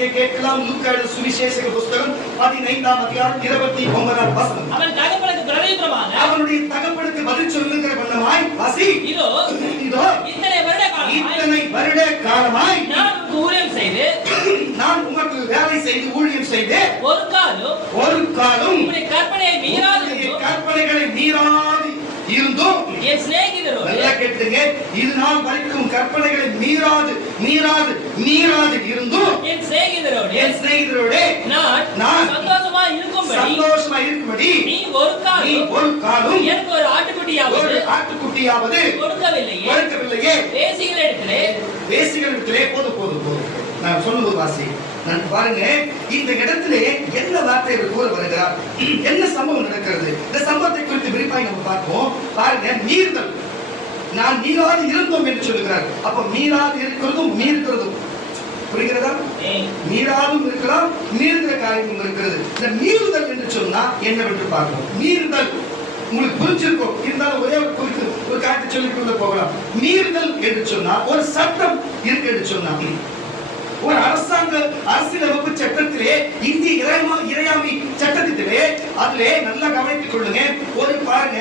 இங்கே கேட்கலாம். லூக்கா எழுதின சுவிசேஷ புத்தகம் 15ஆம் அதிகாரம் 29ஆம் வசனம். அவன் தகப்பனுக்கு பிரதியுத்தரமாக அவனுடைய தகப்பனுக்கு பதில் சொல்லுகிற வண்ணமாய் வாசி. இதோ இத்தனை வருட காலமாய் நான் ஊழியம் செய்து நான் உங்களுக்கு வேலை செய்து ஊழியம் செய்து ஒரு காலம் உம்முடைய கற்பனைகளை மீறாது இருந்தும் என் சிநேகிதரோடு நல்லா கேட்டுங்க, இது நாள் வரைக்கும் கற்பனைகளை மீறாது இருந்தும் என் சிநேகிதரோடு நான் சந்தோஷமா இருக்கும்படி நீ ஒரு காலம் எனக்கு ஒரு ஆட்டுக்குட்டியாவது கொடுக்கவில்லையே. வேசிகளிடத்திலே போதும் நான் சொல்லுவது வாசி. நான் பாருங்க, இந்த இடத்திலே என்ன வார்த்தைகள் கூற வருகிறார், என்ன சம்பவம் நடக்கிறது, இந்த சம்பவத்தை குறித்து விரிவாய் நம்ம பார்ப்போம். பாருங்க, மீறுதல். நான் மீறாது இருந்தோம் என்று சொல்லுகிறார். அப்ப மீறாது இருக்கிறதும் புரிகிறதா? மீறாதும் இருக்கலாம், மீறுகிற காரியமும் இருக்கிறது. இந்த மீறுதல் என்று சொன்னா என்னவென்று பார்ப்போம். மீறுதல் உங்களுக்கு புரிஞ்சிருக்கும், இருந்தாலும் ஒரே ஒரு காரியத்தை சொல்லிக் கொண்டு போகலாம். மீறுதல் என்று சொன்னா ஒரு சட்டம் இருக்கு என்று சொன்னா, ஒரு அரசியலமைப்பு சட்டத்திலே, இந்திய இறையாண்மை சட்டத்திலே அதிலே நல்லா கவனித்துக் கொள்ளுங்க. ஒரு பாருங்க,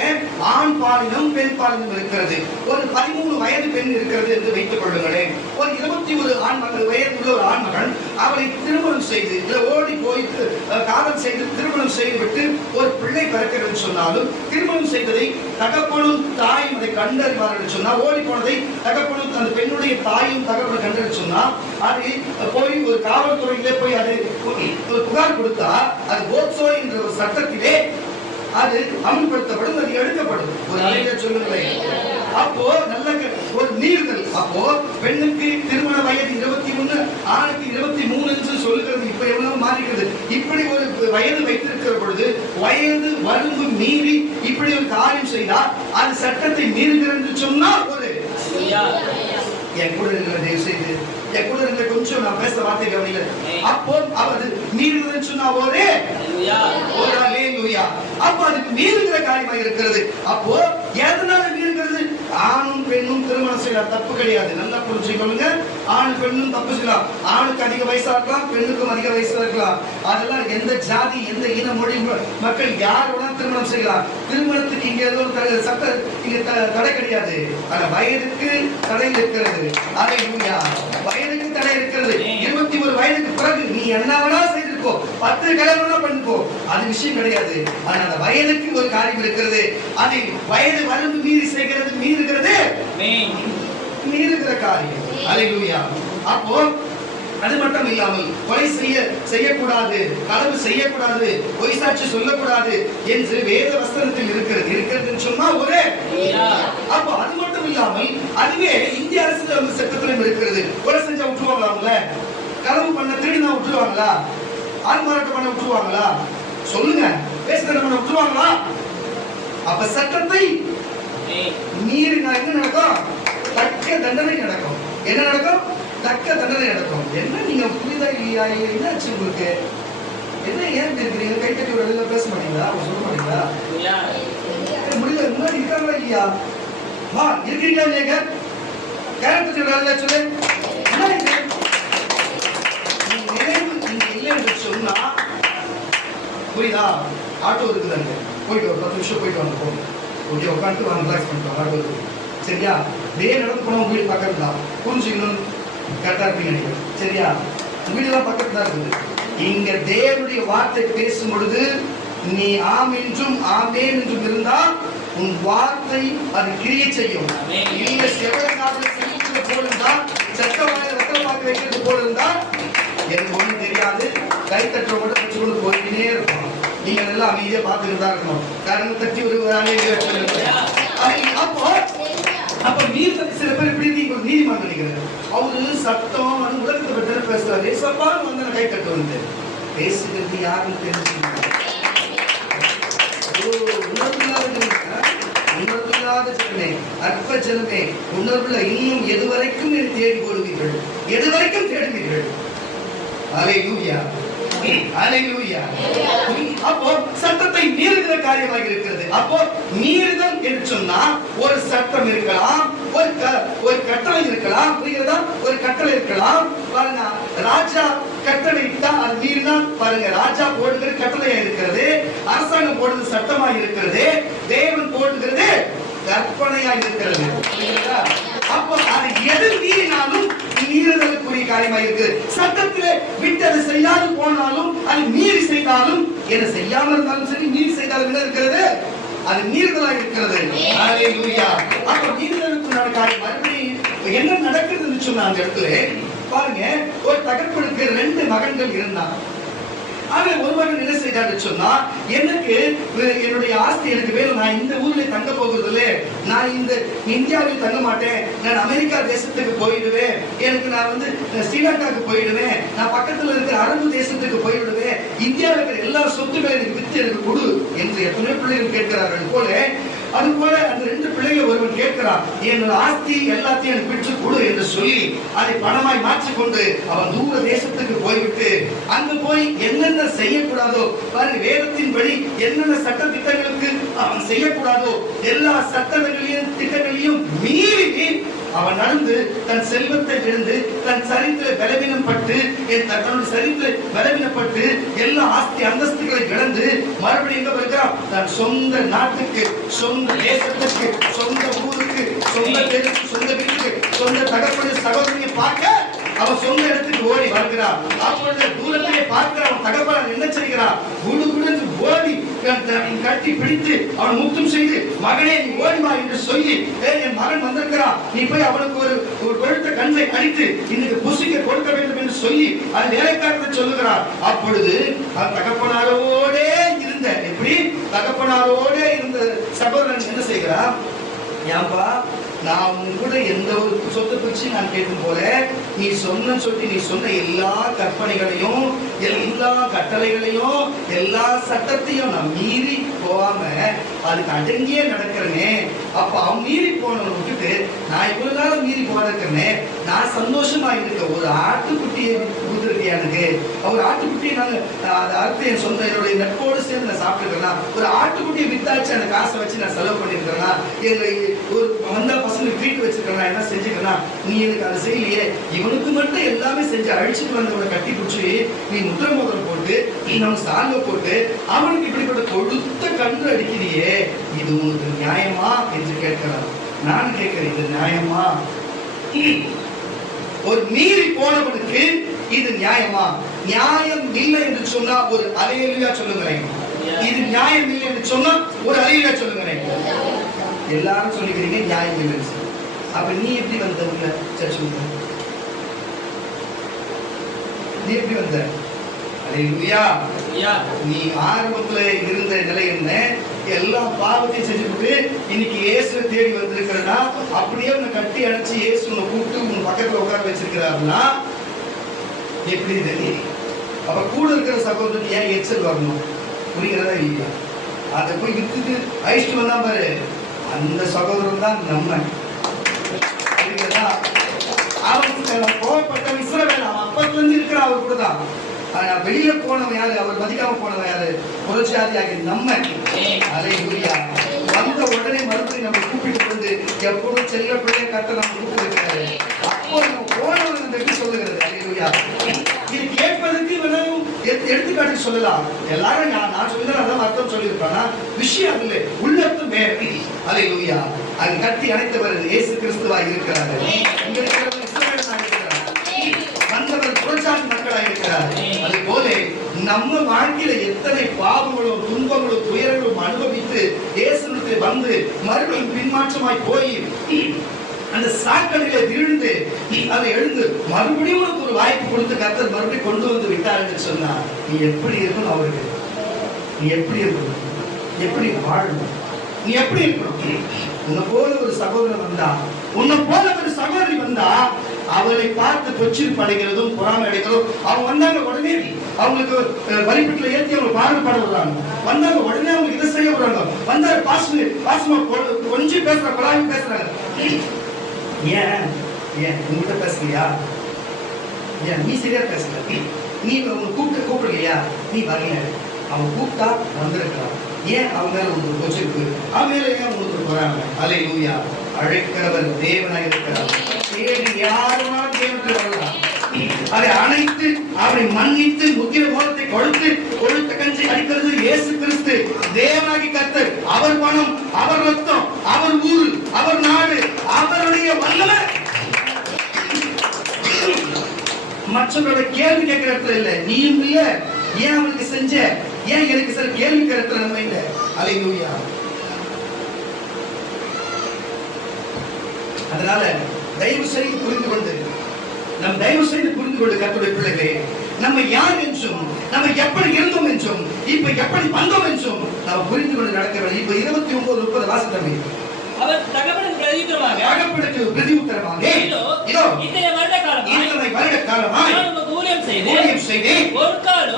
ஆண் பாலினம் பெண் பாலினம் இருக்கிறது. ஒரு 13 வயது பெண் இருக்கிறது என்று வைத்துக் கொள்ளுங்களேன். ஒரு 21 வயது உள்ள ஒரு ஆண்மகன் அவளை திருமணம் செய்து ஓடி போய் காதல் செய்து திருமணம் செய்துவிட்டு ஒரு பிள்ளை பிறக்கிறது சொன்னாலும், திருமணம் செய்ததை தகப்பனும் தாயும் அதை கண்டறிவார் என்று சொன்னா, ஓடி போனதை தகப்பனும் அந்த பெண்ணுடைய தாயும் தகப்பனும் கண்டறிந்து சொன்னா, அதை போய் ஒரு காவல்துறையிலே போய் அது ஒரு புகார் கொடுத்தா, அது போக்சோ என்ற ஒரு சட்டத்திலே அது அமல்படுத்தப்படும், அது எடுக்கப்படும். ஒரு அலையில சொல்லுங்களேன். அப்போ நல்ல ஒரு மீறுதல். அப்போ பெண்ணுக்கு திருமண வயது 21, ஆணுக்கு 23 என்று சொல்லுகிறது. இப்ப எவ்வளவு மாறிக்கிறது. இப்படி ஒரு வயது வைத்திருக்கிற பொழுது வயது வரம்பு மீறி இப்படி ஒரு காரியம் செய்தால் அது சட்டத்தை மீறுகிறது என்று சொன்னால், ஒரு என் கூட இருக்கிற தயவு செய்து என் கூட இருக்கிற கொஞ்சம் நான் பேச வார்த்தை கவனிங்க. அப்போ அவர் மீறுதல் சொன்னா ஒரு அல்லேலூயா. அப்போ அதுக்கு மீறுகிற காரியமாக இருக்கிறது. அப்போ எதனால மீறுகிறது? ஆணும் பெண்ணும் திருமணம் செய்யலாம், தப்பு கிடையாது. நல்லா புரிஞ்சுக்கொள்ளுங்க. ஆண் பெண்ணும் தப்பு செய்யலாம். ஆணுக்கு அதிக வயசா இருக்கலாம், பெண்ணுக்கும் அதிக வயசா இருக்கலாம். அதெல்லாம் எந்த ஜாதி எந்த இன மொழி மக்கள் யாரோட திருமணம் செய்யலாம். திருமணத்துக்கு இங்க ஏதோ சட்டம் இங்க தடை கிடையாது. ஆனா வயதுக்கு தடை இருக்கிறது. அல்லேலூயா. வயதுக்கு தடை இருக்கிறது. 21 வயதுக்கு பிறகு நீ என்ன வேணா செய்திருக்கோ, 10 கல்யாணம் பண்ணிக்கோ, அது விஷயம் கிடையாது. ஆனா அந்த வயதுக்கு ஒரு காரியம் இருக்கிறது. அது வயது வரம்பு மீறி செய்கிறது, மீறுகிறது, மீறுகிற காரியம். அல்லேலூயா. அப்போ அது மட்டும் இல்லாமல் கொலை செய்யக்கூடாது, களவு செய்யக்கூடாது, பொய் சாட்சி சொல்லக்கூடாது என்று வேத வசனத்தில் இருக்கிறது சொன்னா ஒரு. அப்போ அது மட்டும் இல்லாமல் அதுவே இந்திய அரசியல் சட்டத்திலும் இருக்கிறது. கொலை செஞ்சா விட்டுருவாங்களா? களவு பண்ண திருடினா விட்டுருவாங்களா? ஆன்மாராட்டம் பண்ண விட்டுருவாங்களா? சொல்லுங்க. பேசுகிற பண்ண விட்டுருவாங்களா? அப்ப சட்டத்தை மீறினா என்ன நடக்கும்? தக்க தண்டனை நடக்கும். என்ன நடக்கும்? தக்க தண்டனை நடக்கும். என்ன நீங்க புரிதா இல்லையா? என்னாச்சு உங்களுக்கு? என்ன ஏன் இருக்கிறீங்க? கை தட்டி வெளியில பேச மாட்டீங்களா? சொல்ல மாட்டீங்களா? முடியல. முன்னாடி இருக்காங்களா இல்லையா? வா, இருக்கீங்களா இல்லையா? கேரக்டர் சொல்லு. நினைவு நீங்க இல்லை என்று சொன்னா புரியுதா? ஆட்டோ இருக்குதாங்க, போயிட்டு ஒரு 10 நிமிஷம் போயிட்டு வாங்க. போகும் கொஞ்சம் உட்காந்து வாங்க, ரிலாக்ஸ் பண்ணிட்டு ஆட்டோ இருக்கு. சரியா? வேற நடந்து போனா உங்க வீடு பக்கத்துல தான். புரிஞ்சுக்கணும், கரெக்டா இருப்பீங்க நினைக்கிறேன். சரியா? வீடுலாம் பக்கத்துல தான் இருக்குது. இங்க தேவனுடைய வார்த்தை பேசும் பொழுது நீ ஆம் என்றும் ஆமேன் என்றும் இருந்தால் உன் வார்த்தை அது கிரியை செய்யும். இல்ல செவலங்காதல் செலுத்துவது போல இருந்தால், சட்ட வாயில ரத்தம் பார்க்க வைக்கிறது போல இருந்தால் எனக்கு ஒண்ணும் தெரியாது. கைத்தட்ட மட்டும் வச்சு கொண்டு போயிட்டே இருக்கும். நீங்க நல்லா அமைதியா பார்த்துட்டு தான் இருக்கணும். கரண்ட் தட்டி ஒரு அப்ப மீறுதல் சில பேர் எப்படி நீதிமன்றம் நினைக்கிறது. அவரு சட்டம் உலகத்தை பற்றி பேசுறாரு. சப்பாலும் வந்து கை தட்டு வந்து பேசுகிறது யாருன்னு தெரிஞ்சுக்கணும். உணர்வில்லாத ஜனமே, அற்ப ஜனமே, உணர்வுள்ள இன்னும் எதுவரைக்கும் என்னை தேடி போடுவீர்கள்? எதுவரைக்கும் தேடுவீர்கள்? அல்லேலூயா. அல்லேலூயா. அப்போ சட்டத்தை மீறுகிற காரியமாக இருக்கிறது. அப்போ மீறுதல் என்று சொன்னா ஒரு சட்டம் இருக்கலாம், ஒரு கட்டளை இருக்கலாம், புரிகிறதா? ஒரு கட்டளை இருக்கலாம். பாருங்க, ராஜா கட்டளையிட்டா அது மீறினா பாருங்க, ராஜா போடுகிற கட்டளையா இருக்கிறது, அரசாங்கம் போடுறது சட்டமா இருக்கிறது, தேவன் போடுகிறது கற்பனையா இருக்கிறது. அப்போ அது எது மீறினாலும் மீறுதலுக்குரிய காரியமா இருக்கு. சட்டத்திலே விட்டு அதை செய்யாது போனாலும், அது மீறி செய்தாலும், என்ன செய்யாம இருந்தாலும் சரி, மீறி செய்தாலும் என்ன இருக்கிறது? அது மீறுதலா இருக்கிறது. ஹல்லேலூயா. அப்ப மீறுதலுக்கு காரியம் மறுபடியும் என்ன நடக்குதுன்னு சொன்ன அந்த இடத்துல பாருங்க, ஒரு தகப்பனுக்கு 2 மகன்கள் இருந்தாங்க. அவன் ஒரு மகன் என்ன செய்தான்னு சொன்னா, எனக்கு என்னுடைய ஆஸ்தி எனக்கு வேணும், நான் இந்த ஊர்ல தங்க போகிறதில்ல, நான் இந்த இந்தியாவில் தங்க மாட்டேன், நான் அமெரிக்கா தேசத்துக்கு போயிடுவேன், எனக்கு நான் ஸ்ரீலங்காவுக்கு போயிடுவேன், நான் பக்கத்துல இருக்கிற அரபு தேசத்துக்கு போயிடுவேன், இந்தியாவில் இருக்கிற எல்லா சொத்துக்களை எனக்கு வித்து எனக்கு கொடு என்று எத்தனை பிள்ளைகள் கேட்கிறார்கள் போல, அது போல அந்த 2 பிள்ளைகள் ஒருவன் கேட்கிறான், என்னோட ஆஸ்தி எல்லாத்தையும் எனக்கு பிடிச்சு கொடு என்று சொல்லி அதை பணமாய் மாற்றிக்கொண்டு அவன் தூர தேசத்துக்கு போய்விட்டு அங்க போய் என்னென்ன செய்யக்கூடாதோ, பாருங்க, வேதத்தின்படி என்னென்ன சட்ட திட்டங்களுக்கு அவன் செய்யக்கூடாதோ எல்லா சட்டங்களையும் திட்டங்களையும் மீறி அவன் நடந்து தன் செல்வத்தை இழந்து தன் சரீரத்திலே பலவீனப்பட்டு தன்னுடைய சரீரத்திலே பலவீனப்பட்டு எல்லா ஆஸ்தி அந்தஸ்துகளை இழந்து மறுபடியும் எங்க வருகிறான்? தன் சொந்த நாட்டுக்கு, சொந்த தேசத்துக்கு, சொந்த ஊருக்கு, சொந்த தெருக்கு, சொந்த வீட்டுக்கு, சொந்த தகப்பனுடைய சகோதரியை பார்க்க அவன் சொந்த இடத்துக்கு ஓடி வருகிறான். அப்பொழுது தூரத்திலே பார்க்கிற அவன் தகப்பன் என்ன செய்கிறான்? குடுகுடுன்னு ஓடி கட்டி பிடித்து அவன் முத்தம் செய்து, மகனே நீ ஓடிவா என்று சொல்லி, என் மகன் வந்திருக்கிறான், நீ போய் அவனுக்கு ஒரு கொழுத்த கண்ணை அடித்து இன்னைக்கு புசிக்க கொடுக்க வேண்டும் என்று சொல்லி அது வேலைக்காரத்தை சொல்லுகிறார். அப்பொழுது அவன் தகப்பனாரோடே இருந்த, எப்படி தகப்பனாரோடே இருந்த சகோதரன் என்ன செய்கிறான்? ஏன்பா, நான் கூட எந்த ஒரு சொத்தை பற்றி நான் கேட்கும் போல நீ சொன்ன எல்லா கற்பனைகளையும், எல்லா கட்டளைகளையும், எல்லா சட்டத்தையும் நான் மீறி போகாம அதுக்கு அடங்கியே நடக்கிறேனே. அப்ப அவன் மீறி போனவனை விட்டுட்டு நான் இவ்வளவு நாள் மீறி போறேன்னு நான் சந்தோஷமா இருக்க ஒரு ஆட்டுக்குட்டியை கொடுத்துருக்கேன். எனக்கு ஒரு ஆட்டுக்குட்டியை நான் அறுத்து என் சொந்த என்னுடைய நட்போடு சேர்ந்து நான் சாப்பிட்டுருக்கேன். ஒரு ஆட்டுக்குட்டியை வித்தாச்சு அந்த காசை வச்சு நான் செலவு பண்ணிருக்கேன்னா, ஒரு வந்தா பசங்களுக்கு வீட்டு வச்சிருக்கேன், என்ன செஞ்சுக்கிறேன், நீ எனக்கு அதை செய்யலையே. இவனுக்கு மட்டும் எல்லாமே செஞ்சு அழிச்சுட்டு வந்தவனை கட்டி பிடிச்சி நீ முத்திரை மோதிரம் போட்டு நம்ம சாங்க போட்டு அவனுக்கு இப்படிப்பட்ட கொழுத்த கன்று அடிக்கிறியே, இது உனக்கு நியாயமா என்று கேட்கிறான். நான் கேட்கிறேன், இது நியாயமா? ஒரு மீறி போனவனுக்கு இது நியாயமா? நியாயம் இல்லை என்று சொன்னா ஒரு அல்லேலூயா சொல்லுங்களேன். இது நியாயம் இல்லை என்று சொன்னா ஒரு அல்லேலூயா சொல்லுங்களேன். எல்லாரும் சொல்லிக்கிறீங்க நியாயம் இல்லை. அப்ப நீ எப்படி வந்த உள்ள சர்ச்சுக்கு? நீ எப்படி வந்த? அல்லேலூயா. நீ ஆரம்பத்துல இருந்த நிலை என்ன? எல்லா பாவத்தையும் செஞ்சுட்டு இன்னைக்கு இயேசு தேடி வந்திருக்கிறனா, அப்படியே உன்னை கட்டி அணைச்சு இயேசு உன்னை கூப்பிட்டு உன் பக்கத்துல உட்கார வச்சிருக்கிறாருன்னா எப்படி தெரியும்? அப்ப கூட இருக்கிற சகோதரன் ஏன் எச்சல் வரணும்? புரிகிறதா இல்லையா? அதை போய் வித்துட்டு அழிச்சுட்டு வந்தா பாரு, அந்த சகோதரன் தான் நம்ம. புரிகிறதா? அவன் கோவப்பட்ட இஸ்ரவேல் அவன் அப்பத்துல இருந்து இருக்கிற அவர் கூட தான். வெளியில போனவன் யாரு? அவர் மதிக்காம போனவன் யாரு? புரட்சியாதியாகி நம்ம. அல்லேலூயா. வந்த உடனே மறுபடியும் நம்ம கூப்பிட்டு வந்து எப்போதும் செல்ல பிள்ளைய கத்த நம்ம கூப்பிட்டு இருக்கிறாரு. அப்போ நம்ம போனவன் அந்த எப்படி சொல்லுகிறது? அல்லேலூயா. இது கேட்பதற்கு எடுத்துக்காட்டு சொல்லலாம். எல்லாரும் நான் சொல்லுறேன் அதான் அர்த்தம் சொல்லியிருப்பானா, விஷயம் இல்லை, உள்ளத்தும் வேறு. அல்லேலூயா. அது கட்டி அணைத்தவர் இயேசு கிறிஸ்துவா இருக்கிறாரு. இங்க இருக்கிறவர் இஸ்ரவேலனாக இருக்கிறார், வந்தவர் புரட்சாதி மக்களாக இருக்கிறார். அது போல நம்ம வாழ்க்கையில எத்தனை பாவங்களும் துன்பங்களும் துயரங்களும் அனுபவித்து இயேசுவிடத்திலே வந்து மறுபடியும் பின்மாற்றமாய் போய் அந்த சாக்கடையில விழுந்து அதை எழுந்து மறுபடியும் உனக்கு ஒரு வாய்ப்பு கொடுத்து கர்த்தர் மறுபடியும் கொண்டு வந்து விட்டார் என்று சொன்னா நீ எப்படி இருக்கணும்? அவருக்கு நீ எப்படி இருக்கணும்? எப்படி வாழணும்? நீ எப்படி இருக்கணும்? உன்னை போல ஒரு சகோதரன் வந்தா, உன்னை போல ஒரு சகோதரி வந்தா அவளை பார்த்து பொச்சில் படைகிறதும் பொறாமை அடைகிறதும். அவங்க வந்தாங்க உடனே அவங்களுக்கு வழிபட்டுல ஏற்றி அவங்க பாடுபட விடுறாங்க. வந்தாங்க உடனே அவங்களுக்கு இதை செய்ய விடுறாங்க. வந்தாரு பாசமா கொஞ்சம் பேசுறாங்க, கொலாமி பேசுறாங்க. ஏன் உங்ககிட்ட பேசலையா? ஏன் நீ சரியா பேசல? நீ அவங்க கூப்பிடலையா? நீ வரல. அவன் கூப்பிட்டா வந்திருக்கலாம். ஏன் அவங்க மேல உங்களுக்கு வச்சிருக்கு? அவன் மேல ஏன் உங்களுக்கு போறாங்க? அல்லேலூயா. அழைக்கிறவர் தேவனாய் இருக்கிறார். தேடி யாருனாலும் தேவனுக்கு வரலாம். அதை அணைத்து அவரை மன்னித்து முத்திர மோலத்தை கொழுத்த கஞ்சி அடிக்கிறது இயேசு கிறிஸ்து. தேவனாகி கர்த்தர், அவர் பணம், அவர் ரத்தம், அவர் ஊர், அவர் நாடு, அவருடைய வல்லமை. மற்றவர்களோட கேள்வி கேட்கிற இடத்துல இல்ல, நீயும் இல்ல, ஏன் அவனுக்கு செஞ்ச, ஏன் எனக்கு சில கேள்வி கேட்கிற நம்ம இல்ல. அல்லேலூயா. அதனால தயவு செய்து புரிந்து கொண்டு கர்த்தருடைய பிள்ளைகளே, நம்ம யார் என்றும், நம்ம எப்படி இருந்தோம் என்றும், இப்ப எப்படி வந்தோம் என்றும் நாம் புரிந்து கொண்டு நடக்க வேண்டும். இப்ப 29:30 வாசித்தமே. அவர் தகப்பனுக்கு பிரதியுத்தரமாக இதோ இத்தனை வருட காலமாய் நான் உமக்கு ஊழியம் செய்தேன். ஒரு காலம்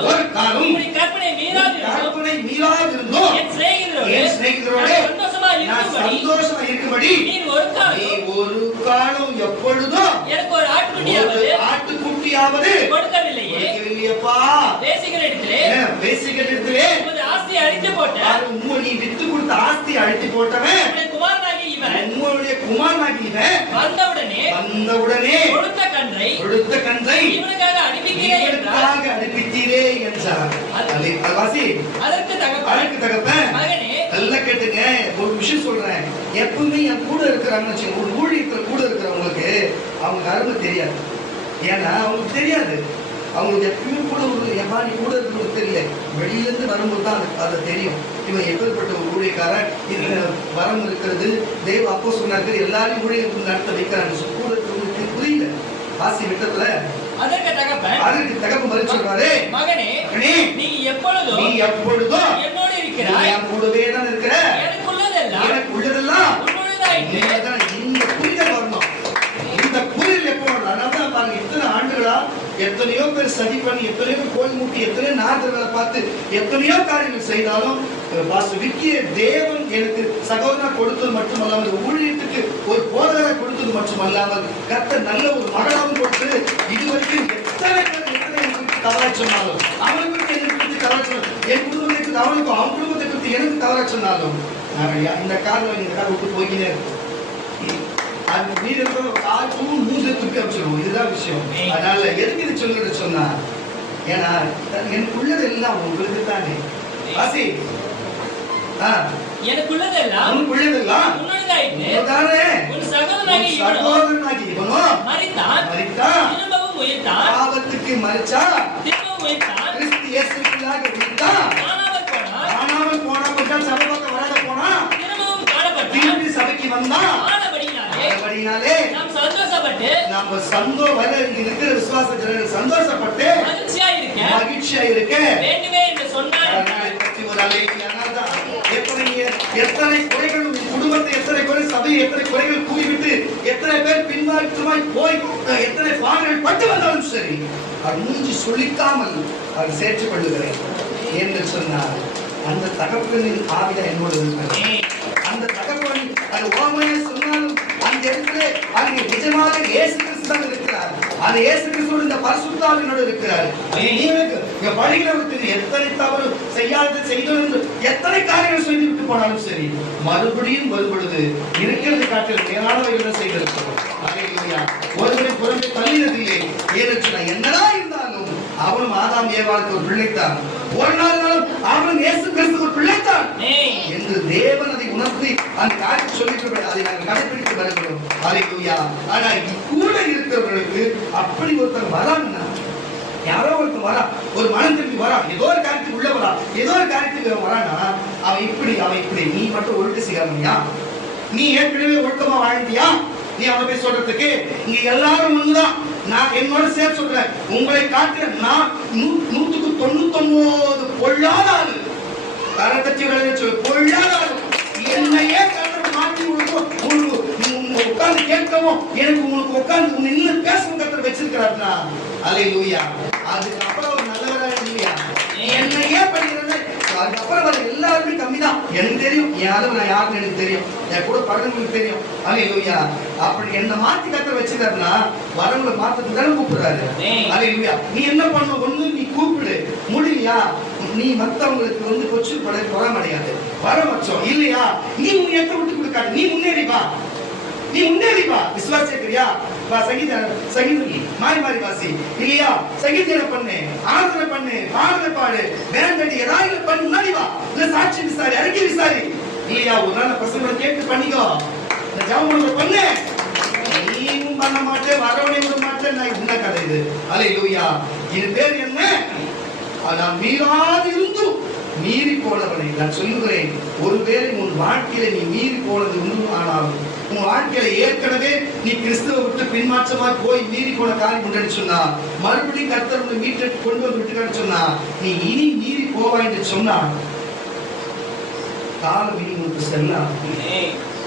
உம்முடைய கற்பனை மீறாதிருந்தோ என் சிநேகிதரோடே சந்தோஷமாய் இருக்கும்படி நீர் ஒரு காலம் எப்பொழுதும் எனக்கு ஒரு ஆட்டுக்குட்டியாவது கொடுக்கவில்லையேப்பா. பேசிகளிடத்திலே உமது ஆஸ்தியை அழித்து போட்டார். நீ வித்து கொடுத்த ஆஸ்தியை அழித்து போட்டவன் உங்களுடைய குமாரனாகி இவன் வந்தவுடனே கொடுத்த கன்றை இவனுக்காக அனுப்பித்தீரே என்றார். அதற்கு தகப்பன், நல்லா கேட்டுங்க, ஒரு விஷயம் சொல்றேன். எப்பவுமே என் கூட இருக்கிறாங்கன்னு ஒரு ஊழியத்துல கூட இருக்கிறவங்களுக்கு அவங்க அருமை தெரியாது. ஏன்னா அவங்களுக்கு தெரியாது, அவங்களுக்கு எப்பயுமே கூட ஒரு எவ்வாறு கூட இருக்கிறது தெரியல. வெளியிலிருந்து வரும்போது தான் அது தெரியும். இவன் எப்பேற்பட்ட ஒரு ஊழியக்காரன், இதுல வரம் இருக்கிறது. தேவ அப்போ சொன்னார்கள் எல்லாரையும் ஊழியர்கள் நடத்த வைக்கிறாங்க. கூட இருக்கிறவங்களுக்கு புரியல. வாசி விட்டதுல அதற்கு தகப்பன் பதில் சொல்றாரு, மகனே நீ எப்பொழுதும் என்னோடு இருக்கிறாய், என் கூடவே தான் இருக்கிற, எனக்கு உள்ளதெல்லாம் இந்த புரிதல் வரணும். இந்த புரிதல் எப்போ வரணும்? அதனாலதான் பாருங்க, இத்தனை ஆண்டுகளா எத்தனையோ பேர் சதி பண்ணி, எத்தனையோ கோயில் மூட்டி, எத்தனையோ நாதர்களை பார்த்து எத்தனையோ காரியங்கள் செய்தாலும் விக்கிய தேவன் எனக்கு சகோதரா கொடுத்தது மட்டுமல்லாமல், ஊழியத்துக்கு ஒரு போதகரை கொடுத்தது மட்டுமல்லாமல், கர்த்தர் நல்ல ஒரு மகளாவும் கொடுத்து இதுவரைக்கும் எத்தனை தவறாய் சொன்னாலும், அவனுக்கு எனக்கு தவறாய் சொன்னாலும், என் குடும்பத்துக்கு அவனுக்கும், அவன் குடும்பத்தை குறித்து எனக்கு தவறாய் சொன்னாலும், இந்த காலம் விட்டு போய்கினே இருக்கும். அது மீது மூன்று துப்பி அமைச்சிருவோம். இதுதான் விஷயம். அதனால எதுக்கு இது சொல்லுறது சொன்னா, ஏன்னா எனக்கு உள்ளது எல்லாம் உங்களுக்கு தானே. வாசி, எனக்குள்ளதெல்லாம் உன்னுடையதானே. உன் சகோதரனாகி இவனும் மரித்தான், திரும்பவும் உயிர்த்தான். பாவத்துக்கு மரிச்சா, திரும்பவும் உயிர்த்தான். கிறிஸ்து இயேசுவுக்குள்ளாக உயிர்த்தான். காணாமல் போனா சபை பக்கம் வராத போனா, திரும்பவும் காணப்பட்டான். திரும்பி சபைக்கு வந்தான். ஆனபடினாலே நாம் சந்தோஷப்பட்டு, நாம இருக்கிற விசுவாசத்துல சந்தோஷப்பட்டு மகிழ்ச்சியா இருக்க வேண்டுமே என்று சொன்னார். எத்தனை குறைகள் குடும்பத்தை, எத்தனை குறை சபையை, எத்தனை குறைகள் கூறிவிட்டு, எத்தனை பேர் பின்மாற்றமாய் போய், எத்தனை பாடல்கள் பட்டு வந்தாலும் சரி, அது மூஞ்சி சொல்லிக்காமல் அதை சேர்த்துக் கொள்ளுகிறேன் என்று சொன்னார். அந்த தகப்பனின் ஆவிதான் என்னோடு இருக்கிறது. அந்த தகப்பன் அது ஓமையை சொன்னாலும் அந்த இடத்துல அங்கே நிஜமாக இயேசு கிறிஸ்து தான் இருக்கிறார். அந்த இயேசு கிறிஸ்துவோடு இந்த பரிசுத்த ஆவியோடு இருக்கிறார். நீங்க பழிகிறவருக்கு எத்தனை தவறு செய்தோம், எத்தனை காரியங்கள் செய்து விட்டு போனாலும் சரி, மறுபடியும் வரும்பொழுது இருக்கிறது காட்டில் மேலானவைகளை செய்திருக்கிறோம். ஒருவரை புறம்பே தள்ளினதில்லை. என்னதான் இருந்தாலும் அவனும் ஆதாம் ஏவாளுக்கு ஒரு பிள்ளைத்தான். ஒரு நாள் அவன் இயேசு கிறிஸ்து ஒரு பிள்ளைத்தான் என்று தேவன் அதை உணர்த்தி அந்த காரியத்தை சொல்லிட்டு அதை நாங்கள் கடைபிடித்து வருகிறோம். அல்லேலூயா. ஆனா கூட இருக்கிறவர்களுக்கு அப்படி ஒருத்தர் வராங்கன்னா, யாரோ ஒருத்தர் வரா, ஒரு மனம் திரும்பி வரா, ஏதோ ஒரு காரியத்துக்கு உள்ள வரா, ஏதோ ஒரு காரியத்துக்கு வரானா, அவன் இப்படி நீ மட்டும் ஒழுக்க செய்யாமையா, நீ ஏற்கனவே ஒழுக்கமா வாழ்ந்தியா, நீ அவனை போய் சொல்றதுக்கு இங்க எல்லாரும் ஒண்ணுதான். நான் என்னோட சேர்த்து சொல்றேன், உங்களை காட்டுற நான் 199 பொல்லாத ஆளு, கரத்தச்சி பொல்லாத ஆளு. என்னையே மாற்றி உட்கார்ந்து கேட்கவும், எனக்கு உங்களுக்கு உட்கார்ந்து இன்னும் பேசவும் கத்தர் வச்சிருக்கிறாருன்னா, அல்லேலூயா. அதுக்கப்புறம் ஒரு நல்லவரா இல்லையா, என்னையே பண்ணிடுறது. அதுக்கப்புறம் வர எல்லாருமே கம்மிதான். எனக்கு தெரியும், என் அளவு நான் யாருன்னு எனக்கு தெரியும், என் கூட பழங்களுக்கு தெரியும். அல்லேலூயா. அப்படி என்ன மாத்தி கத்தர் வச்சிருக்காருன்னா, வரவங்களை மாத்தத்துக்கு தானே கூப்பிடுறாரு. அல்லேலூயா. நீ என்ன பண்ண, ஒண்ணு நீ கூப்பிடு, முடியா நீ மத்தவங்களுக்கு கொச்சு வர முடியாது, வர வச்சோம் இல்லையா, நீ உன் ஏற்ற விட்டு கொடுக்காது, நீ முன்னேறி வா. நீ முன்னேறிப்பா. விசுவாசிக்கிறியா? வா சங்கீதம் மாறி வாசி. இல்லையா? சங்கீதம் பண்ணு, ஆராதனை பண்ணு, பாடலை பாடு, வேண்டாடி ஏதாவது பண்ணு, முன்னாடி வா. இல்ல சாட்சி விசாரி, அறிக்கை விசாரி. இல்லையா? ஒரு நாள் பசங்களை கேட்டு பண்ணிக்கோ. இந்த ஜெபம் பண்ணு. நீயும் பண்ண மாட்டேன், வரவனை விட மாட்டேன். நான் என்ன கதை இது? அல்லேலூயா. இது பேர் என்ன? நான் மீறாது இருந்தும் மீறி போனவனை நான் சொல்லுகிறேன். ஒருவேளை உன் வாழ்க்கையில நீ மீறி போனது உண்டு, ஆனாலும் உன் வாழ்க்கையில ஏற்கனவே நீ கிறிஸ்துவ விட்டு பின்மாற்றமாய் போய் மீறி போன காரியம் உண்டு சொன்னா, மறுபடியும் கர்த்தர் உன்னை மீட்டு கொண்டு வந்து விட்டுக்கான்னு சொன்னா, நீ இனி மீறி போவாய் என்று சொன்னா, காலம் இனி உனக்கு செல்லாது.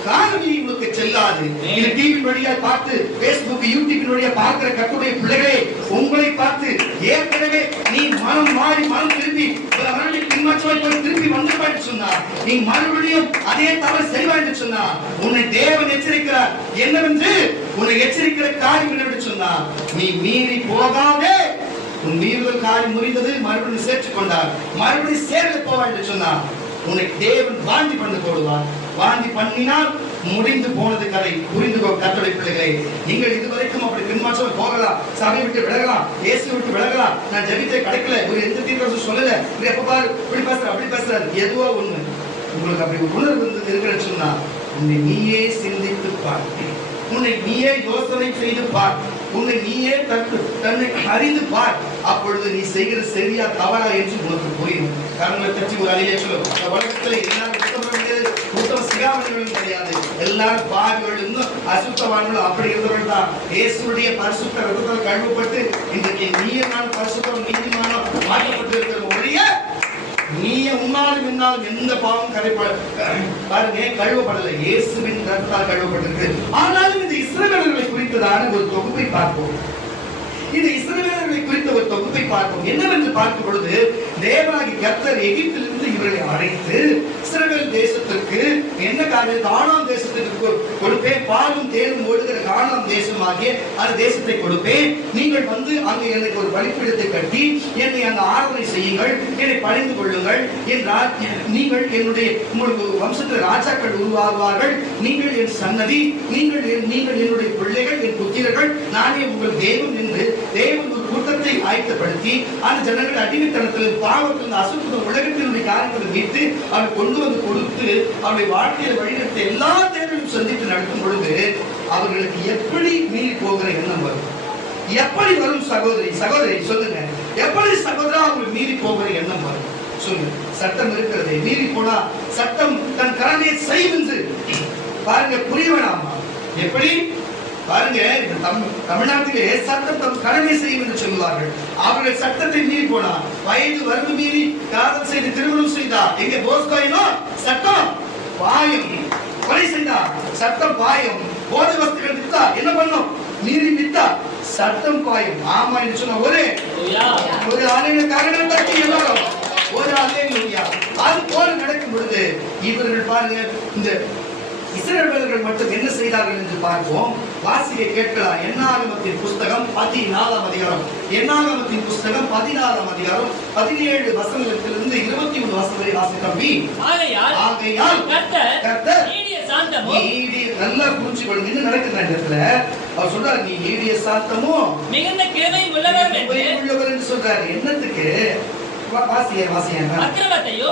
காலம் இனி உனக்கு செல்லாது. இது டிவி வழியா பார்த்து, Facebook, YouTube வழியா பார்க்கிற கர்த்தருடைய பிள்ளைகளே, உங்களை பார்த்து ஏற்கனவே நீ மனம் மாறி மனம் திரும்பி மறுபடியும் பின்மாற்றமாய் போய் திருப்பி வந்துப்பான்னு சொன்னா, நீ மறுபடியும் அதே தவறு செய்வாய் என்று சொன்னா, உன்னை தேவன் எச்சரிக்கிறார். என்னவென்று உன்னை எச்சரிக்கிற காரியம் என்னவென்று சொன்னா, நீ மீறி போகாதே. உன் மீறுதல் காரியம் முறிந்தது, மறுபடியும் சேர்த்துக் கொண்டார், மறுபடியும் சேர்ந்து போவாய் என்று சொன்னார். உன்னை தேவன் வாந்தி பண்ண போடுவார். வாந்தி பண்ணினால் முடிந்து போனது கதை. புரிந்து கொள் கர்த்தருடைய பிள்ளைகளே, நீங்கள் இதுவரைக்கும் அப்படி பின்மாற்றம் போகலாம், சபை விட்டு விலகலாம், இயேசு விட்டு விலகலாம். நான் ஜெபிச்சே கிடைக்கல, ஒரு எந்த தீர்க்கதரிசி சொல்லல, இப்படி எப்ப பாரு இப்படி பேசுற அப்படி பேசுறாரு, எதுவோ ஒண்ணு உங்களுக்கு அப்படி உணர்வு இருக்கிறன்னு சொன்னா, உன்னை நீயே சிந்தித்து பார், உன்னை நீயே யோசனை செய்து பார், உன்னை நீயே தன்னை அறிந்து பார். அப்பொழுது நீ செய்கிற சரியா தவறா என்று உனக்கு புரியும். கரங்களை தட்டி ஒரு அலையே சொல்லும். இந்த உலகத்துல எல்லாரும் உத்தம சிகாமணிகளும் கிடையாது, எல்லாரும் பாவிகளும் அசுத்தவான்களும் அப்படி இருந்தவர்கள் தான். இயேசுடைய பரிசுத்த ரத்தத்தால் கழுவப்பட்டு இன்றைக்கு நீயமான பரிசுத்தம் நீதிமானம் மாற்றப்பட்டு இருக்கிற ஒழிய நீய உன்னாலும் என்னாலும் எந்த பாவம் பாருங்க கழுவப்படலை, இயேசுவின் ரத்தத்தால் கழுவப்பட்டிருக்கு. ஆனாலும் இந்த இஸ்ரவேலர்களை குறித்ததான ஒரு தொகுப்பை பார்ப்போம். இந்த இஸ்ரவேலர்களை குறித்த ஒரு தொகுப்பை பார்ப்போம். என்னவென்று பார்க்கும் பொழுது, தேவனாகி கர்த்தர் எகிப்திலிருந்து இவர்களை அழைத்து இஸ்ரவேல் தேசத்திற்கு என்ன காரியம், கானான் தேசத்திற்கு கொடுப்பேன், பாலும் தேனும் ஓடுகிற கானான் தேசமாகிய அந்த தேசத்தை கொடுப்பேன். நீங்கள் வந்து அங்கே எனக்கு ஒரு பலிபீடத்தை கட்டி என்னை அங்கு ஆராதனை செய்யுங்கள், என்னை பணிந்து கொள்ளுங்கள் என்றால், நீங்கள் என்னுடைய உங்களுக்கு வம்சத்தில் ராஜாக்கள் உருவாகுவார்கள், நீங்கள் என் சன்னதி, நீங்கள் என்னுடைய பிள்ளைகள், என் புத்திரர்கள், நானே உங்கள் தேவன் என்று தேவன் ஒரு கூட்டத்தை ஆயத்தப்படுத்தி அந்த ஜனங்கள் அடிமைத்தனத்தில் பாவத்தில் அசுத்தம் உலகத்தினுடைய காரியங்களை மீட்டு அவரை கொண்டு வந்து கொடுத்து அவருடைய வாழ்க்கையை வழிநடத்த எல்லா தேவையும் சந்தித்து நடத்தும் பொழுது அவர்களுக்கு எப்படி மீறி போகிற எண்ணம் வரும்? எப்படி வரும்? சகோதரி சொல்லுங்க, எப்படி சகோதரா அவங்களுக்கு மீறி போகிற எண்ணம் வரும்? சொல்லுங்க. சட்டம் இருக்கிறதே, மீறி போனா சட்டம் தன் கடமையை செய்யும் பாருங்க, புரிய வேணாமா? எப்படி பாருங்க, தமிழ்நாட்டிலே சட்டம் தம் கடமை செய்யும் என்று சொல்லுவார்கள். அவர்கள் சட்டத்தை மீறி போனா, வயது வரம்பு மீறி காதல் செய்து திருமணம் செய்தா, எங்க போஸ்காயினோ சட்டம் பாயம், கொலை செய்தா சட்டம் பாயம், போதை வஸ்துகள் வித்தா என்ன பண்ணும், மீறி வித்தா சட்டம் பாயம். ஆமா என்று சொன்ன ஒரு ஆணைய காரணம் தட்டி எல்லாரும் ஒரு ஆணையா அது போல நடக்கும் பொழுது இவர்கள் பாருங்க, இந்த இஸ்ரவேலர்கள் மட்டும் என்ன செய்தார்கள் என்று பார்ப்போம். வாசியை கேட்கலாம். என்னாகமத்தின் புஸ்தகம் 14ஆம் அதிகாரம், என்னாகமத்தின் புஸ்தகம் 14ஆம் அதிகாரம் 17 வசனங்களிலிருந்து 21 வசனம் வரை வாசித்தபடி, ஆகையால் கர்த்தர் நல்லா புரிஞ்சுக்கணும் என்ன நடக்குது இந்த இடத்துல. அவர் சொல்றாரு, நீ நீடிய சாந்தமும் மிகுந்த கிருபை உள்ளவர் என்று சொல்றாரு. என்னத்துக்கு?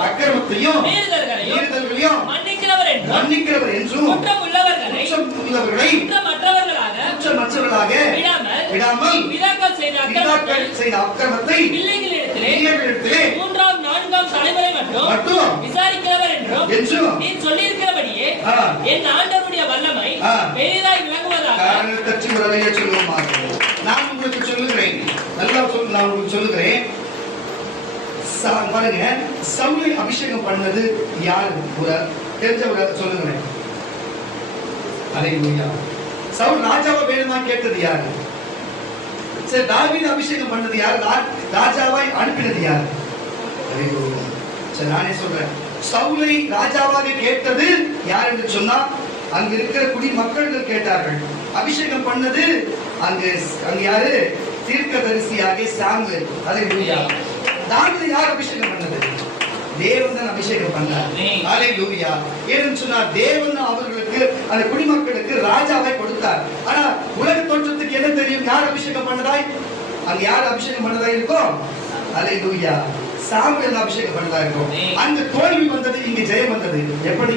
அக்கிரமத்தையும் மீறுதல்களையும் மன்னிக்கிறவர் என்றும் குற்றமுள்ளவர்களை குற்றமற்றவர்களாக விடாமல் பிதாக்கள் செய்த அக்கிரமத்தை பிள்ளைகளிடத்திலே 3ஆம் 4ஆம் தலைமுறை மட்டும் விசாரிக்கிறவர் என்றும் நீ சொல்லியிருக்கிறபடியே என் ஆண்டவருடைய வல்லமை பெரிதாய் விளங்குவதாக நான் உங்களுக்கு சொல்லுகிறேன். நல்லா நான் உங்களுக்கு சொல்லுகிறேன். பாருங்க, சவுலை அபிஷேகம் பண்ணது யாரு? ஒரு தெரிஞ்சவங்க சொல்லுங்க. அல்லேலூயா. சவுல் ராஜாவை வேணுமா கேட்டது யாரு? சரி, தாவீது அபிஷேகம் பண்ணது யாரு? ராஜாவை அனுப்பினது யாரு? அல்லேலூயா. சரி, நானே சொல்றேன். சவுலை ராஜாவாக கேட்டது யார் என்று சொன்னா, அங்க இருக்கிற குடிமக்கள் கேட்டார்கள். அபிஷேகம் பண்ணது அங்க யாரு? தீர்க்கதரிசியாகிய சாமுவேல். அல்லேலூயா. தாவீதை யார் அபிஷேகம் பண்ணது? தேவன் தான் அபிஷேகம் பண்ணார். அல்லேலூயா. ஏன்னு சொன்னா, தேவன் அவர்களுக்கு மக்களுக்கு, அந்த குடிமக்களுக்கு ராஜாவை கொடுத்தார். ஆனா உலக தோற்றத்துக்கு என்ன தெரியும்? யார் அபிஷேகம் பண்ணதாய்? அங்க யார் அபிஷேகம் பண்ணதாய் இருக்கும்? அல்லேலூயா, சாமுவேல் அபிஷேகம் பண்ணதா இருக்கும். அங்க தோல்வி வந்தது, இங்க ஜெயம் வந்தது. எப்படி?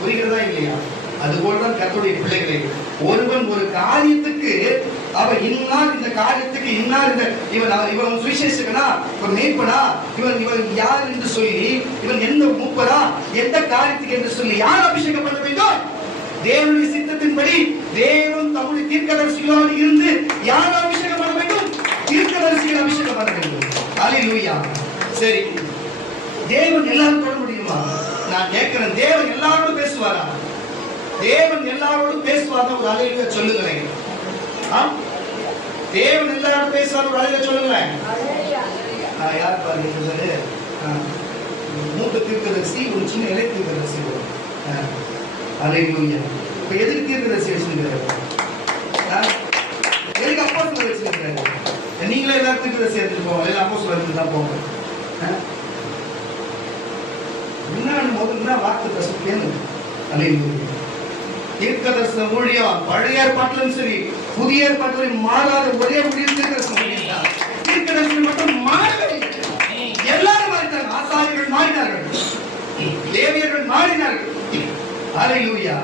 புரிகிறதா இல்லையா? அதுபோல்தான் கர்த்தருடைய பிள்ளைகளே, ஒருவன் ஒரு காரியத்துக்கு அவன் இன்னார் இந்த காரியத்துக்கு இன்னார் இந்த இவன் சுவிசேஷகனா, இவன் மேய்ப்பனா, இவன் யார் என்று சொல்லி, இவன் எந்த மூப்பரா, எந்த காரியத்துக்கு என்று சொல்லி யார் அபிஷேகம் பண்ண வேண்டும்? தேவனுடைய சித்தத்தின்படி தேவன் தம்முடைய தீர்க்கதரிசிகளோடு இருந்து யார் அபிஷேகம் பண்ண வேண்டும்? தீர்க்கதரிசிகள் அபிஷேகம் பண்ண வேண்டும். அல்லேலூயா. சரி, தேவன் எல்லாரும் தொட முடியுமா? நான் கேட்கிறேன், தேவன் எல்லாரோடும் பேசுவாரா? தேவன் எல்லாரோடும் பேசுவார். ஒரு அல்லேலூயா சொல்லுங்களேன். தேவன் எல்லாரோடும் பேசுவார். ஒரு அல்லேலூயா சொல்லுங்களேன். யார் பாருங்க, மூத்த தீர்க்கதரிசி, ஒரு சின்ன இலை தீர்க்கதரிசி. அல்லேலூயா. இப்ப எதுக்கு தீர்க்கதரிசி வச்சிருக்கிறாரு? எதுக்கு அப்போஸ்தலர் வச்சிருக்கிறாரு? நீங்களே எல்லாரும் தீர்க்கதரிசி எடுத்துட்டு போங்க, எல்லாம் அப்போஸ்தலர் எடுத்துட்டு தான் போங்க. முன்னாடி முதல்ல வார்த்தை பேசுறேன். அல்லேலூயா. தீர்க்கதரிசன ஊழியம் பழைய ஏற்பாட்டிலும் சரி புதிய ஏற்பாட்டிலும் மாறாத ஒரே ஊழியம் தீர்க்கதரிசனம். தீர்க்கதரிசனம் மட்டும் மாறவில்லை. எல்லாரும் மாறினார்கள். ஆசாரியர்கள் மாறினார்கள், லேவியர்கள் மாறினார்கள். அல்லேலூயா.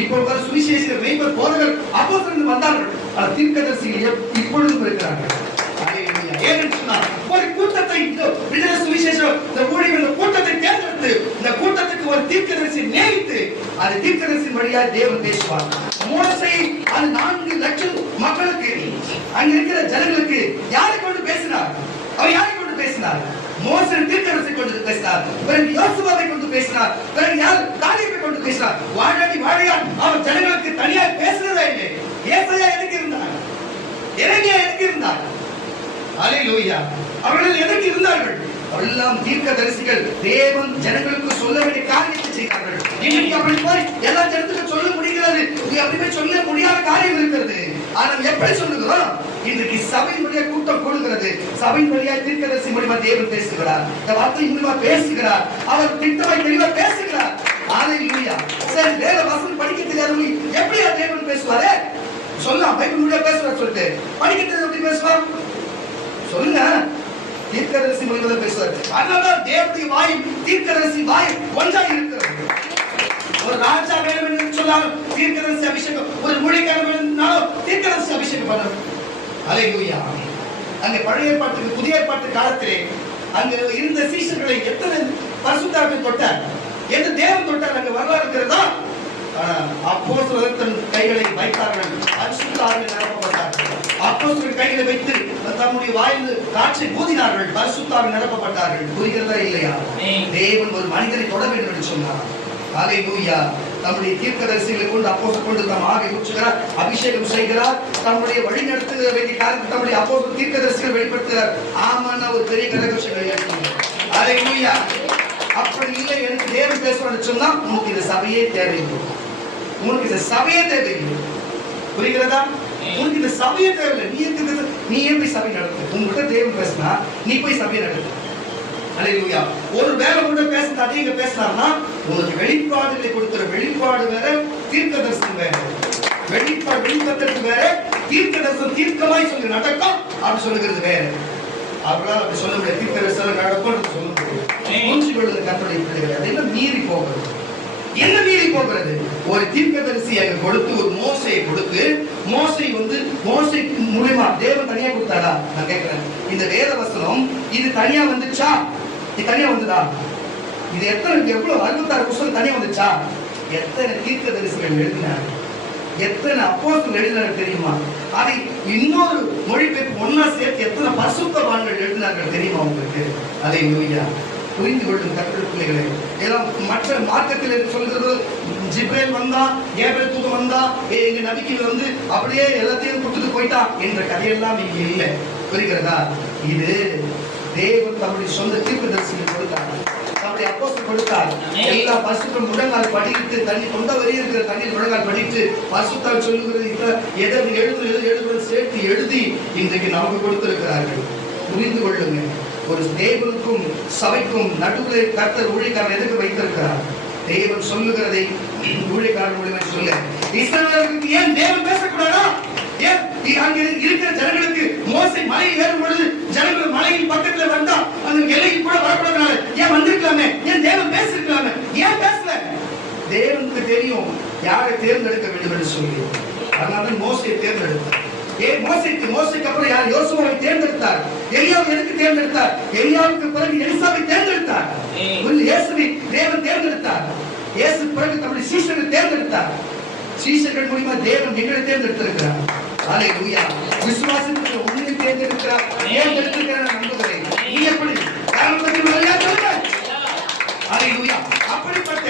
இப்பொழுது சுவிசேஷகர், மேய்ப்பர், போதகர், அப்போஸ்தலர்கள் வந்தார்கள். ஆனால் தீர்க்கதரிசிகள் இப்பொழுதும் இருக்கிறார்கள். அல்லேலூயா. ஏனென்று சொன்னால் ஒரு கூட்டத்தை, இந்த சுவிசேஷம், இந்த ஊழியம், இந்த கூட்டத்தை தேர்ந்தெடுத்து இந்த கூட்டத்துக்கு ஒரு தீர்க்கதரிசி நியமித்து அந்த தீர்க்கதரிசியின் வழியாக தேவன் பேசுவார். மோசே அந்த 4 லட்சம் மக்களுக்கு, அங்க இருக்கிற ஜனங்களுக்கு யாரை கொண்டு பேசினார்? அவர் யாரை கொண்டு பேசினார்? மோசே தீர்க்கதரிசி கொண்டு பேசினார். பிறகு யோசுவாவை கொண்டு பேசினார். பிறகு யார்? காலேபை கொண்டு பேசினார். வாழாடி வாழையா அவர் ஜனங்களுக்கு தனியாக பேசுறதே இல்லை. ஏசாயா எதுக்கு இருந்தார்? எரேமியா எதுக்கு இருந்தார்? அல்லேலூயா. அவர்கள் எதற்கு இருந்தார்கள்? எல்லாம் தீர்க்கதரிசிகள். தேவன் ஜனங்களுக்கு சொல்ல வேண்டிய காரியத்தை செய்தார்கள். இன்னைக்கு அப்படி போய் எல்லா ஜனத்துக்கும் சொல்ல முடிகிறது, அப்படி சொல்ல முடியாத காரியம் இருக்கிறது. ஆனால் எப்படி சொல்லுகிறோம்? இன்றைக்கு சபையின் வழியாக கூட்டம் கூடுகிறது. சபையின் வழியாக தீர்க்கதரிசி மூலமா தேவன் பேசுகிறார். இந்த வார்த்தை மூலமா பேசுகிறார். அவர் திட்டமாய் தெளிவா பேசுகிறார். அல்லேலூயா. சரி, வேற வசனம் படிக்க தெரியாதவங்க எப்படி தேவன் பேசுவாரு? சொல்லலாம், பைபிள் மூலமா பேசுவார் சொல்லிட்டு. படிக்க தெரியாத எப்படி பேசுவார்? சொல்லுங்க. தீர்க்கதரிசி மூலமா பேசுவார். அதனாலதான் தேவனுடைய வாய் தீர்க்கதரிசி வாய் ஒன்றாக இருக்கிறது. ஒரு ராஜா வேணும் என்று சொன்னாலும் தீர்க்கதரிசி அபிஷேகம், ஒரு ஊழியக்காரர் வேணும்னாலும் தீர்க்கதரிசி அபிஷேகம் பண்ணணும். அல்லேலூயா. அங்க பழைய ஏற்பாட்டுக்கு புதிய ஏற்பாட்டு காலத்திலே அங்க இருந்த சீஷர்களை எத்தனை பரிசுத்தாவின் தொட்டார் என்று தேவன் தொட்டார் அங்க வரலாறு இருக்கிறதா? அப்போஸ்தலர் தன் கைகளை வைத்தார்கள், பரிசுத்தாவினால் நிரப்பப்பட்டார்கள். அப்போஸ்தலர் கைகளை வைத்து தம்முடைய வாயில் காற்றை ஊதினார்கள், பரிசுத்தாவினால் நிரப்பப்பட்டார்கள். புரிகிறதா இல்லையா? தேவன் ஒரு மனிதனை தொட வேண்டும் என்று சொன்னார். அல்லேலூயா. தம்முடைய தீர்க்கதரிசிகளை கொண்டு அப்போஸ்தலர் கொண்டு தம் ஆவி ஊற்றுகிறார், அபிஷேகம் செய்கிறார், தம்முடைய வழி நடத்துகிற வேண்டிய காரியத்தை தம்முடைய அப்போஸ்தலர் தீர்க்கதரிசிகள் வெளிப்படுத்துகிறார். ஆமான்னா ஒரு பெரிய கரகோஷங்களை ஏற்படுத்தும். அல்லேலூயா. அப்படி இல்லை, எனக்கு தேவன் பேசுவான்னு சொன்னா உனக்கு இந்த சபையே தேவையில்லை. உனக்கு இந்த சபையே தேவையில்லை. புரிகிறதா? உனக்கு இந்த சபையே தேவையில்லை. நீ ஏன் போய் சபை நடத்து? உங்ககிட்ட தேவன் பேசினா நீ போய் சபையை நடத்து. அல்லேலூயா. ஒரு வேலை கூட பேசுறது அதிக பேசினார்னா உனக்கு வெளிப்பாடுகளை கொடுக்கிற வெளிப்பாடு வேற, தீர்க்கதரிசனம் வேற. வெளிப்பாடு வெளிப்படுத்துறது வேற, தீர்க்கதரிசனம் தீர்க்கமாய் சொல்லி நடக்கும் அப்படி சொல்லுகிறது வேற. அவர்களால் அப்படி சொல்ல முடியாது. தீர்க்கதரிசனம் நடக்கும் சொல்ல முடியாது. கர்த்தருடைய பிள்ளைகள் அதெல்லாம் மீறி போகிறது. என்ன மீறி போகிறது? ஒரு தீர்க்கதரிசி அங்க கொடுத்து, ஒரு மோசையை கொடுத்து, மோசை மூலமா தேவன் தனியா கொடுத்தாரா? நான் கேட்கிறேன், இந்த வேத வசனம் இது தனியா வந்துச்சா? இது தனியா வந்துதா? இது எவ்வளவு 66 புத்தகம் தனியா வந்துச்சா? எத்தனை தீர்க்கதரிசிகள் எழுதினார்? எத்தனை அப்போஸ்தலர்கள் எழுதினார்கள் தெரியுமா? அதை இன்னொரு மொழிபெயர்ப்பு ஒன்னா சேர்த்து எத்தனை பரிசுத்தவான்கள் எழுதினார்கள் தெரியுமா உங்களுக்கு? அல்லேலூயா. புரிந்து கொள்ளும் கர்த்தருடைய பிள்ளைகளே. எல்லாம் மற்ற மார்க்கத்தில் சொல்கிறது, ஜிப்ரேல் வந்தா, கேப்ரியேல் தூதன் வந்தா, எங்க நபிக்கு வந்து அப்படியே எல்லாத்தையும் கொடுத்துட்டு போயிட்டான் என்ற கதையெல்லாம் இங்க இல்லை. புரிகிறதா? இது தேவன் தம்முடைய சொந்த தீர்க்கதரிசிகள் கொடுத்தார், தம்முடைய அப்போஸ்தலர் கொடுத்தார். எல்லா பரிசுத்தம் முழங்கால் படித்து, தண்ணி தொண்ட வரையும் இருக்கிற தண்ணீர் முழங்கால் படித்து, பரிசுத்தால் சொல்லுகிறது எதை எழுதுறது சேர்த்து எழுதி இன்றைக்கு நமக்கு கொடுத்திருக்கிறார்கள். புரிந்து கொள்ளுங்க. ஒரு தேவனுக்கும் சபைக்கும் நடுவில் கர்த்தர் ஊழியக்காரன் எதுக்கு வைத்திருக்கிறார்? தேவன் சொல்லுகிறதை ஊழியக்காரர் மூலமா சொல்ல, இஸ்ரவேலருக்கு ஏன் தேவன் பேசக்கூடாதா? ஏன் அங்க இருக்கிற ஜனங்களுக்கு மோசே மலையில் ஏறும் பொழுது ஜனங்கள் மலையின் பக்கத்துல வந்தா அந்த எல்லைக்கு கூட வரக்கூடாதுனால ஏன் வந்திருக்கலாமே? ஏன் தேவன் பேசிருக்கலாமே? ஏன் பேசல? தேவனுக்கு தெரியும் யாரை தேர்ந்தெடுக்க வேண்டும் என்று சொல்லி. அதனால மோசையை தேர்ந்தெடுத்தார். மோசைக்கு அப்புறம் யார்? யோசுவாவை தேர்ந்தெடுத்தார். எலியாவை எதுக்கு தேர்ந்தெடுத்தார்? எலியாவுக்கு பிறகு எலிசாவை தேர்ந்தெடுத்தார். இயேசுவை தேவன் தேர்ந்தெடுத்தார். இயேசு பிறகு தம்முடைய சீஷரை தேர்ந்தெடுத்தார். சீஷர்கள் மூலமா தேவன் எங்களை தேர்ந்தெடுத்திருக்கிறார். ஹல்லேலூயா. விசுவாசத்துக்கு உன்னை தேர்ந்தெடுக்கிறார். தேர்ந்தெடுத்திருக்கிறார் நம்புகிறேன். நீ எப்படி? ஹல்லேலூயா. அப்படிப்பட்ட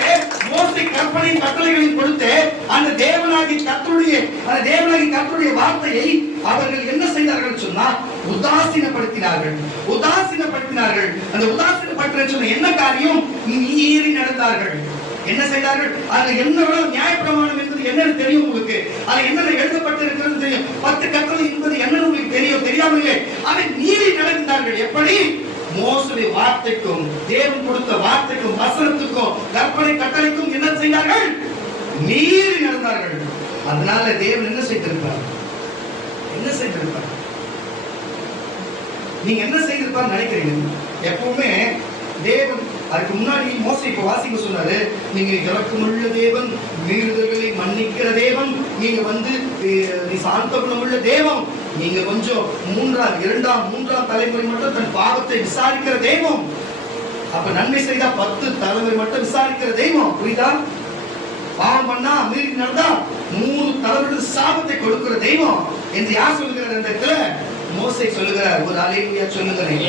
மோசே கற்பனை கட்டளைகளின் கொடுத்து அந்த தேவனாகி கர்த்தருடைய வார்த்தையை அவர்கள் என்ன செய்தார்கள் சொன்னா உதாசீனப்படுத்தினார்கள். அந்த உதாசீனப்படுத்த சொன்ன என்ன காரியம்? மீறி நடந்தார்கள். என்ன செய்தார்கள்? அது என்ன நியாயப்பிரமாணம் என்பது என்னன்னு தெரியும் உங்களுக்கு. அது என்ன எழுதப்பட்டிருக்கிறது தெரியும். 10 கட்டளை என்பது என்னன்னு உங்களுக்கு தெரியும். தெரியாமலே அதை மீறி நடந்தார்கள். எப்படி? மோசே வார்த்தைக்கும் தேவன் கொடுத்த வார்த்தைக்கும் வசனத்துக்கும் கற்பனை கட்டளைக்கும் என்ன செய்தார்கள்? மீறி நடந்தார்கள். அதனால தேவன் என்ன செய்திருப்பார்? நீங்க என்ன செய்திருப்பார் நினைக்கிறீங்க? எப்பவுமே தேவன் அதுக்கு முன்னாடி மோசே இப்ப வாசிக்க சொன்னாரு, நீங்க இரக்கமுள்ள தேவன், மீறுதல்களை மன்னிக்கிற தேவன், நீ சாந்த குணமுள்ள தேவன், நீங்க கொஞ்சம் 2ஆம் தலைமுறை மட்டும் தன் பாவத்தை விசாரிக்கிற தெய்வம். அப்ப நன்மை செய்தா 10 தலைமுறை மட்டும் விசாரிக்கிற தெய்வம். புரியுதா? பாவம் பண்ணா மீறி நடந்தா 3 தலைமுறை சாபத்தை கொடுக்கிற தெய்வம் என்று யார் சொல்லுகிறார்? இந்த இடத்துல மோசே சொல்லுகிறார். ஒரு அல்லேலூயா சொல்லுகிறேன்.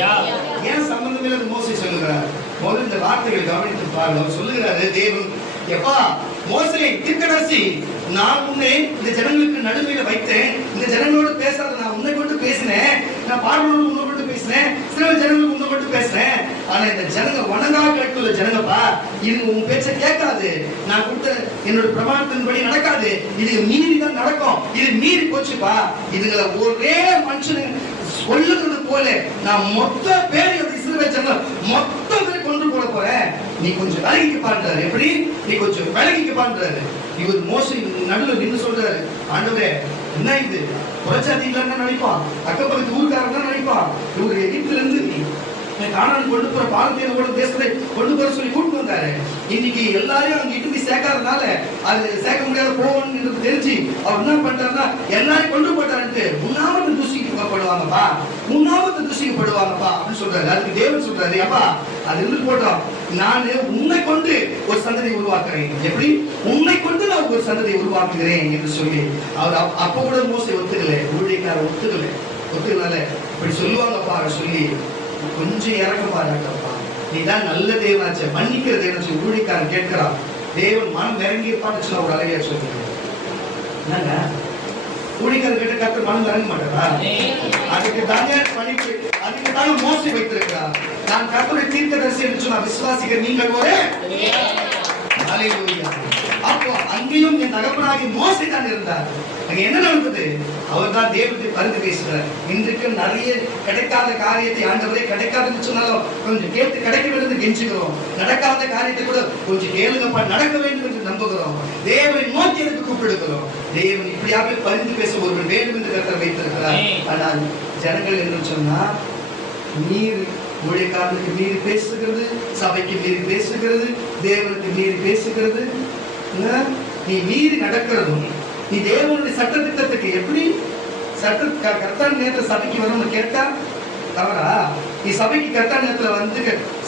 ஏன் சம்பந்தம் இல்லாத மோசே சொல்லுகிறார்? முதல்ல இந்த வார்த்தைகளை கவனித்து பாருங்க. அவர் சொல்லுகிறாரு, தேவன் எப்பா மோசே தீர்க்கதரிசி, நான் உன்னை இந்த ஜனங்களுக்கு நடுமையில வைத்தேன். இந்த ஜனங்களோடு பேசாத, நான் உன்னை கொண்டு பேசினேன். நான் பார்வனோடு உன்னை கொண்டு பேசினேன். சில ஜனங்களுக்கு உன்னை கொண்டு பேசினேன். ஆனா இந்த ஜனங்க வணங்கா கேட்கல ஜனங்கப்பா. இது உன் பேச்சை கேட்காது. நான் கொடுத்த என்னோட பிரமாணத்தின்படி நடக்காது. இது மீறி தான் நடக்கும். இது மீறி போச்சுப்பா. இதுங்களை ஒரே மனுஷனு சொல்லுகிறது போல நான் மொத்த பேரை இஸ்ரவேல் ஜனங்கள் மொத்த பேரை கொண்டு போட போறேன். நீ கொஞ்சம் விலகிக்க பான்றாரு. எப்படி? நீ கொஞ்சம் விலகிக்க பான்றாரு. இவர் மோசே நடுவில் நின்று சொல்றாரு, ஆண்டவரே என்ன இது? புறச்சாதிகள் நினைப்பான், அக்கப்பக்கத்து ஊருக்காரன் தான் நினைப்பான். இவர் எகிப்துல இருந்து கானான் கொண்டு போற பாலத்தீன தேசத்தை கொண்டு போற சொல்லி கூட்டு வந்தாரு. இன்னைக்கு எல்லாரையும் அங்க இட்டு போய் சேர்க்காதனால அது சேர்க்க முடியாத போவோம்னு தெரிஞ்சு அவர் என்ன பண்றாருன்னா எல்லாரையும் கொண்டு போட்டாருன்ட்டு உண்ணாமத்து தூசிக்கப்படுவாங்கப்பா அப்படின்னு சொல்றாரு. அதுக்கு தேவன் சொல்றாரு, அப்பா அது இருந்து போட்டோம், நான் உன்னை கொண்டு ஒரு சந்ததி உருவாக்குறேன். எப்படி? உன்னை கொண்டு நான் ஒரு சந்ததி உருவாக்குகிறேன் என்று சொல்லி அவர் அப்ப கூட மோசே ஊழியக்காரர் ஒத்துக்கல. இப்படி சொல்லுவாங்கப்பா சொல்லி கொஞ்சம் இறக்க பாருங்கப்பா, நீதான் நல்ல தேவனாச்ச, மன்னிக்கிற தேவனாச்சு. ஊழியக்காரன் கேட்கிறான், தேவன் மனம் இறங்கி இருப்பான்னு சொல்ல ஒரு அழகியா சொல்லுங்க. என்னங்க ஊழியக்காரன் கேட்ட கர்த்தர் மனம் இறங்க மாட்டாரா? அதுக்கு தாங்க மன்னிப்பு, அதுக்கு தாங்க மோசே வைத்திருக்கிறார். நான் கர்த்தருடைய தீர்க்கதரிசி என்று சொன்ன விசுவாசிக்க நீங்கள் ஒரு அல்லேலூயா. அப்போ அங்கேயும் என் தகப்பனாகிய மோசே தான் இருந்தார். அங்க என்ன நடந்தது? அவர் தான் தேவனுக்கு பரிந்து பேசுகிறார். இன்றைக்கு நிறைய கிடைக்காத காரியத்தை ஆண்டவரே கிடைக்காதுன்னு சொன்னாலும் கொஞ்சம் கேட்டு கிடைக்க வேண்டும் கெஞ்சுகிறோம். நடக்காத காரியத்தை கூட கொஞ்சம் கேளுங்கப்பா, நடக்க வேண்டும் என்று நம்புகிறோம். தேவனை நோக்கி எனக்கு கூப்பிடுகிறோம். தேவன் இப்படியாவே பரிந்து பேச ஒருவன் வேண்டும் என்று கர்த்தர் வைத்திருக்கிறார். ஆனால் ஜனங்கள் என்று சொன்னா நீர் ஊழியக்காரனுக்கு மீறி பேசுகிறது, சபைக்கு மீறி பேசுகிறது, தேவனுக்கு மீறி பேசுகிறது. நீ மீறி நடக்கிறதும் நீ தேவனுடைய சட்ட திட்டத்துக்கு எப்படி கரெக்டான நேரத்தில் சபைக்கு வரணும்னு கேட்டா தவறா? நீ சபைக்கு கரெக்டான நேரத்தில் வந்து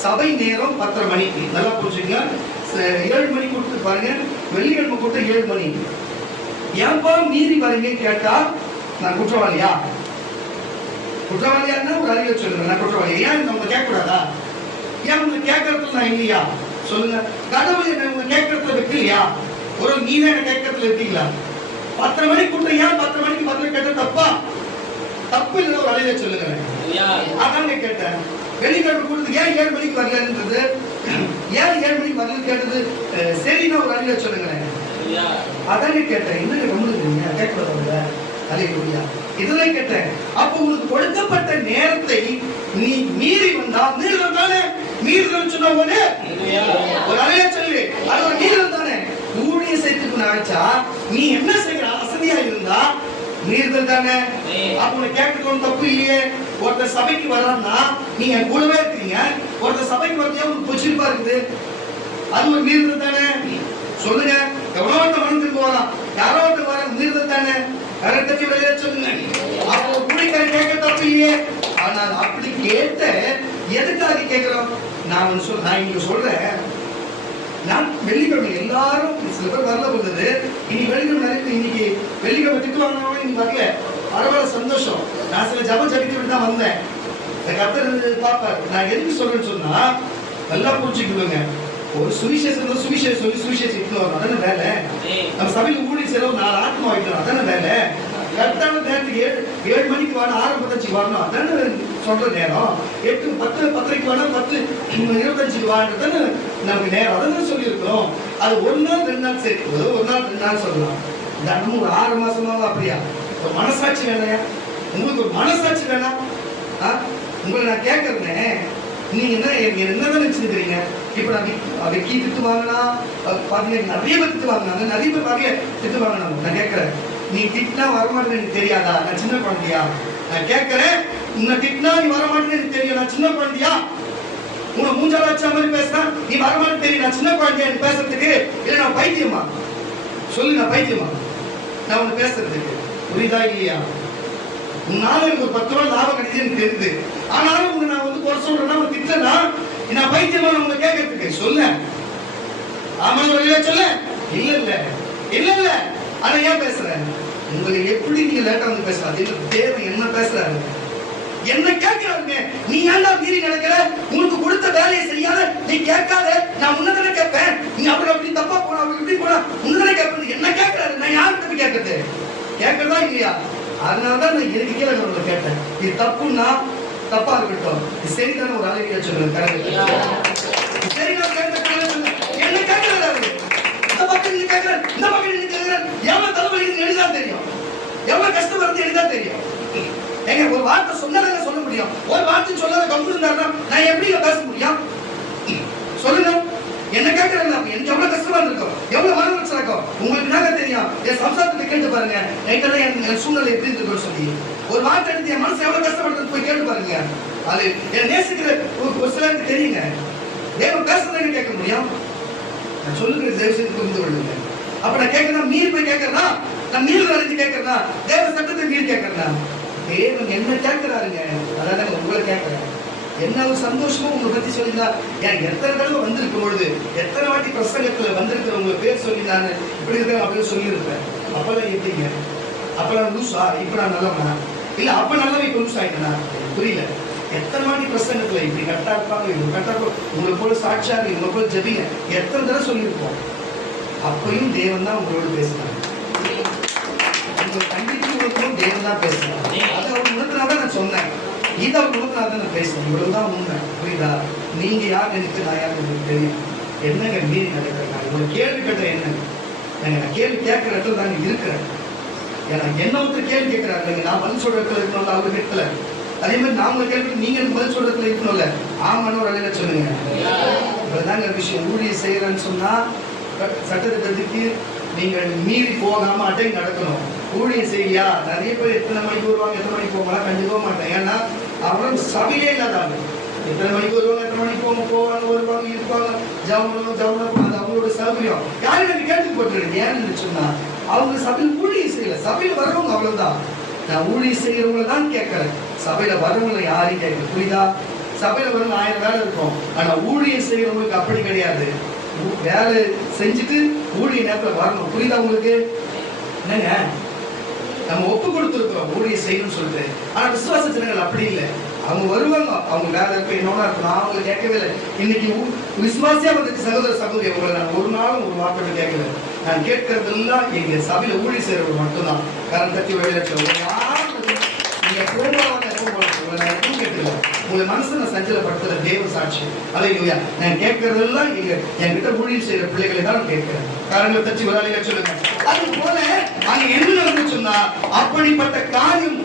சபை நேரம் 10:30 மணிக்கு நல்லா புரிஞ்சுங்க. 7 மணிக்கு கொடுத்து பாருங்க, வெள்ளிக்கிழமை கூட்டம் 7 மணி. ஏன்பா மீறி வரீங்கன்னு கேட்டா நான் குற்றவாளியா ஒரு அறிவை சொல்லுங்க. நான் குற்றவாளி. ஏன் நம்ம கேட்க கூடாதா? ஏன் உங்க கேட்கறதுல நான் இல்லையா? சொல்லுங்க. கடவுள் என்ன உங்க கேட்கறதுல வைக்கலையா? ஒரு நீங்க என்ன கேட்கறதுல இருக்கீங்களா? 10:30 மணிக்கு கூட்டம் ஏன் 10:30 மணிக்கு பதில் கேட்ட தப்பா? தப்பு இல்லை, ஒரு அறிவை சொல்லுங்க. அதாங்க கேட்டேன். வெள்ளிக்கிழமை கூட்டத்துக்கு ஏன் 7 மணிக்கு வரலன்றது, ஏன் 7 மணிக்கு வரலன்னு கேட்டது சரின்னா ஒரு அறிவை சொல்லுங்களேன். அதாங்க கேட்டேன். என்னங்க கம்முனுங்க கேட்கக்கூடாது. அல்லேலூயா. இதெல்லாம் கேட்டேன். அப்போ உங்களுக்கு கொடுக்கப்பட்ட நேரத்தை நீ மீறி வந்தா மீறுதல் தானே? மீறுதல் சொன்ன ஒரு அலைய சொல்லு, அது ஒரு மீறுதல் தானே? ஊழிய செய்யறதுக்கு அழைச்சா நீ என்ன செய்யற அசதியா இருந்தா மீறுதல் தானே. அப்ப உனக்கு கேட்கறது தப்பு இல்லையே. ஒருத்தர் சபைக்கு வர்றான்னா நீங்க என் கூடவே இருக்கீங்க, ஒருத்தர் சபைக்கு வரதே உங்களுக்கு பொச்சிருப்பா இருக்குது, அது ஒரு மீறுதல் தானே. சொல்லுங்க, எவ்வளோ ஒருத்தர் மனத்துக்கு வரலாம், யாரோ ஒருத்தர் வர மீறுதல் தானே. கரெக்டா வெளியே சொல்லுங்க. அப்போ ஊழியக்காரன் கேட்க தப்பு இல்லையே. ஆனால் அப்படி கேட்ட எதுக்காக கேட்கிறோம்? நான் இங்க சொல்றேன், நான் வெள்ளிக்கிழமை எல்லாரும் சில பேர் வரல போகுது. இன்னைக்கு வெள்ளிக்கிழமை நிறைய, இன்னைக்கு வெள்ளிக்கிழமை திட்டு வாங்கினவங்க இன்னைக்கு வரல, பரவாயில்ல சந்தோஷம். நான் சில ஜபம் ஜபித்து தான் வந்தேன். கர்த்தர் பார்ப்பார். நான் எதுக்கு சொல்றேன்னு சொன்னா நல்லா புரிஞ்சுக்குவேங்க. ஒரு சுவிசேஷம் சுவிசேஷம் சொல்லி சுவிசேஷம் இட்டு வரணும், அதான வேலை. நம்ம சபையில் ஊழிய செலவு 4 ஆத்மா வைக்கணும், அதான வேலை. கரெக்டான நேரத்துக்கு 7 மணிக்கு வரணும், 6:35 வரணும், அதான சொல்ற நேரம். 8, 10, 10:30 வரணும், 10:25 வான்றதானே நமக்கு நேரம், அதான் சொல்லி இருக்கிறோம். அது 1 நாள் 2 நாள் சேர்க்கும், 1 நாள் 2 நாள் சொல்லலாம். தினமும் ஒரு 6 மாசமாவா அப்படியா? ஒரு மனசாட்சி வேணையா? உங்களுக்கு ஒரு மனசாட்சி வேணாம்? உங்களை நான் கேட்கறேன், நீங்க என்னதான் நினைச்சுக்கிறீங்க? இப்ப நான் வெக்கி திட்டு வாங்கினா பாத்தீங்கன்னா நிறைய பேர் திட்டு வாங்கினாங்க, நிறைய பேர் வகைய திட்டு வாங்கினாங்க. நான் கேட்கறேன், நீ திட்டினா வரமாட்டேன்னு எனக்கு தெரியாதா? நான் சின்ன குழந்தையா? நான் கேட்கறேன், உன்னை திட்டினா நீ வரமாட்டேன்னு எனக்கு தெரியும், நான் சின்ன குழந்தையா? உன்னை மூஞ்சால வச்ச மாதிரி பேசுனா நீ வரமாட்டேன்னு தெரியும், நான் சின்ன குழந்தையா எனக்கு பேசுறதுக்கு? இல்ல நான் பைத்தியமா? சொல்லு, நான் பைத்தியமா நான் உன்னை பேசுறதுக்கு? புரியுதா இல்லையா? உன்னால எனக்கு ஒரு 10 ரூபாய் லாபம் கிடைச்சது எனக்கு தெரியுது. ஆனாலும் உங்களை நான் வந்து குறை சொல்றேன்னா ஒரு திட்டனா நான் பைத்தியமா உங்களை கேட்கறதுக்கு? சொல்ல ஆமா இல்ல, சொல்ல இல்ல இல்ல இல்ல இல்ல. ஆனா ஏன் பேசுறேன்? உங்களை எப்படி நீங்க லேட்டா வந்து பேசுறாரு? தேவை என்ன பேசுறாரு? என்ன கேட்கிறாருங்க? நீ ஏன்டா மீறி நடக்கிற? உனக்கு கொடுத்த வேலையை செய்யாத நீ கேட்காத, நான் உன்னதானே கேட்பேன். நீ அப்படி தப்பா போனா அப்படி இப்படி போனா உன்னதானே கேட்பேன். என்ன கேட்கிறாரு? நான் யார்கிட்ட போய் கேட்கறது? கேட்கறதா இல்லையா? அதனாலதான் நான் எனக்கு கீழே உங்களை கேட்டேன். இது தப்புன்னா தப்பா இருக்கட்டும், சரிதானே ஒரு அழகிய சொல்லுங்க. சரி, நான் கேட்க என்ன கேட்கிறாரு? இந்த பக்கம் நீங்க கேட்கிற, இந்த பக்கம் நீங்க கேட்கிற, எவ்வளவு தலைவலிக்கு எழுதா தெரியும், எவ்வளவு கஷ்டம் வருது எழுதா தெரியும். எங்க ஒரு வார்த்தை சொன்னதாங்க சொல்ல முடியும், ஒரு வார்த்தை சொல்லாத கம்பு இருந்தாருன்னா நான் எப்படி பேச முடியும்? சொல்லுங்க. என்ன கேட்கறாங்க, எனக்கு எவ்வளவு கஷ்டமா இருக்கும், எவ்வளவு மன உளைச்சலா இருக்கும். உங்களுக்கு என்ன தெரியும்? என் சம்சாரத்தை கேட்டு பாருங்க, நைட்டெல்லாம் என் சூழ்நிலை எப்படி இருக்குன்னு சொல்லி ஒரு வார்த்தை எடுத்து என் மனசு எவ்வளவு கஷ்டப்படுறது போய் கேட்டு பாருங்க. அது என் நேசிக்கிற ஒரு சிலருக்கு தெரியுங்க. தேவன் பேசுறதை கேட்க முடியும். நான் சொல்லுகிற தேவசத்தை புரிந்து கொள்ளுங்க. அப்ப நான் கேட்கறேன், மீறி போய் கேட்கறேன்னா, நான் மீறி வரைஞ்சு கேட்கறேன்னா, தேவ சட்டத்தை மீறி கேட்கறேன்னா, தேவன் என்ன கேட்கிறாருங்க? அதான் உங்களை கேட்கிறேன். என்ன ஒரு சந்தோஷமும் உங்களை பத்தி சொல்லியிருந்தா, ஏன் எத்தனை தடவை வந்திருக்கும் பொழுது, எத்தனை வாட்டி பிரசங்கத்துல வந்திருக்கிற உங்க பேர் சொல்லி நான் இப்படி இருக்கிறேன் அப்படின்னு சொல்லியிருப்பேன். அப்பெல்லாம் எப்படிங்க? அப்பெல்லாம் லூஸா? இப்ப நான் நல்லவனா? இல்ல அப்ப நல்லவன் இப்ப லூஸ் ஆயிட்டனா? புரியல. எத்தனை வாட்டி பிரசங்கத்துல இப்படி கரெக்டா இருப்பாங்க, இவங்க கரெக்டா இருக்கும், உங்களை போல சாட்சியாக உங்களை போல ஜபிங்க, எத்தனை தடவை சொல்லியிருப்போம். அப்பையும் தேவன் தான் உங்களோட பேசுறாங்க. உங்களை கண்டிப்பாக தேவன் தான் பேசுறாங்க. அதை அவர் உணர்த்தினாதான் நான் சொன்னேன். இதை அவர் உணர்த்தினாதான் நான் பேசுறேன். இவ்வளவுதான் உண்மை. புரியுதா? நீங்க யார் எனக்கு, நான் யார் உங்களுக்கு தெரியும். என்னங்க மீறி நடக்கிறேன்? உங்களை கேள்வி கேட்ட என்னங்க? நான் கேள்வி கேட்கிற இடத்துல தாங்க இருக்கிறேன். ஏன்னா என்ன ஒருத்தர் கேள்வி கேட்கிறாரு, நான் பதில் சொல்ற இடத்துல இருக்கணும்ல, அவருக்கு இடத்துல. அதே மாதிரி நான் உங்களை கேள்வி நீங்க எனக்கு பதில் சொல்ற இடத்துல இருக்கணும்ல. ஆமான்னு ஒரு அலையில சொல்லுங்க. இப்பதாங்க விஷயம். ஊழியம் செய்யறேன்னு சொன்னா சட்டத்திட்டத்துக்கு நீங்கள் மீறி போகாம அட்டை நடக்கணும். ஊழியம் செய்யா நிறைய பேர் எத்தனை மணிக்கு வருவாங்க, எத்தனை மணிக்கு போவாங்க, கண்டுக்க மாட்டேன். ஏன்னா அவரும் சபையே இல்லாதாங்க. எத்தனை மணிக்கு வருவாங்க, எத்தனை மணிக்கு போவாங்க, வருவாங்க, இருப்பாங்க, ஜவுனம் அது அவங்களோட சௌகரியம். யாரும் எனக்கு கேட்டு போட்டுருங்க. ஏன்னு சொன்னா அவங்க சபையில் ஊழியம் செய்யல. சபையில வர்றவங்க அவ்வளவுதான். நான் ஊழியம் செய்யறவங்களை தான் கேட்கறேன், சபையில வர்றவங்களை யாரையும் கேட்கல. புரியுதா? சபையில வரவங்க 1000 வேலை இருக்கும். ஆனா ஊழியம் செய்யறவங்களுக்கு அப்படி கிடையாது. வேலை செஞ்சுட்டு ஊழிய நேரத்துல வரணும். புரியுதா உங்களுக்கு? என்னங்க, நம்ம ஒப்பு கொடுத்துருக்கோம் ஊழிய செய்யணும்னு சொல்லிட்டு. ஆனா விசுவாச ஜனங்கள் அப்படி இல்லை. அவங்க வருவாங்க, அவங்க வேலை இருக்க என்னோட இருக்கும். நான் அவங்களை கேட்கவே இல்லை. இன்னைக்கு விசுவாசியா வந்துட்டு சகோதர சகோதரி உங்களை நான் ஒரு நாளும் ஒரு வார்த்தை கேட்கல. நான் கேட்கறதெல்லாம் எங்க சபையில ஊழிய செய்யறவங்க மட்டும்தான். கரண்ட் தட்டி வெளியில நீங்க கேட்கல. உங்க மனசை நான் சஞ்சலப்படுத்துற தேவ சாட்சி. அல்லேலூயா. நான் கேட்கறதெல்லாம் என்கிட்ட ஊழியம் செய்யற பிள்ளைகளை தான் நான் கேட்கிறேன். காரங்களை தச்சு ஒரு அலையில சொல்லுங்க. அது போல அங்க என்ன நடந்து சொன்னா, அப்படிப்பட்ட காரியம்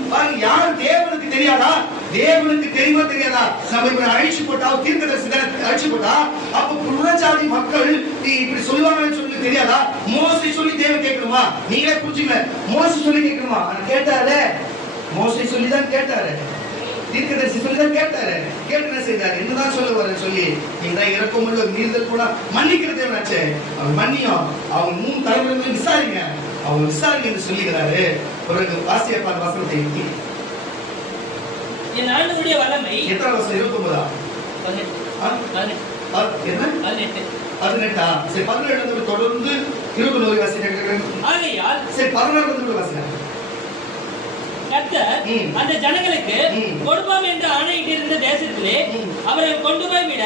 யார் தேவனுக்கு தெரியாதா? தேவனுக்கு தெரியுமா தெரியாதா? நம்ம இப்ப அழிச்சு போட்டா, தீர்க்கதரிசி அழிச்சு போட்டா, அப்ப புறஜாதி மக்கள் இப்படி சொல்லுவாங்கன்னு சொல்லி தெரியாதா? மோசே சொல்லி தேவன் கேட்கணுமா? நீங்களே புரிஞ்சுங்க. மோசே சொல்லி கேட்கணுமா? கேட்டாரு. மோசே சொல்லிதான் கேட்டாரு, தீர்க்கதரிசி சொல்லிதான் கேட்டாரு. கேட்டு என்ன செய்தாரு? என்னதான் சொல்ல வர சொல்லி, இந்த இறக்கமுள்ள மீறுதல் கூட மன்னிக்கிற தேவனாச்சே, அவன் மன்னியும், அவங்க 3 தலைமுறை விசாரிங்க, அவங்க விசாரிங்க என்று சொல்லுகிறாரு. பிறகு வாசியப்பா வசனத்தை என் ஆண்டவருடைய வல்லமை எத்தனை வருஷம்? 29 என்ன 18 சரி 17 தொடர்ந்து 21 வாசிக்க. ஆகையால் சரி 16 வாசிக்க. கர்த்தர் அந்த ஜனங்களுக்கு கொடுப்போம் என்று ஆணையிட்டிருந்த தேசத்திலே அவர்கள் கொண்டு போய் விட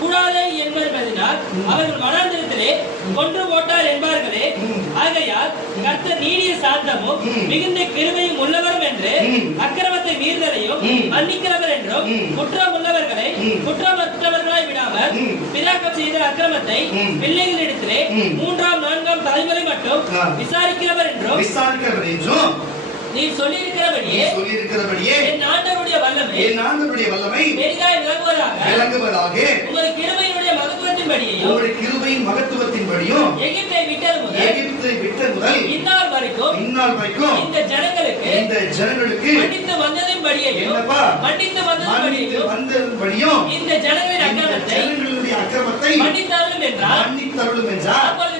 கூடாது என்பதனால் அவர்கள் வனாந்திரத்திலே கொன்று போட்டார் என்பார்களே. ஆகையால் கர்த்தர் நீடிய சாந்தமும் மிகுந்த கிருபையும் உள்ளவரும் என்று அக்கிரமத்தை மீறுதலையும் மன்னிக்கிறவர் என்றும் குற்றம் உள்ளவர்களை குற்றமற்றவர்களாய் விடாமல் பிதாக்கள் செய்த அக்கிரமத்தை பிள்ளைகளிடத்திலே 3ஆம் 4ஆம் தலைமுறை மட்டும் விசாரிக்கிறவர் என்றும் நீ சொல்லியிருக்கிறபடியே என் ஆண்டவருடைய வல்லமை பெரிதாய் விளங்குவதாக உங்கள் கிருபையினுடைய மகத்துவத்தின்படியும் எகிப்தை விட்ட முதல் இந்நாள் வரைக்கும் இந்த ஜனங்களுக்கு மன்னித்து வந்ததின்படியையும் இந்த ஜனங்களுடைய அக்கிரமத்தை மன்னித்தருளும் என்றார். அப்பொழுது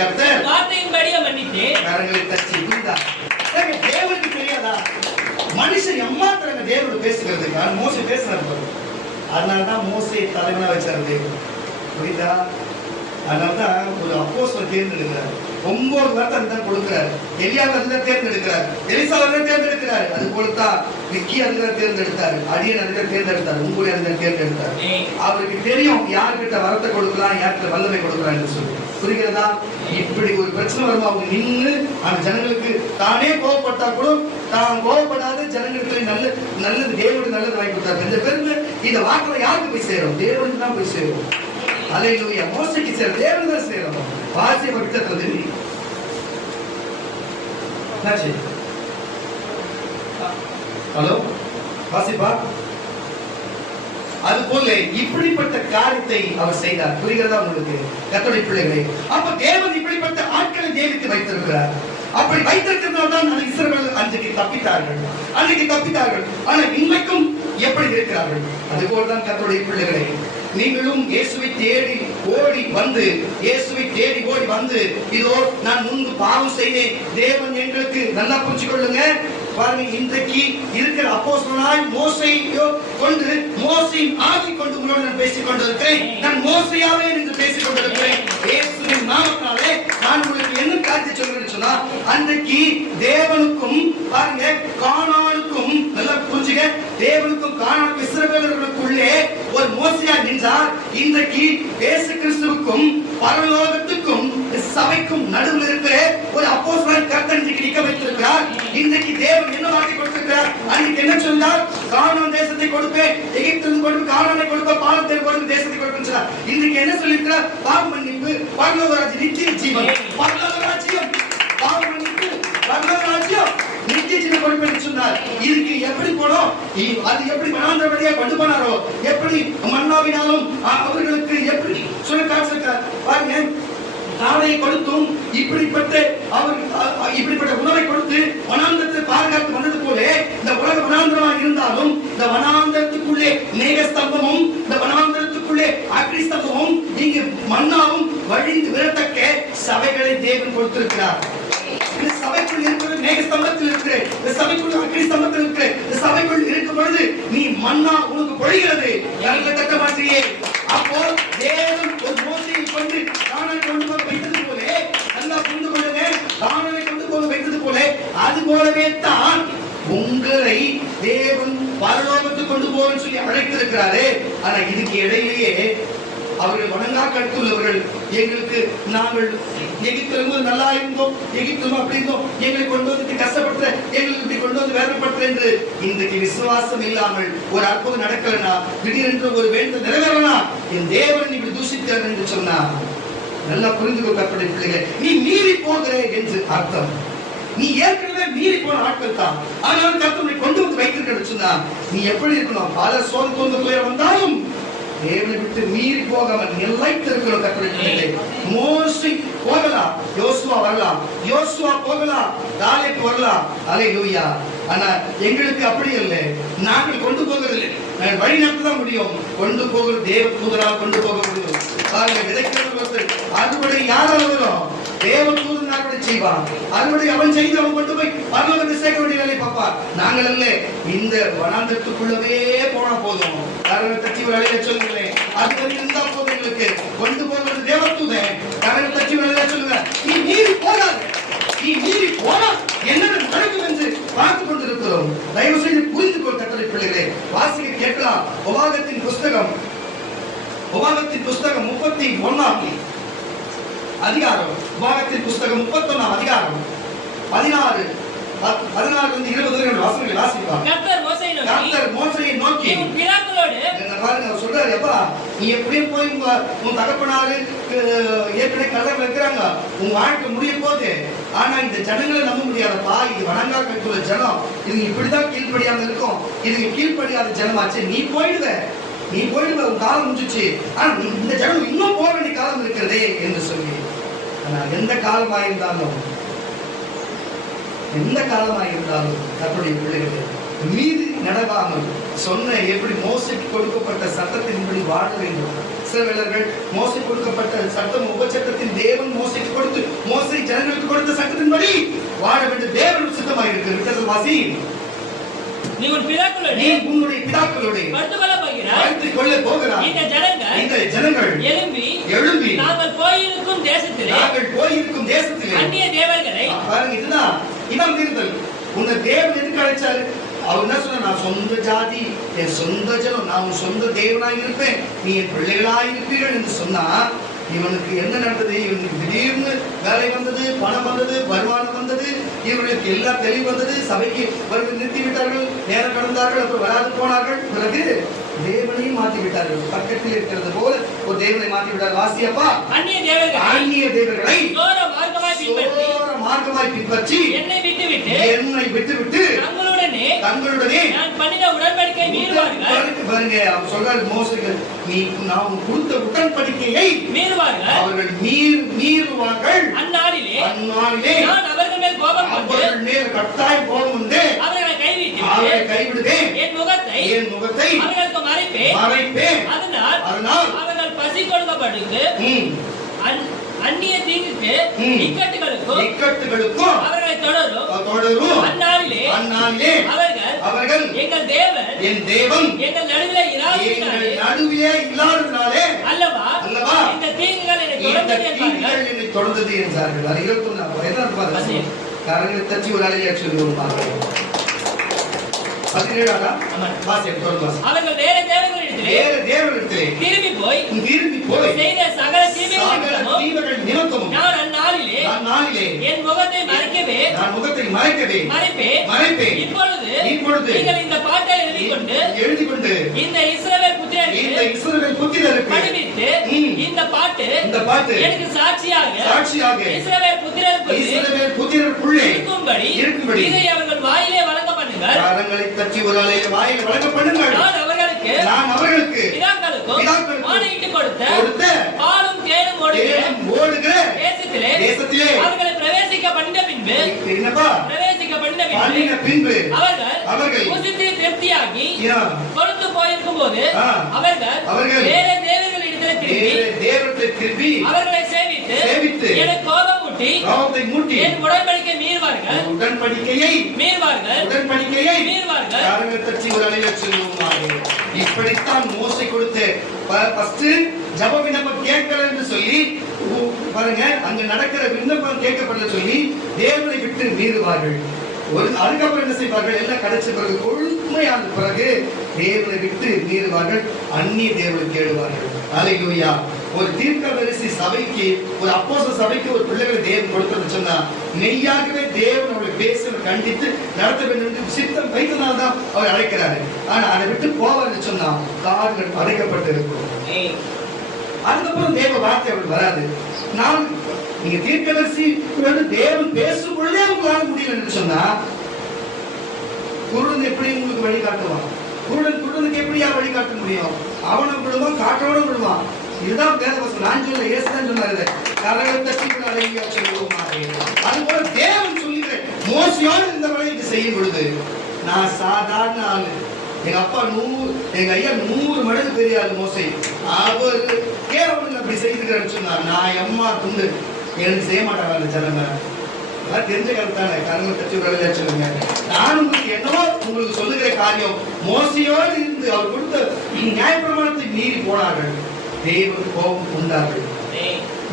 கர்த்தர் வார்த்தையின்படியே மன்னித்து கரங்களை தட்டி புரிந்தார். தேவனுக்கு தெரியாதா? மனுஷன் எம்மாத்திரங்க தேவனோட பேசுகிறதுக்கு மோசே பேசுறாரு. அதனாலதான் மோசே தலைவனா வச்சாரு தேவன். புரியுதா? அதனாலதான் ஒரு அப்போஸ்தலனை தேர்ந்தெடுக்கிறார். 9 வார்த்தை தான் கொடுக்கிறார். எலியாவை அதுதான் தேர்ந்தெடுக்கிறார். எலிசாவை தேர்ந்தெடுக்கிறார். அது போலத்தான் மிக்கி அதுதான் தேர்ந்தெடுத்தார். அடியன் அதுதான் தேர்ந்தெடுத்தார். உங்களுடைய அதுதான் தேர்ந்தெடுத்தார். அவருக்கு தெரியும் யார்கிட்ட வரத்தை கொடுக்கலாம், யார்கிட்ட வல்லமை கொடுக்கலாம் என்று சொல்லி. புரிகிறதா? இப்படி ஒரு பிரச்சனை வருமா அவங்க நின்று அந்த ஜனங்களுக்கு தானே கோவப்பட்டா கூட தான் கோவப்படாத ஜனங்களுக்கு நல்லது தேவனுக்கு நல்லது வாங்கி கொடுத்தாரு. இந்த பெருமை இந்த வார்த்தை யாருக்கு போய் சேரும்? தேவனுக்கு தான் போய் சேரும். அல்லேலூயா. மோசேக்கு சேரும், தேவன் தான் சேரும். வாசிய பக்தத்துல ஹலோ வாசிப்பா. அது போல இப்படிப்பட்ட காரியத்தை அவர் செய்தார். புரிகிறதா உங்களுக்கு கர்த்தருடைய பிள்ளைகளே? அப்ப தேவன் இப்படிப்பட்ட ஆட்களை தேவித்து வைத்திருக்கிறார். அப்படி வைத்திருக்கிறதால் தான் இஸ்ரவேல் அன்றைக்கு தப்பித்தார்கள். ஆனா இன்றைக்கும் எப்படி இருக்கிறார்கள்? அதுபோல் தான் கர்த்தருடைய பிள்ளைகளே, நீங்களும் இயேசுவை தேடி ஓடி வந்து இதோ நான் முன்பு பாவம் செய்தேன், தேவன் எங்களுக்கு நல்லா புரிஞ்சுக்கொள்ளுங்க. பாருங்க, இன்றைக்கு இருக்கிற அப்போஸ்தலனாய் மோசேயோ கொண்டு மோசேயின் ஆவி கொண்டு உங்களோடு நான் பேசிக் கொண்டிருக்கிறேன். நான் மோசேயாவே என்று பேசிக் கொண்டிருக்கிறேன். இயேசுவின் நாமத்தினாலே நான் உங்களுக்கு என்ன காரியத்தை சொல்றேன்னு சொன்னா, அன்றைக்கு தேவனுக்கும் பாருங்க கானானுக்கும் நல்லா புரிஞ்சுங்க, தேவனுக்கும் கானானுக்கும் இஸ்ரவேலர்களுக்குள்ளே ஒரு மோசேயா நின்றார். இன்றைக்கு இயேசு கிறிஸ்துவுக்கும் பரலோகத்துக்கும் சபைக்கும் நடுவில் இருக்கிற ஒரு அப்போஸ்தலன் கர்த்தர் இன்றைக்கு நிற்க வைத்திருக்கிறார். இன்றைக்கு தேவன் என்ன வார்த்தை கொடுத்திருக்கிறார்? அன்றைக்கு என்ன சொன்னார்? கானான் தேசத்தை கொடுப்பேன், எகிப்திலிருந்து கொடுப்பேன், கானானை கொடுப்பேன், பாலத்தை கொடுப்பேன், தேசத்தை கொடுப்பேன் சொன்னார். இன்றைக்கு என்ன சொல்லியிருக்கிறார்? பாவ மன்னிப்பு, பரலோக ராஜ்யம், நித்திய ஜீவன். பரலோக ராஜ்யம், பாவ மன்னிப்பு, பரலோக ராஜ்யம், நித்திய ஜீவன் கொடுப்பேன் சொன்னார். இதுக்கு எப்படி போனோம்? அது எப்படி மனாந்தரவழியா கொண்டு போனாரோ, எப்படி மன்னாவினாலும் அவர்களுக்கு எப்படி சொல்ல காட்சிருக்கிறார் பாருங்க. தாடையை கொடுத்தும் இப்படிப்பட்ட உணவை கொடுத்து வனாந்தரத்தை பாதுகாத்து வந்தது போல இந்த உலக வனாந்தரமாக இருந்தாலும் இந்த வனாந்தரத்துக்குள்ளே மேகஸ்தம்பமும் இந்த வனாந்தரத்துக்குள்ளே அக்னி ஸ்தம்பமும் இங்கு மன்னாவும் வழிந்து விரத்தக்க சபைகளை தேவன் கொடுத்திருக்கிறார். இந்த சபைக்குள் இருக்கிற மேகஸ்தம்பத்தில் இருக்கிற, இந்த சபைக்குள் அக்னி ஸ்தம்பத்தில் இருக்கிற, இந்த சபைக்குள் இருக்கும் பொழுது நீ மன்னா உனக்கு பொழிகிறது தக்க மாற்றியே. அப்போ தேவன் ஒரு மோசையை கொண்டு கானானை கொண்டு போக வைத்தது போல, நல்லா புரிந்து கொள்ளுங்க, கானானை கொண்டு போக வைத்தது போல அது போலவே தான் உங்களை தேவன் பரலோகத்துக்கு கொண்டு போகணும்னு சொல்லி அழைத்திருக்கிறாரு. ஆனா இதுக்கு இடையிலேயே அவர்கள் வணங்கா கருத்துள்ளவர்கள், எங்களுக்கு நாங்கள் எகிப்திலிருந்து நல்லா இருந்தோம், எகிப்திலும் அப்படி இருந்தோம், எங்களை கொண்டு வந்து கஷ்டப்படுத்த, எங்களுக்கு இப்படி கொண்டு வந்து வேதனைப்படுத்த என்று இன்றைக்கு விசுவாசம் இல்லாமல் ஒரு அற்புதம் நடக்கலனா, திடீரென்று ஒரு வேண்டுதல் நிறைவேறனா, என் தேவன் இப்படி தூஷித்தார் என்று சொன்னா நல்லா புரிந்து கற்பனை பிள்ளைகளை, நீ மீறி போகிற என்று அர்த்தம். நீ ஏற்கனவே மீறி போன ஆட்கள் தான். ஆனால் கர்த்தரை கொண்டு வந்து வைத்திருக்க சொன்னா நீ எப்படி இருக்கணும்? பல சோதனை வந்தாலும் தேவனை விட்டு மீறி போகாமல் நிலைத்து இருக்கணும். கர்த்தரை மோசே போகலாம், யோசுவா வரலாம், யோசுவா போகலாம், தாலேக்கு வரலாம். அல்லேலூயா. ஆனா எங்களுக்கு அப்படி இல்லை. நாங்கள் கொண்டு போகிறதில்லை, வழி நடத்த தான் முடியும். கொண்டு போகிற தேவ தூதரால் கொண்டு போக முடியும். பாருங்க, விதைக்கிறவர்கள் அறுவடை யாரால வரும்? தேவ தூதன் அறுவடை செய்வான். அறுவடை அவன் செய்து அவன் கொண்டு போய் பரலோகத்தை சேர்க்க வேண்டிய வேலை பார்ப்பான். நாங்கள் அல்ல, இந்த வனாந்தரத்துக்குள்ளவே போனா போதும். கரங்கள் தட்டி ஒரு அழைய சொல்லுங்களேன், அது வரை இருந்தா போதும். எங்களுக்கு கொண்டு போகிறது தேவ தூதன். கரங்கள் தட்டி ஒரு அழைய சொல்லுங்க, நீ மீறி போகாது. நீ மீறி போனா என்ன நடக்கும் என்று பார்த்துக் கொண்டிருக்கிறோம். தயவு செய்து புரிந்து கொள் கர்த்தருடைய பிள்ளைகளே. வாசிக்க கேட்கலாம். உபாகத்தின் புஸ்தகம் 31ஆம் அதிகாரம். உபாகத்தின் புஸ்தகம் 31ஆம் அதிகாரம் 16-20 வசனங்களை வாசிக்கலாம். கர்த்தர் மோசேயை நோக்கி பாருங்க, அவர் சொல்றாரு, எப்பா நீ எப்படியும் போய் உன் தகப்பனாரு ஏற்கனவே கல்லறையில் இருக்கிறாங்க, உன் வாழ்க்கை முடிய போது. ஆனா இந்த ஜனங்களை நம்ப முடியாதப்பா, இது வணங்கா கட்டுள்ள ஜனம், இது இப்படிதான் கீழ்ப்படியாம இருக்கும், இது கீழ்ப்படியாத ஜனமாச்சு, நீ போயிடுவ, உன் காலம் முடிஞ்சிச்சு. ஆனா இந்த ஜனம் இன்னும் போக வேண்டிய காலம் இருக்கிறதே என்று சொல்லி. ஆனா எந்த காலமாயிருந்தாலும் கர்த்தருடைய பிள்ளைகள் மீது நடவாமல் சொன்ன எப்படி மோசைக்கு கொடுக்கப்பட்ட சட்டத்தின்படி வாழ வேண்டும். இஸ்ரவேலர்கள் மோசைக்கு கொடுக்கப்பட்ட சட்டம் உபசட்டத்தின் தேவன் மோசைக்கு கொடுத்து மோசை ஜனங்களுக்கு கொடுத்த சட்டத்தின்படி வாழ வேண்டும். தேவன் சித்தமாக இருக்கிறது. வாசி, நீ உன்னுடைய பிதாக்களோடு படுத்துக் கொள்ள போகிறாய். இந்த ஜனங்கள் எழும்பி நாங்கள் போயிருக்கும் தேசத்திலே அந்நிய தேவர்களை பாருங்க, இதான் மீறுதல். உன்னை தேவன் எதுக்கு அழைச்சாரு? அவர் என்ன சொன்ன? நான் சொந்த ஜாதி, என் சொந்த ஜனம், நான் உன் சொந்த தேவனாய் இருப்பேன், நீ என் பிள்ளைகளாய் இருப்பீர்கள் என்று சொன்னா இவனுக்கு என்ன நடந்தது? இவனுக்கு திடீர்னு வேலை வந்தது, பணம் வந்தது, வருமானம் வந்தது, இவர்களுக்கு எல்லா தெளிவு வந்தது. சபைக்கு வருவது நிறுத்திவிட்டார்கள், நேரம் கடந்தார்கள், அப்புறம் வராது போனார்கள். பிறகு தேவனையும் மாற்றி விட்டார்கள். பக்கத்தில் இருக்கிறது போல ஒரு தேவனை மாற்றி விட்டார். வாசியப்பா, அந்நிய தேவர்களை மார்க்கமாய் பின்பற்றி என்னை விட்டுவிட்டு தங்களுடனே நான் பண்ணின உடன்படிக்கை மீறுவார்கள். பாருங்க, அவர் சொல்றாரு மோசேக்கு, நீ நான் கொடுத்த உடன்படிக்கையை மீறுவார்கள். அவர்கள் மீறுவார்கள். அந்நாளிலே நான் அவர்கள் மேல் கோபம் கொண்டு, அவர்கள் மேல் கட்டாயம் கோபம் கொண்டு அவர்களை கைவிடுவேன். என் முகத்தை அவர்களுக்கு மறைப்பேன். அதனால் அவர்கள் பசி கொடுக்கப்படுத்து அந்நிய தீங்குக்கு இக்கட்டுகளுக்கும் அவர்களை தொடரும். அந்நாளிலே அவர்கள் எங்கள் தேவன் எங்கள் நடுவிலே இல்லாததினாலே அல்லவா இந்த தீங்குகள் என்னை தொடர்ந்தது என்றார்கள். அது 21 கரங்களை தட்டி ஒரு அலையா சொல்லுவோம். அவர்கள் வேற தேவர்களிடத்திலே திரும்பி போய் செய்த சகல தீமைகள் நிமித்தமும் நான் அந்நாளிலே என் முகத்தை மறைப்பேன். இப்பொழுது நீங்கள் இந்த பாட்டை எழுதி கொண்டு இந்த இஸ்ரவேல் புத்திரருக்கு படிப்பித்து இந்த பாட்டு எனக்கு சாட்சியாக இஸ்ரவேல் புத்திரருக்குள்ளே இருக்கும்படி இதை அவர்கள் வாயிலே வழங்க பண்ணுங்கள். கரங்களை தட்டி ஒரு அலையை வாயிலே வழங்க பண்ணுங்கள். நான் அவர்களுக்கு பிதாக்களுக்கும் ஆணையிட்டு கொடுத்த பாலும் தேனும் ஓடுகிற தேசத்திலே அவர்களை பிரவேசிக்க பண்ணின பின்பு அவர்கள் புசித்து திருப்தியாகி கொடுத்து போயிருக்கும் போது அவர்கள் வேற தேவர்களிடத்திலே திரும்பி அவர்களை சேவித்து எனக்கு கோபம் மூட்டி என் உடன்படிக்கை உடன்படிக்கையை மீறுவார்கள். இப்படித்தான் மோசே கொடுத்த ஃபர்ஸ்ட் ஜப விண்ணப்பம் கேட்கல என்று சொல்லி பாருங்க, அங்க நடக்கிற விண்ணப்பம் கேட்கப்படல சொல்லி தேவனை விட்டு மீறுவார்கள். அதுக்கப்புறம் என்ன செய்வார்கள்? எல்லாம் கிடைச்ச பிறகு கொழுமையான பிறகு தேவனை விட்டு மீறுவார்கள், அந்நிய தேவனை தேடுவார்கள். அல்லேலூயா. ஒரு தீர்க்கதரிசி சபைக்கு, ஒரு அப்போஸ்தல சபைக்கு ஒரு பிள்ளைகளை தேவன் கொடுத்தது சொன்னா மெய்யாகவே தேவன் அவர்களை பேச கண்டித்து நடத்த வேண்டும் என்று சித்தம் வைத்தனால்தான் அவர் அழைக்கிறாரு. ஆனா அதை விட்டு போவார்னு சொன்னா கால்கள் அடைக்கப்பட்டு இருக்கும். அதுக்கப்புறம் தேவ வார்த்தை அவருக்கு வராது. நான் நீங்க தீர்க்கதரிசி தேவன் பேசும் பொழுதே உங்களால முடியல என்று சொன்னா குருடன் எப்படி உங்களுக்கு வழி காட்டுவான்? குருடனுக்கு எப்படியா வழி காட்ட முடியும்? அவனும் விடுவான், காற்றோடும் விடுவான். இதுதான் வேதவசனம். நான் சொல்ல இயேசுதான் சொன்னாரு, கரங்களை தட்டி அழகியா சொல்லுவோமாக. அதுபோல தேவன் சொல்லுகிறேன், மோசையோடு இந்த வழியை செய்யும் பொழுது நான் சாதாரண ஆளு. எங்க அப்பா 100, எங்க ஐயா 100 மடங்கு தெரியாது மோசை. அவர் கேவலம் அப்படி செய்துக்கிறேன்னு சொன்னார். நான் எம்மா துண்டு எனக்கு செய்ய மாட்டாங்க அந்த ஜனங்க. தெரிஞ்ச கருத்தானே, கரங்களை தட்டி விளையா சொல்லுங்க. நான் உங்களுக்கு என்னவோ உங்களுக்கு சொல்லுகிற காரியம், மோசையோடு இருந்து அவர் கொடுத்த நியாயப்பிரமாணத்தை மீறி போனார்கள், தேவன் கோபம் கொண்டார்கள்.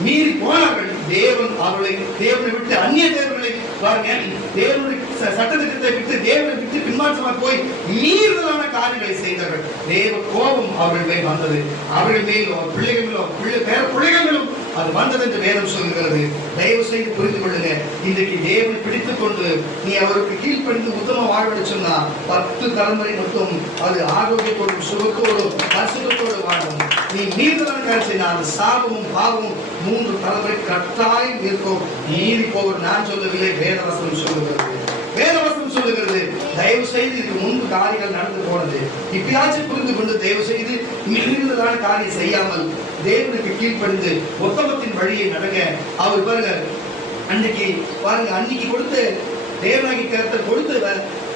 மீறி போனார்கள். தேவனை விட்டு அந்நிய தேவர்களை பாருங்க, தேவனுடைய சட்டத்திட்டத்தை விட்டு தேவனை விட்டு பின்மாற்றமாக போய் மீறுதலான காரியங்களை செய்தார்கள். தேவ கோபம் அவர்கள் மேல் வந்தது. அவர்கள் மேலும் அவர் பிள்ளைகளும் பேர பிள்ளைகளும் அது வந்தது என்று வேதம் சொல்கிறது. தயவு செய்து புரிந்து கொள்ளுங்க. இன்றைக்கு தேவனை பிடித்துக் கொண்டு நீ அவருக்கு கீழ்ப்படிந்து உத்தம வாழ்வதை சொன்னா 10 தலைமுறை மட்டும் அது ஆரோக்கியத்தோடும் சுகத்தோடும் பரிசுத்தோடு வாழும். நீ மீறுதலான காரியம் அது சாபமும் பாவமும் 3 தலைமுறை கட்டாயம் இருக்கும். மீறி போக நான் சொல்லவில்லை, வேதவசனம் சொல்லுகிறது. வேதவசனம் சொல்லுகிறது. தயவு செய்து இதுக்கு முன்பு காரியங்கள் நடந்து போனது. இப்பயாச்சும் புரிந்து கொண்டு தயவு செய்து மீறுதலான காரியம் செய்யாமல் தேவனுக்கு கீழ்ப்படிந்து உத்தமத்தின் வழியை நடங்க. அவர் பாருங்க, அன்னைக்கு கொடுத்து தேவனாகி கருத்தை கொடுத்து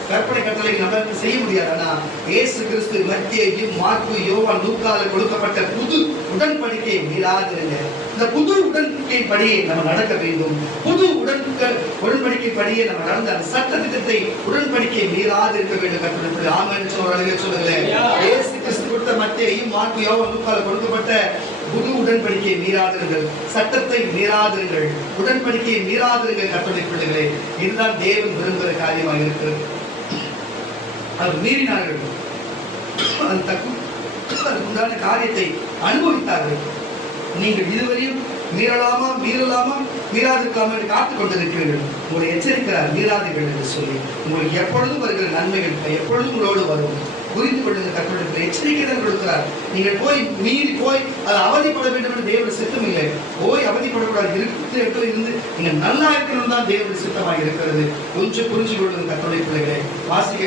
கற்பனை கட்டளை நம்ம செய்ய முடியாது. ஆனா இயேசு கிறிஸ்து மத்தேயு, மார்க்கு, யோவான், லூக்கால கொடுக்கப்பட்ட புது உடன்படிக்கையை மீறாதிருங்க. இந்த புது உடன்படிக்கை படியை நம்ம நடக்க வேண்டும். புது உடன்படிக்கை படியை நம்ம நடந்த அந்த சட்ட திட்டத்தை உடன்படிக்கையை மீறாது இருக்க வேண்டும். கற்பனை ஆமென் சொல்லுங்களேன். இயேசு கிறிஸ்து கொடுத்த மத்தேயு, மார்க்கு, யோவான், லூக்கால கொடுக்கப்பட்ட புது உடன்படிக்கையை மீறாதிருங்கள், சட்டத்தை மீறாதிருங்கள், உடன்படிக்கையை மீறாதிருங்கள். கற்பனை பிள்ளைகளே, இதுதான் தேவன் விரும்புகிற காரியமாக இருக்கிறது. அது மீறினார்கள், அதுக்குண்டான காரியத்தை அனுபவித்தார்கள். நீங்கள் இதுவரையும் மீறலாமா மீறாதிருக்காம காத்துக் கொண்டிருக்கிறீர்கள். உங்களை எச்சரிக்கிறார், மீறாதீர்கள் என்று சொல்லி. உங்களுக்கு எப்பொழுதும் வருகிற நன்மைகள் எப்பொழுதும் உங்களோடு வரும். புரிந்து கொள்ளுங்க. கற்பனை எச்சரிக்கை தான் கொடுக்கிறார். நீங்கள் மீறி போய் அது அவதிப்பட வேண்டும் என்று தேவனுடைய சித்தம் இல்லை. போய் அவதிப்படக்கூடாது. இருக்கிற இடத்துல இருந்து நீங்க நல்லா இருக்கணும் தான் தேவனுடைய சித்தமாக இருக்கிறது. கொஞ்சம் புரிஞ்சு கொள்ளுங்க. கற்பனை பிள்ளைகளை வாசிக்க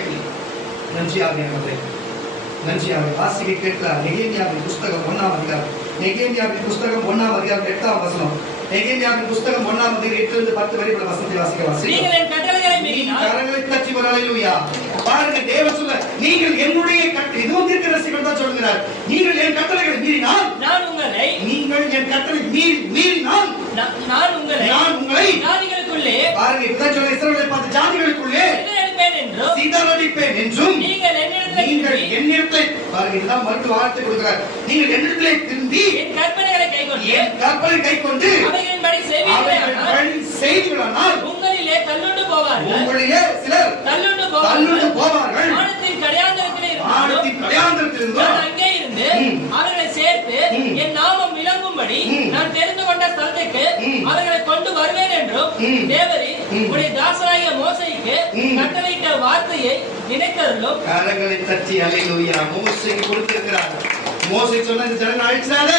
நன்றியாக வாசிக்க கேட்கிறார். நெகேமியாவின் புஸ்தகம் 1ஆம் அதிகாரம், நெகேமியாவின் புஸ்தகம் 1ஆம் அதிகாரம் 8ஆம் வசனம். நெகேமியாவின் புஸ்தகம் 1ஆம் அதிகாரம் 8-10 வரை வசனத்தை வாசிக்க. நீங்கள் கட்டளைகளை மீறினால் கரங்களை தட்டி ஹல்லேலூயா. பாருங்க, தேவன் சொல்ல, நீங்கள் என்னுடைய இதுவும் தீர்க்கதரிசிகள் தான் சொல்கிறார். நீங்கள் என் கட்டளைகளை மீறினால் நீங்கள் என் கட்டளை மீறினால் நான் உங்களை ஜாதிகளுக்குள்ளே, பாருங்க இப்பதான் சொல்ல, இஸ்ரவேலை பார்த்து ஜாதிகளுக்குள்ளே சிதறடிப்பேன் என்றும் நீங்கள் என்னிடத்திலே, பாருங்க இதுதான் மறுத்து வார்த்தை கொடுக்கிறார். நீங்கள் என்னிடத்திலே திரும்பி என் கற்பனை கைக்கொண்டு அவைகளின்படி செய்வீர்களானால் உங்களிலே சிலர் தள்ளுண்டு போவார்கள். வானத்தின் கடையாந்தரத்திலிருந்து அங்கே இருந்து அவர்களை சேர்த்து என் நாமம் விளங்கும்படி நான் தெரிந்து கொண்ட ஸ்தலத்துக்கு அவர்களை கொண்டு வருவேன் என்றும் தேவரீர் உடைய தாசனாகிய மோசேக்கு கட்டளையிட்ட வார்த்தையை நினைக்கிறதும். கரங்களை தட்டி ஹல்லேலூயா. மோசேக்கு கொடுத்திருக்கிறார். மோசே சொன்ன இந்த ஜனங்கள் அழிச்சாத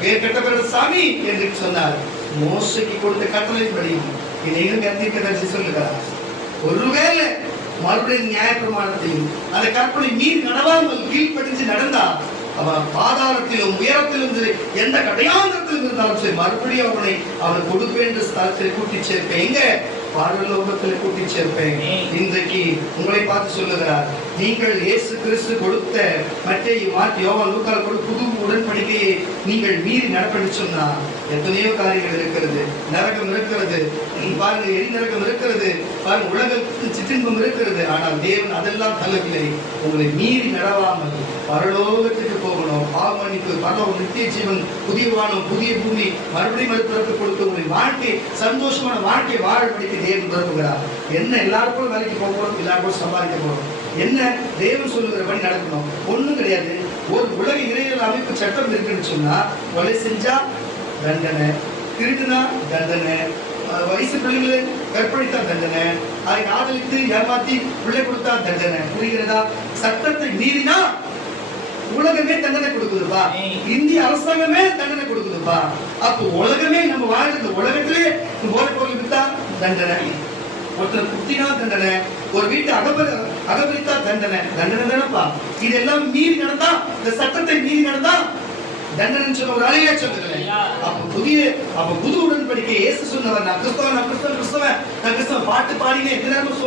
வேறு கட்டப்பட்ட சாமி என்று சொன்னார். மோசேக்கு கொடுத்த கட்டளைப்படியும் இதையும் தீர்க்கதரிசி சொல்லுகிறார். ஒருவேளை மறுபடியும் நியாயப்பிரமாணத்தையும் அந்த கற்பனை மீறி நடவாமல் கீழ்ப்படிஞ்சு நடந்தா அவன் பாதாளத்திலும் உயரத்திலும் எந்த கடையாந்திரத்திலும் இருந்தாலும் சரி, மறுபடியும் அவனை கொடுப்பேன் என்ற ஸ்தலத்தில் கூட்டி சேர்ப்பேன். எங்க பரலோகத்தில் கூட்டி சேர்ப்பேன். இன்றைக்கு உங்களை பார்த்து சொல்லுகிறார், நீங்கள் இயேசு கிறிஸ்து கொடுத்த மத்தேயு, மார்க்கு, யோவான், லூக்கால கொடுத்த புது உடன்படிக்கையை நீங்கள் மீறி நடப்படி சொன்னா எத்தனையோ காரியங்கள் இருக்கிறது. நரகம் இருக்கிறது, பாருங்க எரி நரகம் இருக்கிறது, பாருங்க உலகத்துக்கு சிற்றின்பம் இருக்கிறது. ஆனால் தேவன் அதெல்லாம் தள்ளவில்லை. உங்களை மீறி நடவாமல் பரலோகத்துக்கு போகணும். பாவமன்னிப்பு, பரலோகம், நித்திய ஜீவன், புதிய வானம், புதிய பூமி, மறுபடியும் மறுபிறப்பு கொடுத்து உங்களுடைய வாழ்க்கை சந்தோஷமான வாழ்க்கை வாழப்படிக்க தேவன் விரும்புகிறார். என்ன எல்லாருக்கும் வேலைக்கு போகிறோம், எல்லாருக்கும் சம்பாதிக்க போறோம். என்ன தேவன் சொல்லுகிறபடி நடக்கணும். ஒண்ணும் கிடையாது. ஒரு உலக இறையியல் அமைப்பு சட்டம் இருக்குன்னு சொன்னா, கொலை செஞ்சா தண்டனை, திருடுனா தண்டனை, வயசு பிள்ளைகளை கற்பழித்தா தண்டனை, அதை காதலித்து ஏமாத்தி பிள்ளை கொடுத்தா தண்டனை. புரிகிறதா? சட்டத்தை மீறினா உலகமே தண்டனை கொடுக்குதுப்பா. இந்திய அரசாங்கமே தண்டனை கொடுக்குதுப்பா. அப்போ உலகமே நம்ம வாழ்ந்த உலகத்திலே போதைப் பொருள் வித்தா தண்டனை, ஒருத்தர் குத்தினா தண்டனை, ஒரு வீட்டை அகபரித்தா தண்டனை தானப்பா. இதெல்லாம் மீறி நடந்தா, இந்த சட்டத்தை மீறி நடந்தா தண்டனை சொல்ல ஒரு அலையா சொல்லுகிறேன். அப்ப புது உடன்படிக்கை இயேசு சொன்னவர், நான் கிறிஸ்தவன் பாட்டு பாடினே எந்த நேரமும்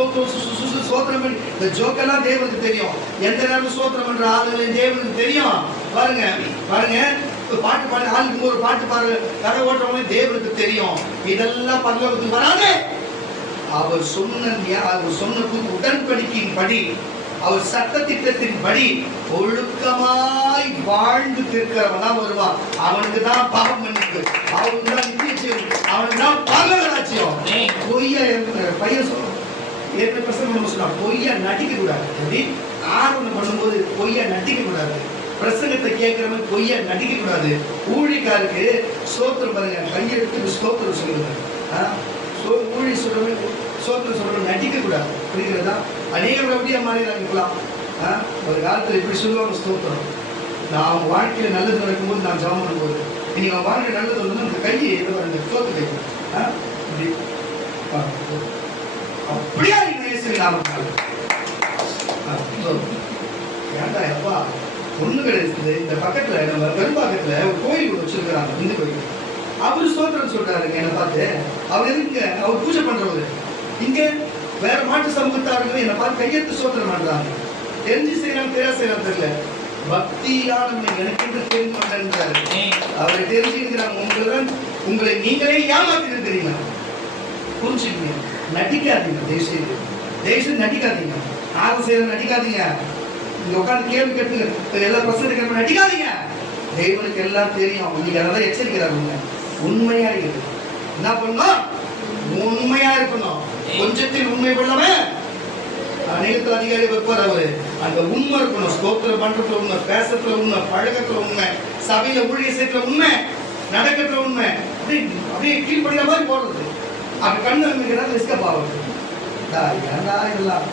சோத்திரம் பண்ணி இந்த ஜோக்கெல்லாம் தேவனுக்கு தெரியும். எந்த நேரமும் சோத்திரம் பண்ற ஆளுங்களையும் தேவனுக்கு தெரியும். பாருங்க பாட்டு பாடி ஆளுக்கு ஒரு பாட்டு பாரு கதை ஓட்டுறவங்க தேவனுக்கு தெரியும். இதெல்லாம் பரலோகத்துக்கு வராது. அவர் சொன்ன உடன்படிக்கையின் படி, அவர் சட்ட திட்டத்தின் படி ஒழுக்கமாய் வாழ்ந்து தீர்க்கிறவன் தான் வருவான். அவனுக்கு தான் பாவம் மன்னிப்பு, அவனுக்கு தான் நித்தியம், அவனுக்கு தான் பரலோகராஜ்யம். பொய்யா பையன் சொல்றான், பொய்யா நடிக்க கூடாது. எப்படி ஆர்வம் பண்ணும்போது பொய்யா நடிக்க கூடாது. பிரசங்கத்தை கேட்கிறவன் பொய்யா நடிக்க கூடாது. ஊழிக்காருக்கு சோத்திரம் பாருங்க, கையெழுத்து சோத்திரம் சொல்லுங்க. ஊழி சொல்றவன் சோத்திரம் சொல்றவன் நடிக்க கூடாது. புரிகிறதா? அநேகம் அப்படியே மாறிடுறாங்க இப்பலாம். ஒரு காலத்துல இப்படி சொல்லுவாங்க ஸ்தோத்திரம். நான் அவங்க வாழ்க்கையில நல்லது நடக்கும்போது நான் ஜெபம் பண்ணும்போது, இன்னைக்கு அவன் வாழ்க்கை நல்லது வந்து அந்த கையை இந்த சோத்து கை அப்படியா நீங்க ஏன்டா எப்பா ஒண்ணுகள் இருக்குது. இந்த பக்கத்துல நம்ம பெரும்பாக்கத்துல ஒரு கோயில் வச்சிருக்கிறாங்க, இந்து கோயில். அவரு சோத்திரம் சொல்றாருங்க என்னை பார்த்து. அவர் எதுங்க அவர் பூஜை பண்றவரு. இங்க வேற மாட்டு சமூகத்தார்கள் என்னை பார்த்து கையெழுத்து சோத்திரம் பண்றாங்க. தெரிஞ்சு செய்யலாம் தெரியா செய்யலாம் தெரியல. பக்தியான எனக்கு என்று தெரிந்து கொண்டாரு. அவரை தெரிஞ்சுக்கிறாங்க. உங்களை நீங்களே ஏமாத்திட்டு தெரியுமா? புரிஞ்சுக்கீங்க. நடிக்காதீங்க, தேசம் நடிக்காதீங்க. ஆர்வம் செய்யற நடிக்காதீங்க. இங்க உட்காந்து கேள்வி கேட்டு எல்லா பிரச்சனை நடிக்காதீங்க. தேவனுக்கு எல்லாம் தெரியும். நீங்க அதெல்லாம் எச்சரிக்கிறாங்க. உண்மையா இருக்கு. என்ன பண்ணணும்? உண்மையா இருக்கணும். கொஞ்சத்தில் உண்மை கொள்ளவன் அநேகத்தில் அதிகாரி வைப்பார். அவரு அந்த உண்மை இருக்கணும். ஸ்தோத்திரம் பண்றதுல உண்மை, பேசத்துல உண்மை, பழக்கத்துல உண்மை, சபையில ஊழிய செய்யற உண்மை, நடக்கத்துல உண்மை. அப்படியே கீழ்படியா மாதிரி போடுறது. அப்படி கண்ணு அமைக்கிறாங்க எஸ்கேப் ஆகுது. ஏன்டா இதெல்லாம்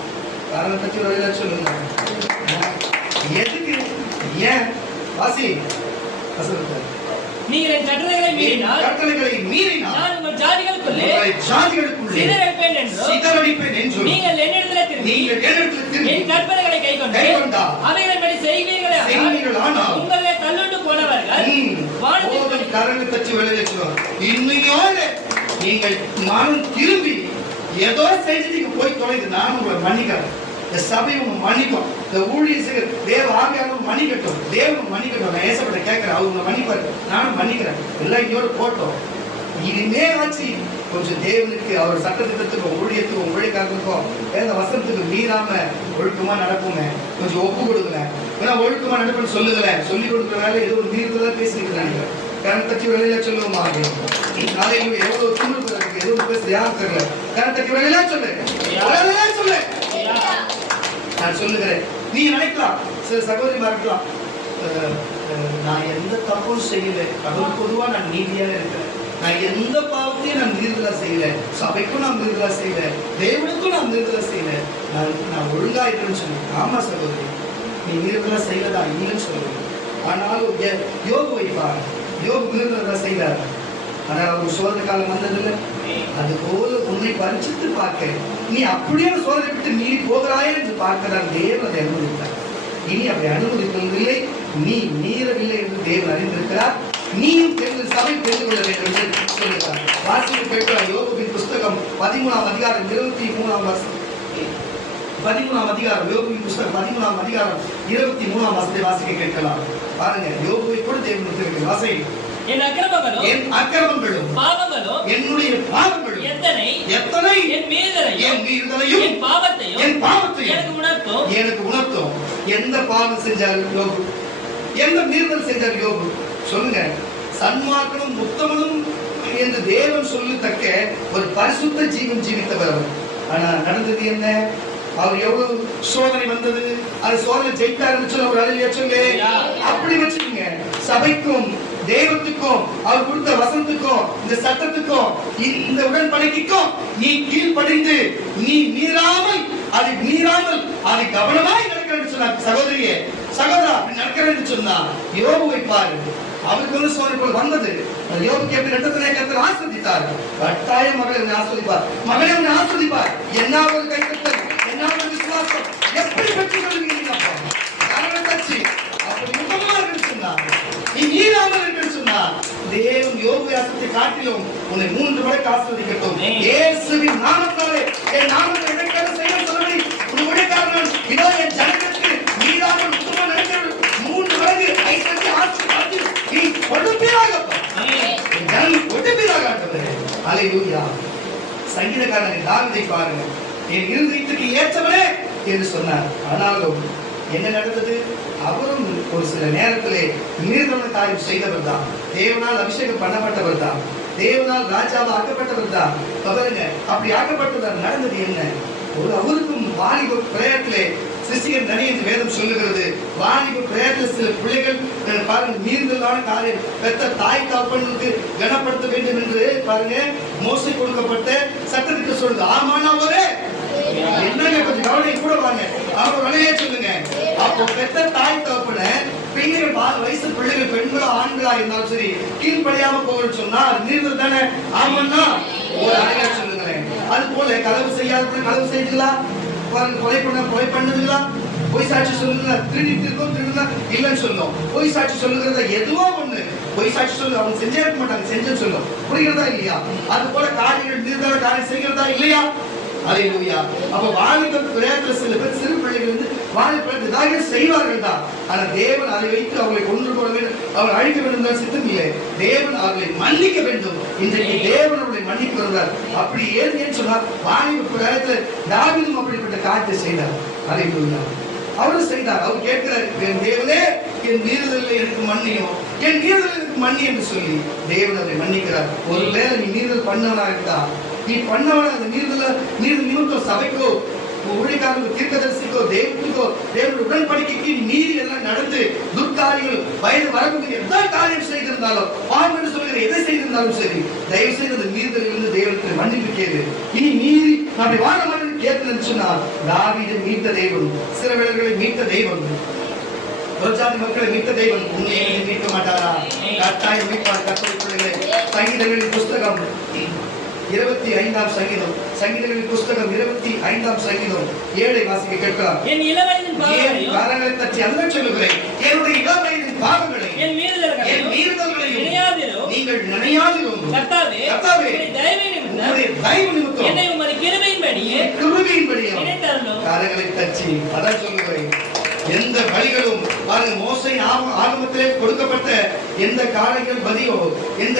காரணம் பற்றி வரையில சொல்லுங்க. எதுக்கு? ஏன் வாசி நீங்கள் என் கட்டளைகளை மீறினால் நான் உங்கள் ஜாதிகளுக்குள்ளே சிதறடிப்பேன் என்று நீங்கள் என்னிடத்தில் திரும்பி என் கற்பனைகளை கைக்கொண்டு அவைகளின்படி செய்வீர்களானால் உங்களை தள்ளுண்டு போனவர்கள் வானத்தின் காரணத்தை பற்றி விளைவிக்கிறோம். இன்னையோடு நீங்கள் மனம் திரும்பி ஏதோ செஞ்சு நீங்க போய் தொலைது. நான் உங்களை மன்னிக்கிறேன். இந்த சபை உங்க மன்னிக்கும். இந்த ஊழியர் தேவ ஆவியானவர் மன்னிக்கட்டும். தேவன் மன்னிக்கட்டும். நான் ஏசப்பட்ட கேட்கிறேன். அவங்க மன்னிப்பாரு, நானும் மன்னிக்கிறேன். எல்லாம் இங்கோட போட்டோம். இனிமே ஆச்சு கொஞ்சம் தேவனுக்கு அவர் சட்டத்திட்டத்துக்கும் ஊழியத்துக்கும் ஊழியக்காரத்துக்கும் வேத வசனத்துக்கு மீறாம ஒழுக்கமா நடப்புங்க. கொஞ்சம் ஒப்பு கொடுங்க. ஏன்னா ஒழுக்கமா நடப்புன்னு சொல்லுங்களேன். சொல்லி கொடுக்குற வேலை ஏதோ ஒரு மீறதான் பேசிக்கிறாங்க. கணத்தட்டி வேலையில சொல்லுவோமா? நாளைக்கு எவ்வளவு துணுக்கு இருக்கு. எதுவும் பேச யாரும் தெரியல. கணத்தட்டி வேலையில சொல்லு. நான் சொல்லுகிறேன். நீ நினைக்கலாம், சில சகோதரிமா இருக்கலாம், நான் எந்த தப்பும் செய்யல, அது பொதுவா நான் நீதியாக இருக்கிறேன், நான் எந்த பாவத்தையும் நான் மீறுதலா செய்யல, சபைக்கும் நான் மீறுதலா செய்யல, தேவனுக்கும் நான் மீறுதலா செய்யல, நான் ஒழுங்கா இருக்கிறேன்னு சொல்லுவேன். ஆமா சகோதரி, நீ மீறுதலா செய்யலதா இல்லைன்னு சொல்லுவேன். ஆனாலும் யோகு வைப்பார். யோகு மீறுதலா செய்தார். ஆனால் அவர் சோதனை காலம் வந்ததில்லை. அது போல உன்னை பரிசித்து பார்க்க நீ அப்படியே சோதனை விட்டு மீறி போகிறாய் என்று பார்க்கிறார். தேவன் அதை அனுமதித்தார். இனி அப்படி அனுமதிப்பதில்லை. நீ மீறவில்லை என்று தேவன் அறிந்திருக்கிறார். நீயும் தெரிந்து சபை தெரிந்து கொள்ள வேண்டும் என்று சொல்லுகிறார். வாசித்து கேட்கிறார். யோபுவின் புஸ்தகம் 13ஆம் அதிகாரம் 23ஆம் வசனம். 13ஆம் அதிகாரம் யோபுவின் புஸ்தகம் 13ஆம் அதிகாரம் 23ஆம் வசனத்தை வாசிக்க கேட்கலாம். பாருங்க, யோபுவை கூட தேவன் வாசி. என் அக்கிரமங்களும் பாவங்களும் என்னுடைய பாவங்களும் எத்தனை என் மீறுதலையும் என் பாவத்தையும் எனக்கு உணர்த்தும். எந்த பாவம் செஞ்சார் யோபு? எந்த மீறுதல் செஞ்சார் யோபு? சொல்லுங்க. சன்மார்க்கனும் உத்தமனும் என்று தேவன் சொல்லத்தக்க ஒரு பரிசுத்த ஜீவன் ஜீவித்தவர் அவர். ஆனா நடந்தது என்ன? அவர் எவ்வளவு சோதனை வந்தது, அது சோதனை ஜெயித்தாருன்னு சொல்ல ஒரு அழகிய சொல்லு. அப்படி வச்சுக்கோங்க. சபைக்கும் தேவத்துக்கும் அவர் கொடுத்த வசனத்துக்கும் இந்த சட்டத்துக்கும் இந்த உடன்படிக்கைக்கும் நீ கீழ்ப்படிந்து நீ மீறாமல் அதை கவனமாய் நடக்க சொன்னார். சகோதரியே, சகோதரா அப்படி நடக்கிறேன்னு சொன்னா யோபுவை பாரு. அவருக்கு வந்து சோதனைக்குள் வந்தது. யோபுக்கு எப்படி ரெண்டத்திலே கர்த்தர் ஆசீர்வதித்தார். கட்டாயம் மகளை அவனை ஆசீர்வதிப்பார். மகளை அவனை ஆசீர்வதிப்பார். என்ன ஒரு கைத்தட்டல், என்ன ஒரு விசுவாசம், எப்படி பெற்றுக் கொள்வீங்கப்பா? கரங்களை தட்டி அப்படி முகமா இருக்குன்னு சொன்னா, நீ மீறாமல் இருக்குன்னு சொன்னா, தேவன் யோபு ஆசீர்வதித்தை காட்டிலும் உன்னை 3 மடங்கு ஆசீர்வதிக்கட்டும். இயேசுவின் நாமத்தாலே என் நாமத்தை இடைக்கால செய்ய சொல்லி உன் உடைக்காரன் இதோ என் ஜனத்திற்கு மீறாமல் முகமா நடக்கிறது 3 மடங்கு ஐஸ்வர்ய ஆசீர்வாதத்தை நீ கொடுப்பீராகப்பா. ஜனம் கொடுப்பீராக ஆண்டவரே. அல்லேலூயா. சங்கீதக்காரன் தாவீதை பாருங்க. என் இருதயத்துக்கு ஏற்றவனே என்று சொன்னார். ஆனாலும் என்ன நடந்தது? அவரும் ஒரு சில நேரத்திலே மீறுதலான காரியம் செய்தவர் தான். தேவனால் அபிஷேகம் பண்ணப்பட்டவர் தான். தேவனால் ராஜாவா ஆக்கப்பட்டவர் தான். பாருங்க, அப்படி ஆக்கப்பட்டவர் நடந்தது என்ன? ஒரு அவருக்கும் வாலிப பிரயத்திலே சிசிகன் தனி என்று வேதம் சொல்லுகிறது. வாலிப பிரயத்தில் சில பிள்ளைகள் பாருங்க மீறுதலான காரியம் பெற்ற தாய் தகப்பனுக்கு கனப்படுத்த வேண்டும் என்று பாருங்க மோசே கொடுக்கப்பட்ட சட்டத்திற்கு சொல்லுது. ஆமானா அவரே என்னங்க கொஞ்சம் கவலை கூட வாங்க. அவர் வழியே சொல்லுங்க. அப்போ பெற்ற தாய் தகப்பன பிள்ளைகள் வயசு பிள்ளைகள் பெண்களோ ஆண்களா இருந்தாலும் சரி கீழ்படியாம போகணும்னு சொன்னா மீறுதல் தானே. ஆமான்னா ஒரு அழகா சொல்லுங்களேன். அது போல களவு செய்யாத களவு செய்துங்களா, கொலை பண்ணுதுங்களா, பொய் சாட்சி சொல்லுங்களா, திருடிட்டு இருக்கோம் திருடுங்களா இல்லைன்னு சொல்லும். பொய் சாட்சி சொல்லுகிறத எதுவோ ஒண்ணு பொய் சாட்சி சொல்லு அவங்க செஞ்சே இருக்க மாட்டாங்க, செஞ்சு சொல்லும். புரிகிறதா இல்லையா? அது போல காரியங்கள் மீறுதலான காரியம் செய்கிறதா இல்லையா? அல்லேலூயா. அப்ப வாலிப பிரயத்துல சில பேர் சிறு பிள்ளைகள் வந்து வாலிபத்தை இதாக செய்வார்கள் தான். ஆனா தேவன் அதை வைத்து அவர்களை கொன்று போட வேண்டும், அவர் அழிக்க வேண்டும் தான் சித்தம் இல்லை. தேவன் அவர்களை மன்னிக்க வேண்டும். இன்றைக்கு தேவன் அவர்களை மன்னிக்க வருகிறார். அப்படி ஏன்னு சொன்னார் வாலிப பிரயத்துல தாவீதும் அப்படிப்பட்ட காரியத்தை செய்தார். அல்லேலூயா. அவரும் செய்தார். அவர் கேட்கிறார், என் தேவனே என் மீறுதலை எனக்கு மன்னியும், என் மீறுதல் எனக்கு மன்னி என்று சொல்லி தேவன் அவரை மன்னிக்கிறார். ஒருவேளை நீ மீறுதல் பண்ணவனா இருந்தா, நீ பண்ணவன அந்த மீறுதல் நிமித்தம் சபைக்கோ ஊழியக்காரனுக்கு தீர்க்கதரிசிக்கோ தேவனுக்கோ தேவனுடைய உடன்படிக்கைக்கு மீறி எல்லாம் நடந்து துர்காரியங்கள் வயது வரக்கூடிய எந்த காரியம் செய்திருந்தாலும் பாவம் சொல்லுகிற எதை செய்திருந்தாலும் சரி தயவு செய்து அந்த மீறுதலிலிருந்து தேவனுக்கு மன்னிப்பு கேளு. இனி மீறி அப்படி வாழ மாட்டேன்னு கேட்கணும்னு சொன்னால் தாவீதை மீட்ட தெய்வம், சிறுவர்களை மீட்ட தெய்வம், ரோஜாதி மக்களை மீட்ட தெய்வம் உன்னையே மீட்க மாட்டாரா? கட்டாயம் மீட்பார். கர்த்தருடைய பிள்ளைகளே, சங்கீதங்களின் புஸ்தகம் 25ஆம் சங்கீதம், சங்கீதங்களின் புஸ்தகம் 25ஆம் சங்கீதம் 7 வாசிக்க கேட்கலாம். என் இளவயதின் பாவங்களையும் கரங்களை தட்டி அல்ல சொல்லுகிறேன், என்னுடைய இளவயதின் பாவங்களையும் என் மீறுதல்களையும் நீங்கள் நினையாதிரும். கர்த்தாவே உம்முடைய தயவு நிமித்தம் என்னை உம்முடைய கிருபையின்படியே நினைத்தருளும். கரங்களை தட்டி அதான் சொல்லுகிறேன். எந்த வழிகளும் பாருங்க மோசே ஆகமத்திலே கொடுக்கப்பட்ட எந்த காளைகள் பலியோ, எந்த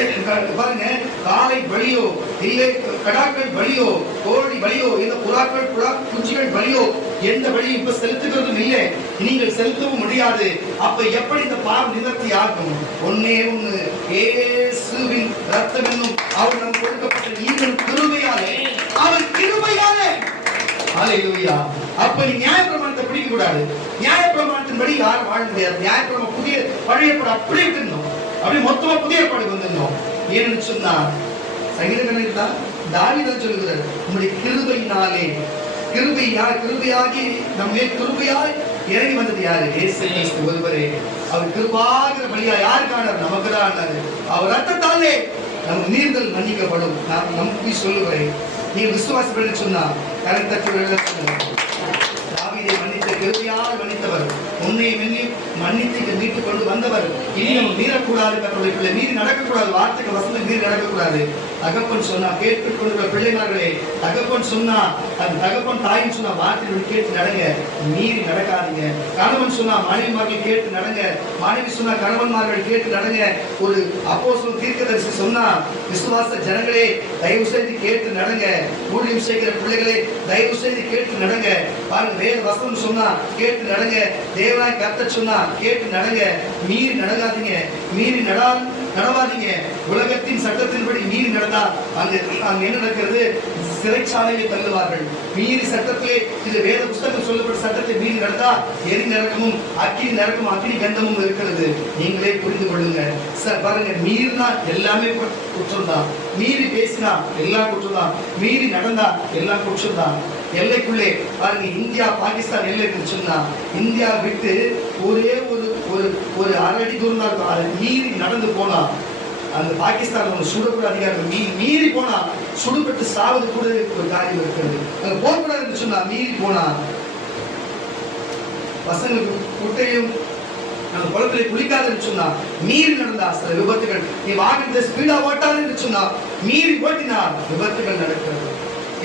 பாருங்க காளை பலியோ இல்லை கடாக்கள் பலியோ கோழி பலியோ இந்த புறாக்கள் குஞ்சுகள் பலியோ எந்த வழியும் இப்ப செலுத்துகிறதும் இல்லை, நீங்கள் செலுத்தவும் முடியாது. அப்ப எப்படி இந்த பாவம் நிவர்த்தி ஆகும்? ஒன்னே ஒண்ணு, இயேசுவின் ரத்தம் என்னும் அவர் நமக்கு கொடுக்கப்பட்ட ஈவன் கிருபையாலே, அவர் கிருபையாலே. அல்லேலூயா. அப்ப நீ நியாயப்பிரமாணத்தை பிடிக்க கூடாது. நியாயப்பிரமாணத்தின்படி யாரும் வாழ முடியாது. நியாயப்பிரமாணம் புதிய பழைய ஏற்பாடு அப்படியே இருக்கணும், அப்படியே மொத்தமா புதிய ஏற்பாடு வந்துடணும். ஏன்னு சொன்னா சங்கீதங்கள் தான் தாவீது சொல்லுகிறார், உம்முடைய கிருபையினாலே, கிருபையாகி நம்மே கிருபையாய் இறங்கி வந்தது யாரு? இயேசு கிறிஸ்து ஒருவரே. அவர் கிருபாகிற பலியா யாருக்கான? நமக்கு தான் ஆனாரு. அவர் ரத்தத்தாலே நம்ம மீறுதல் மன்னிக்கப்படும். நான் நம்பி சொல்லுகிறேன். நீங்க விசுவாசப்பட்டு சொன்னா தாவீதை மன்னித்த கிருபையால் மன்னித்தவர், உன்னை மன்னித்து மீட்டு கொண்டு வந்தவர். இனி நம்ம மீறக்கூடாது, கர்த்தருடைய பிள்ளை மீறி நடக்கக்கூடாது, வார்த்தைக்கு வசனம் மீறி நடக்கக்கூடாது. தகப்பன் சொன்னா கேட்டுக் கொள்கிற பிள்ளைமார்களே, தகப்பன் சொன்னா அந்த தகப்பன் தாயின் சொன்னா வார்த்தை கேட்டு நடங்க, மீறி நடக்காதீங்க. கணவன் சொன்னா மனைவிமார்கள் கேட்டு நடங்க, மனைவி சொன்னா கணவன்மார்கள் கேட்டு நடங்க. ஒரு அப்போஸ்தலன் தீர்க்கதரிசி சொன்னா விசுவாச ஜனங்களே தயவு செய்து கேட்டு நடங்க, ஊழியம் செய்கிற பிள்ளைகளே தயவு செய்து கேட்டு நடங்க. பாருங்க வேத வசனம் சொன்னா கேட்டு நடங்க, தேவனாய் கர்த்தர் சொன்னா கேட்டு நடங்க, மீறி நடக்காதீங்க, மீறி நடவாதீங்க. உலகத்தின் சட்டத்தின்படி மீறி நடந்தா அங்க என்ன நடக்கிறது? சிறைச்சாலையை தள்ளுவார்கள். மீறி சட்டத்திலே இது வேத புஸ்தகம் சொல்லப்பட்ட சட்டத்தை மீறி நடந்தா எரி நரக்கமும் அக்கினி நரக்கமும் அக்கினி கந்தமும் இருக்கிறது. நீங்களே புரிந்து கொள்ளுங்க. பாருங்க, மீறினா எல்லாமே குற்றம் தான், மீறி பேசினா எல்லாம் குற்றம் தான், மீறி நடந்தா எல்லாம் குற்றம் தான். எல்லைக்குள்ளே பாருங்க, இந்தியா பாகிஸ்தான் எல்லை இருக்குன்னு சொன்னா இந்தியா விட்டு ஒரே ஒரு அரை அடி தூரம் தான் இருக்கும். அதை மீறி நடந்து போனா அந்த பாகிஸ்தான் சுடக்கூட அதிகாரம் மீறி போனா சுடுபட்டு சாவது கூட ஒரு காரியம் இருக்கிறது. அங்க போகக்கூடாதுன்னு சொன்னா மீறி போனா பசங்களுக்கு குட்டையும் அந்த குளத்திலே குளிக்காதுன்னு சொன்னா மீறி நடந்தா சில விபத்துகள். நீ வாகனத்தை ஸ்பீடா ஓட்டாதுன்னு சொன்னா மீறி ஓட்டினா விபத்துகள் நடக்கிறது.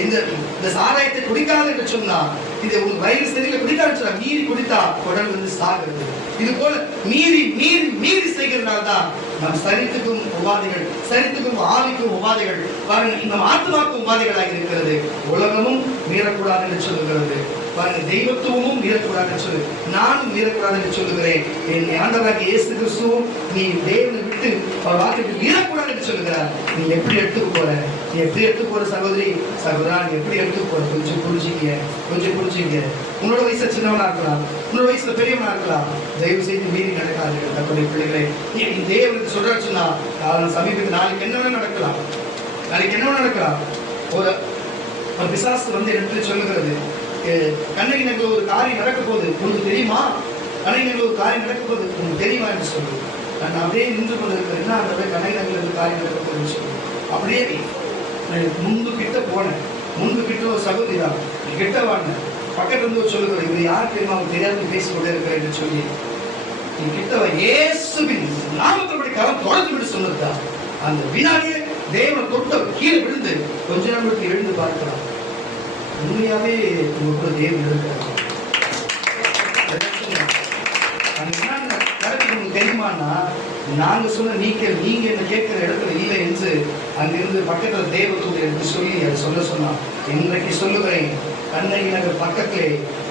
இந்த சாராயத்தை குடிக்காது என்று சொன்னா, இது உங்க வயிறு சரியில்லை குடிக்காதுன்னு சொன்னா மீறி குடித்தா குடல் வந்து சாகிறது. இது போல மீறி மீறி மீறி செய்கிறதுனால தான் நம் சரீரத்துக்கும் உபாதைகள், சரீரத்துக்கும் ஆவிக்கும் உபாதைகள், பாருங்க நம் ஆத்மாக்கும் உபாதைகளாக இருக்கிறது. உலகமும் மீறக்கூடாது என்று சொல்லுகிறது. பாருங்க, தெய்வத்துவமும் மீறக்கூடாது என்று சொல்லு, நானும் மீறக்கூடாது என்று சொல்லுகிறேன். என் ஆண்டவராகிய இயேசு கிறிஸ்துவும் நீ தேவனை விட்டு அவர் வார்த்தைக்கு மீறக்கூடாது என்று சொல்லுகிறார். நீ எப்படி எடுத்துக்க போற? நீ எப்படி எடுத்து போற சகோதரி சகோதரா? நீ எப்படி எடுத்துக்க போற? கொஞ்சம் புரிஞ்சுக்க, கொஞ்சம் புரிஞ்சுக்க. உன்னோட வயசுல சின்னவனா இருக்கலாம், உன்னோட வயசுல பெரியவனா இருக்கலாம். தயவு செய்து மீறி நடக்காதீர்கள் தன்னுடைய பிள்ளைகளை. தேவனுக்கு சொல்றாரு சொன்னா சமீபத்தில் நாளைக்கு என்ன வேணா நடக்கலாம், நாளைக்கு என்ன வேணா நடக்கலாம். ஒரு பிசாசு வந்து இடத்துல சொல்லுகிறது, கண்ணகி நகரில் ஒரு காரியம் நடக்க போகுது, உங்களுக்கு தெரியுமா? கண்ணகி நகரில் ஒரு காரியம் நடக்க போகுது, உங்களுக்கு தெரியுமா என்று சொல்லு. நான் அப்படியே நின்று கொண்டு இருக்கிறேன். என்ன அந்த கண்ணகி நகரில் ஒரு காரியம் நடக்க போகுதுன்னு சொல்லு. அப்படியே முன்பு கிட்ட போனேன். முன்பு கிட்ட ஒரு சகோதரி தான் கிட்ட வாங்க, பக்கத்துல இருந்து சொல்லுகிறேன், இவர் யார் தெரியுமா, அவங்க தெரியாது பேசிக்கொண்டே இருக்கிறேன் என்று சொல்லி நீ கிட்ட இயேசுவின் நாமத்தபடி கரம் தொடர்ந்து விட்டு சொன்னதா அந்த வினாடியே தேவனை தொட்ட கீழே விழுந்து கொஞ்ச நாளுக்கு எழுந்து பார்க்கலாம். உண்மையாவே உங்க கூட தேவன் இருக்கிறார். உங்களுக்கு தெரியுமானா, நாங்க சொன்ன நீங்க என்ன கேட்கிற இடத்துல இல்லை என்று அங்கிருந்து பக்கத்துல தேவதூதர் என்று சொல்லி அதை சொல்ல இன்றைக்கு சொல்லுகிறேன், கண்ணகி நகர் பக்கத்திலே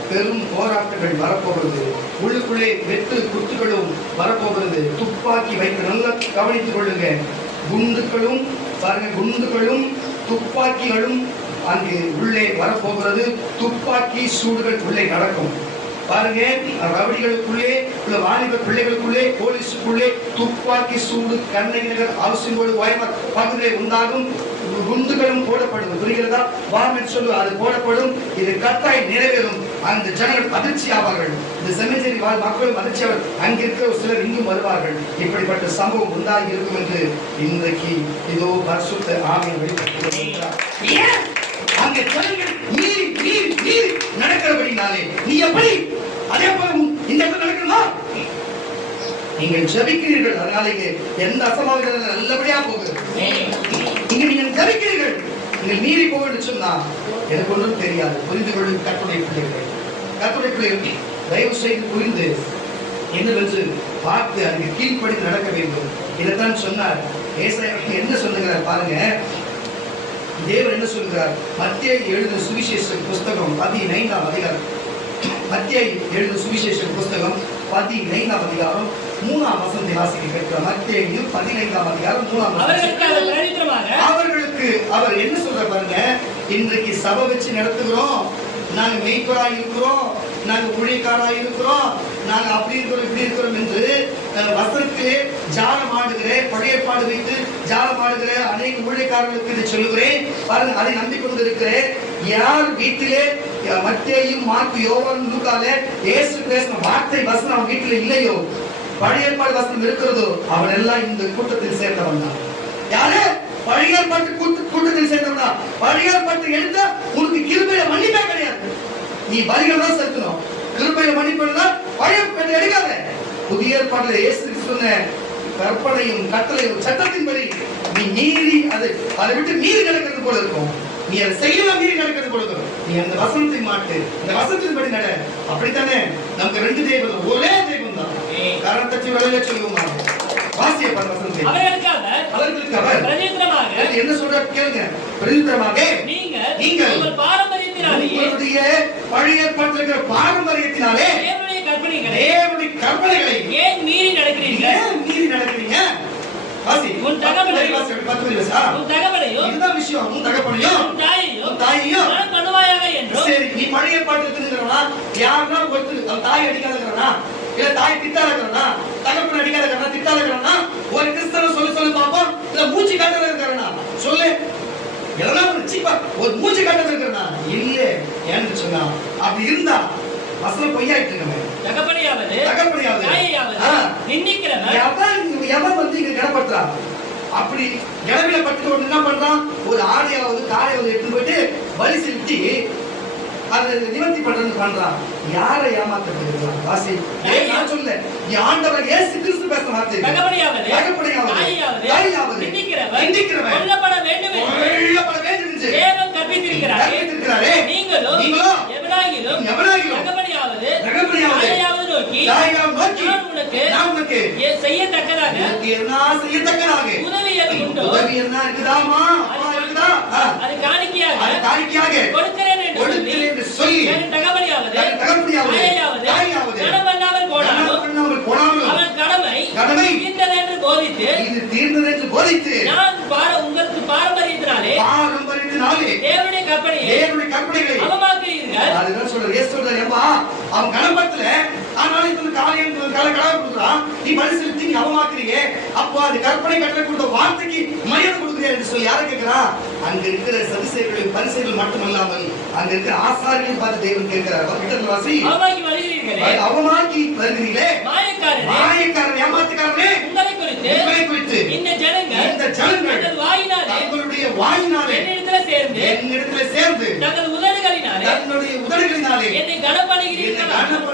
பெரும் போராட்டங்கள் வரப்போகிறது. உள்ளுக்குள்ளே வெட்டு குத்துகளும் வரப்போகிறது. துப்பாக்கி வைத்து நல்லா கவனித்துக் கொள்ளுங்க. குண்டுகளும் பாருங்க, குண்டுகளும் துப்பாக்கிகளும் அங்கு உள்ளே வரப்போகிறது. துப்பாக்கி சூடுகள் உள்ளே நடக்கும். பாருங்க, ரவடிகளுக்குள்ளே உள்ள வாலிப பிள்ளைகளுக்குள்ளே, போலீஸுக்குள்ளே துப்பாக்கி சூடு கண்ணகி நகர் ஹவுசிங்கோடு பகுதியிலே உண்டாகும். குண்டுகளும் போடப்படும். புரிகிறதா? வார்மெண்ட் சொல்லு, அது போடப்படும். இது கட்டாயம் நிறைவேறும். அந்த ஜனங்கள் அதிர்ச்சி ஆவார்கள். இந்த செமிச்சேரி வாழ் மக்களும் அதிர்ச்சி ஆவார்கள். அங்கிருக்கிற ஒரு சிலர் இங்கும் வருவார்கள். இப்படிப்பட்ட சம்பவம் உண்டாகி இருக்கும் என்று இன்றைக்கு இதோ பரிசுத்த ஆவியின் வெளிப்படுத்துகிறார். அங்க ஜனங்கள் மீறி மீறி மீறி நடக்கிறபடினாலே நீ எப்படி அதே போல இந்த இடத்துல நடக்கணுமா? நீங்கள் ஜபிக்கிறீர்கள், அதனால எந்த அசம்பாவிதம் நல்லபடியா போகுது. இங்க நீங்கள் ஜபிக்கிறீர்கள், நீங்கள் மீறி போகணும்னு சொன்னா எனக்கு ஒன்றும் தெரியாது. புரிந்து கொள்ளும் கர்த்தருடைய பிள்ளைகள், கர்த்தருடைய பிள்ளைகள் தயவு செய்து புரிந்து என்னவென்று பார்த்து அங்கு கீழ்ப்படிந்து நடக்க வேண்டும். இதைத்தான் சொன்னார் ஏசாயா. என்ன சொல்லுகிறார் பாருங்க, தேவன் என்ன சொல்கிறார்? மத்தேயு எழுதின சுவிசேஷம் புஸ்தகம் 15ஆம் அதிகாரம், மத்தேயு எழுதின சுவிசேஷம் புஸ்தகம் 15ஆம் அதிகாரம் 3ஆம் வசனத்தை வாசிக்க கேட்கிறார். மத்தேயு 15ஆம் அதிகாரம் 3ஆம் வசனம். அவர்களுக்கு அவர் என்ன சொல்ற பாருங்க, இன்றைக்கு சபை வச்சு நடத்துகிறோம், நாங்க மெய்ப்பராய் இருக்கிறோம், நாங்க ஊழியக்காராய் இருக்கிறோம், நாங்க அப்படி இருக்கிறோம் இப்படி இருக்கிறோம் என்று வசனத்திலே ஜாலம் ஆடுகிற பழைய பாடு வைத்து ஜாலம் ஆடுகிற அநேக ஊழியக்காரர்களுக்கு இதை சொல்லுகிறேன். பாருங்க, அதை நம்பிக்கொண்டு இருக்கிறேன். யார் வீட்டிலே மத்தேயு மார்க்கு யோவான் லூக்காலே இயேசு பேசின வார்த்தை வசனம் அவன் வீட்டில் இல்லையோ, பழைய ஏற்பாடு வசனம் இருக்கிறதோ, அவன் எல்லாம் இந்த கூட்டத்தில் சேர்ந்தவன் தான். யாரு? பழைய ஏற்பாட்டு கூட்டத்தில் சேர்ந்தவனா? பழைய ஏற்பாட்டு எடுத்த உனக்கு கிருபையில மன்னிப்பே கிடையாது. நீ பலிகள் தான் செலுத்தணும். கிருபையில மன்னிப்பு பழைய ஏற்பாட்டை எடுக்காத. புதிய ஏற்பாட்டுல இயேசு சொன்ன கற்பனையும் கட்டளையும் சட்டத்தின்படி நீ மீறி அதை விட்டு மீறி நடக்கிறது போல இருக்கும். நீ அதை செய்யலாம், மீறி நடக்கிறது போல இருக்கும். நீ அந்த வசனத்தை மாட்டு, இந்த வசனத்தின்படி நட. அப்படித்தானே நமக்கு ரெண்டு தெய்வம், ஒரே தெய்வம் தான். காரணத்தை விளைய சொல்லுவோமா? வாசிய வசனத்தை அவர்களுக்கு அவர் என்ன சொல்றார் கேளுங்க. பிரதித்திரமாக நீங்கள் உங்களுடைய பழைய ஏற்பாட்டில் இருக்கிற பாரம்பரியத்தினாலே தேவனுடைய கற்பனைகளை ஏன் மீறி நடக்கிறீங்க? வாசி. உன் தகப்பனையும் இதுதான் விஷயம். உன் தகப்பனையும் தாயையும் பண்ணுவாயாக என்று. சரி, நீ பழைய ஏற்பாட்டில் இருக்கிறவனா? யாருன்னா ஒருத்தர் தாய் அடிக்காதவனா, இல்ல தாய் திட்டாதவனா, தகப்பன் அடிக்காதவனா, திட்டாதவனா, ஒரு கிறிஸ்தவ சொல்லு பாப்போம். இல்ல மூச்சு காட்டுறது இருக்கிறனா சொல்லு. எல்லாம் ஒரு மூச்சு காட்டுறது இருக்கிறனா இல்ல. சொன்னா அப்படி இருந்தா வசனம் பொய்யாயிட்டு இருக்கமே. தகப்பனையாவது தகப்பனையாவது நிந்திக்கிறவன் எவன் வந்து இங்க கனப்படுத்துறான். அப்படி கிளவில பட்டு ஒண்ணு என்ன பண்றான், ஒரு ஆடையாவது காலையாவது எடுத்து போயிட்டு பலி செலுத்தி அதை நிவர்த்தி பண்றது பண்றான். யாரை ஏமாத்தப்படுகிறான்? வாசி நான் சொல்ல ஆண்டவர் இயேசு கிறிஸ்து பேச வார்த்தை. தகப்பனையாவது நிந்திக்கிறவன் கொல்லப்பட வேண்டும் என்று தேவன் கற்பித்திருக்கிறாரே. நீங்களோ எவனாகிலும் தகப்பனையாவது நோக்கி நான் உனக்கு செய்யத்தக்கதாக உதவி உண்டோ, அது காணிக்கையாக கொடுக்கிறேன் என்று சொல்லி அவன் கடமை தீர்ந்தது என்று போதித்து நான் உங்களுக்கு பாரம்பரியத்தினாலே தேவனுடைய கற்பனைகளை அவமாக்குகிறீர்கள். அதுதான் சொல்ற இயேசு சொல்றாரு, ஏம்மா அவன் கணபத்துல ஆனாலும் இந்த காரியம் கொடுக்குறான், நீ பலி செலுத்தி நீ அவமாக்குறீங்க, அப்போ அது கற்பனை கட்டளை கொடுத்த வார்த்தைக்கு மரியாதை கொடுக்குறியா என்று சொல்லி யாரை கேட்கிறான்? அங்க இருக்கிற சதுசேயர்கள் பரிசேயர்கள் மட்டுமல்லாமல் அங்க இருக்கிற ஆசாரியர்கள் பார்த்து தேவன் கேட்கிறார். வாசி அவமாக்கி வருகிறீர்களே மாயக்காரன் ஏமாத்துக்காரனே, உங்களை குறித்து இந்த ஜனங்கள் தங்களுடைய வாயினாலே என்னிடத்திலே சேர்ந்து தன்னுடைய உதடுகளினாலே என்னை கனப்படுகிறீர்கள்.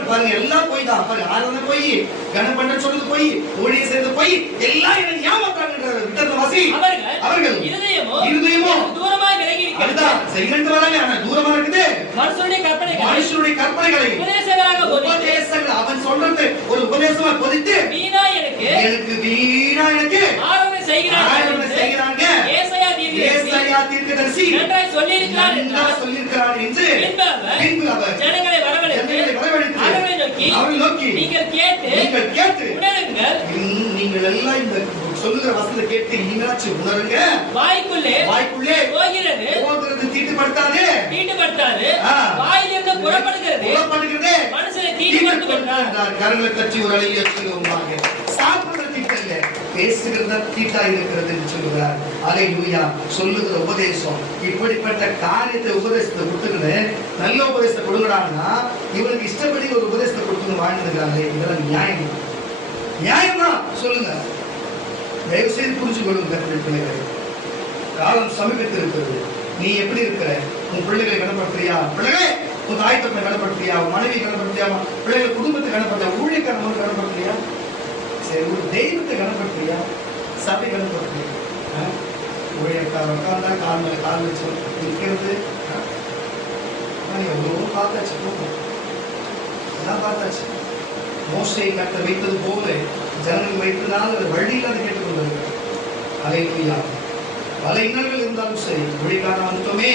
பாருங்க எல்லாம் போய் தான் பாருங்க, ஆராதனை போய் கனம் பண்ண சொல்றது போய் ஊழியம் செய்து போய் எல்லாம் என்னை ஏமாத்துறாங்கன்றார். விட்டதவாசி அவர்கள் இருதயமோ தூரமாய் விலகி இருக்கிறது. அதுதான் செய்யண்டு வராங்க, ஆனா தூரமா இருக்குது. மனுஷனுடைய கற்பனைகளை உபதேசங்கள் அவன் சொல்றது ஒரு உபதேசமா போதித்து வீணா எனக்கு ஆராதனை செய்கிறாங்க. ஏசாயா தீர்க்கதரிசி நன்றாய் சொல்லியிருக்கிறார் என்று பின்பு அவர் ஜனங்களை வரவழைத்து அவர்களை நோக்கி நீங்கள் கேட்டு உணருங்கள். நீங்கள் எல்லாம் இந்த சொல்லுகிற வசனத்தை கேட்டு நீங்களாச்சு உணருங்க. வாய்க்குள்ளே போகிறது தீட்டுப்படுத்தாது வாயிலிருந்து புறப்படுகிறது மனுஷனை தீட்டுப்படுத்துகிறார். கரங்களை தட்டி ஒரு அழகிய சொல்லுவாங்க. சாப்பிடுற தீட்டல்ல பேசுகிறத தீட்டா இருக்கிறது என்று சொல்லுகிறார். அல்லேலூயா. சொல்லுகிற உபதேசம் இப்படிப்பட்ட காரியத்தை உபதேசத்தை கொடுத்துக்கிட்டு நல்ல உபதேசத்தை கொடுங்கடான்னா இவனுக்கு இஷ்டப்படி ஒரு உபதேசத்தை கொடுத்து வாழ்ந்துக்கிறாங்களே, இதெல்லாம் நியாயமா சொல்லுங்க. தயவு செய்து புரிஞ்சு கொள்ளுங்க பிள்ளைகளை. காலம் சமீபத்தில் இருக்கிறது. நீ எப்படி இருக்கிற? உன் பிள்ளைகளை கனப்படுத்துறியா? பிள்ளைகளே உன் தாய் தப்பை கனப்படுத்துறியா? உன் மனைவி கனப்படுத்தியா? பிள்ளைகளை குடும்பத்தை கனப்படுத்தியா? ஊழியக்காரன் கனப்படுத்துறியா? சரி, ஒரு தெய்வத்தை கனப்படுத்துறியா? சபை கனப்படுத்துறியா? ஊழியக்காரன் உட்கார்ந்தா கால் மேல கால் வச்சு நிற்கிறது எவ்வளவோ பார்த்தாச்சு. எல்லாம் பார்த்தாச்சு. மோசையை கட்ட வைத்தது போல ஜனங்கள் வைத்ததால் அது வழியில் அதை கேட்டுக்கொண்டிருக்கிறார். அல்லேலூயா. பல இன்னல்கள் இருந்தாலும் சரி, வழிகாண வந்துட்டோமே,